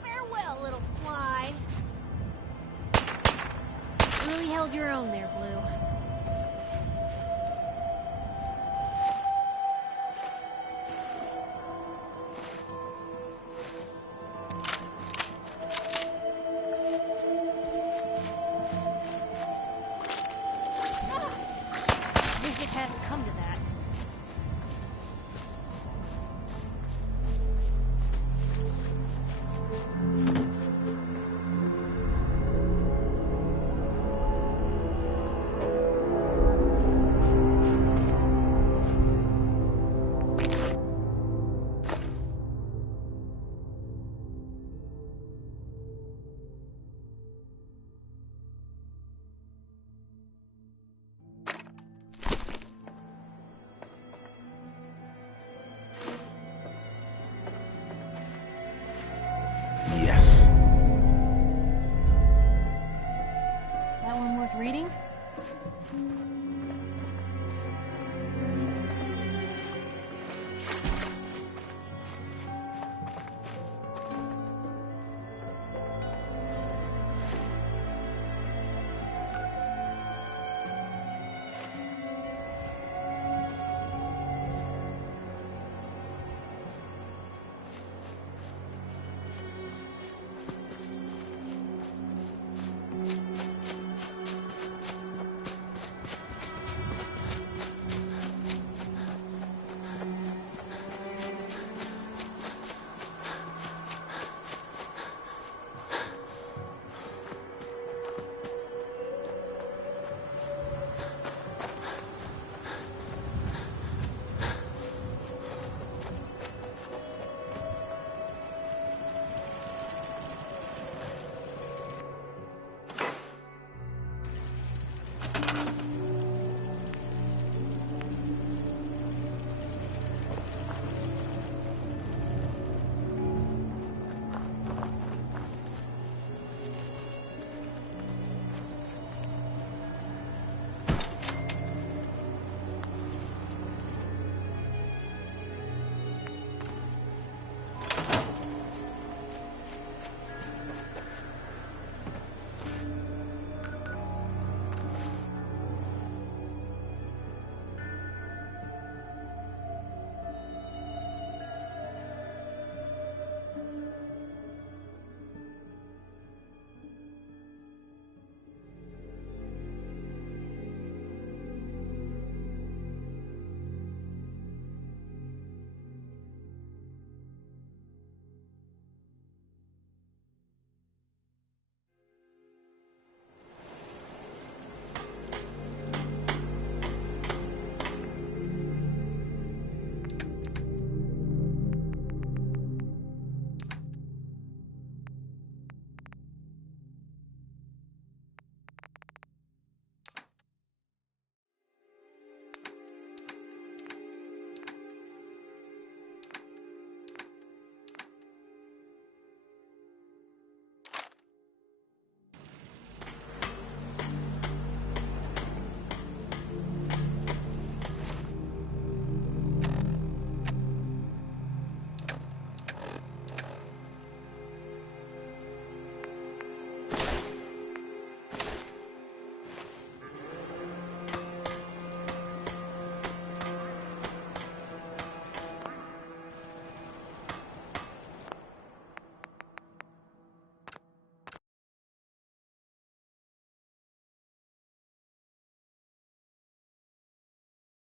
Farewell, little fly. Really held your own there, Blue.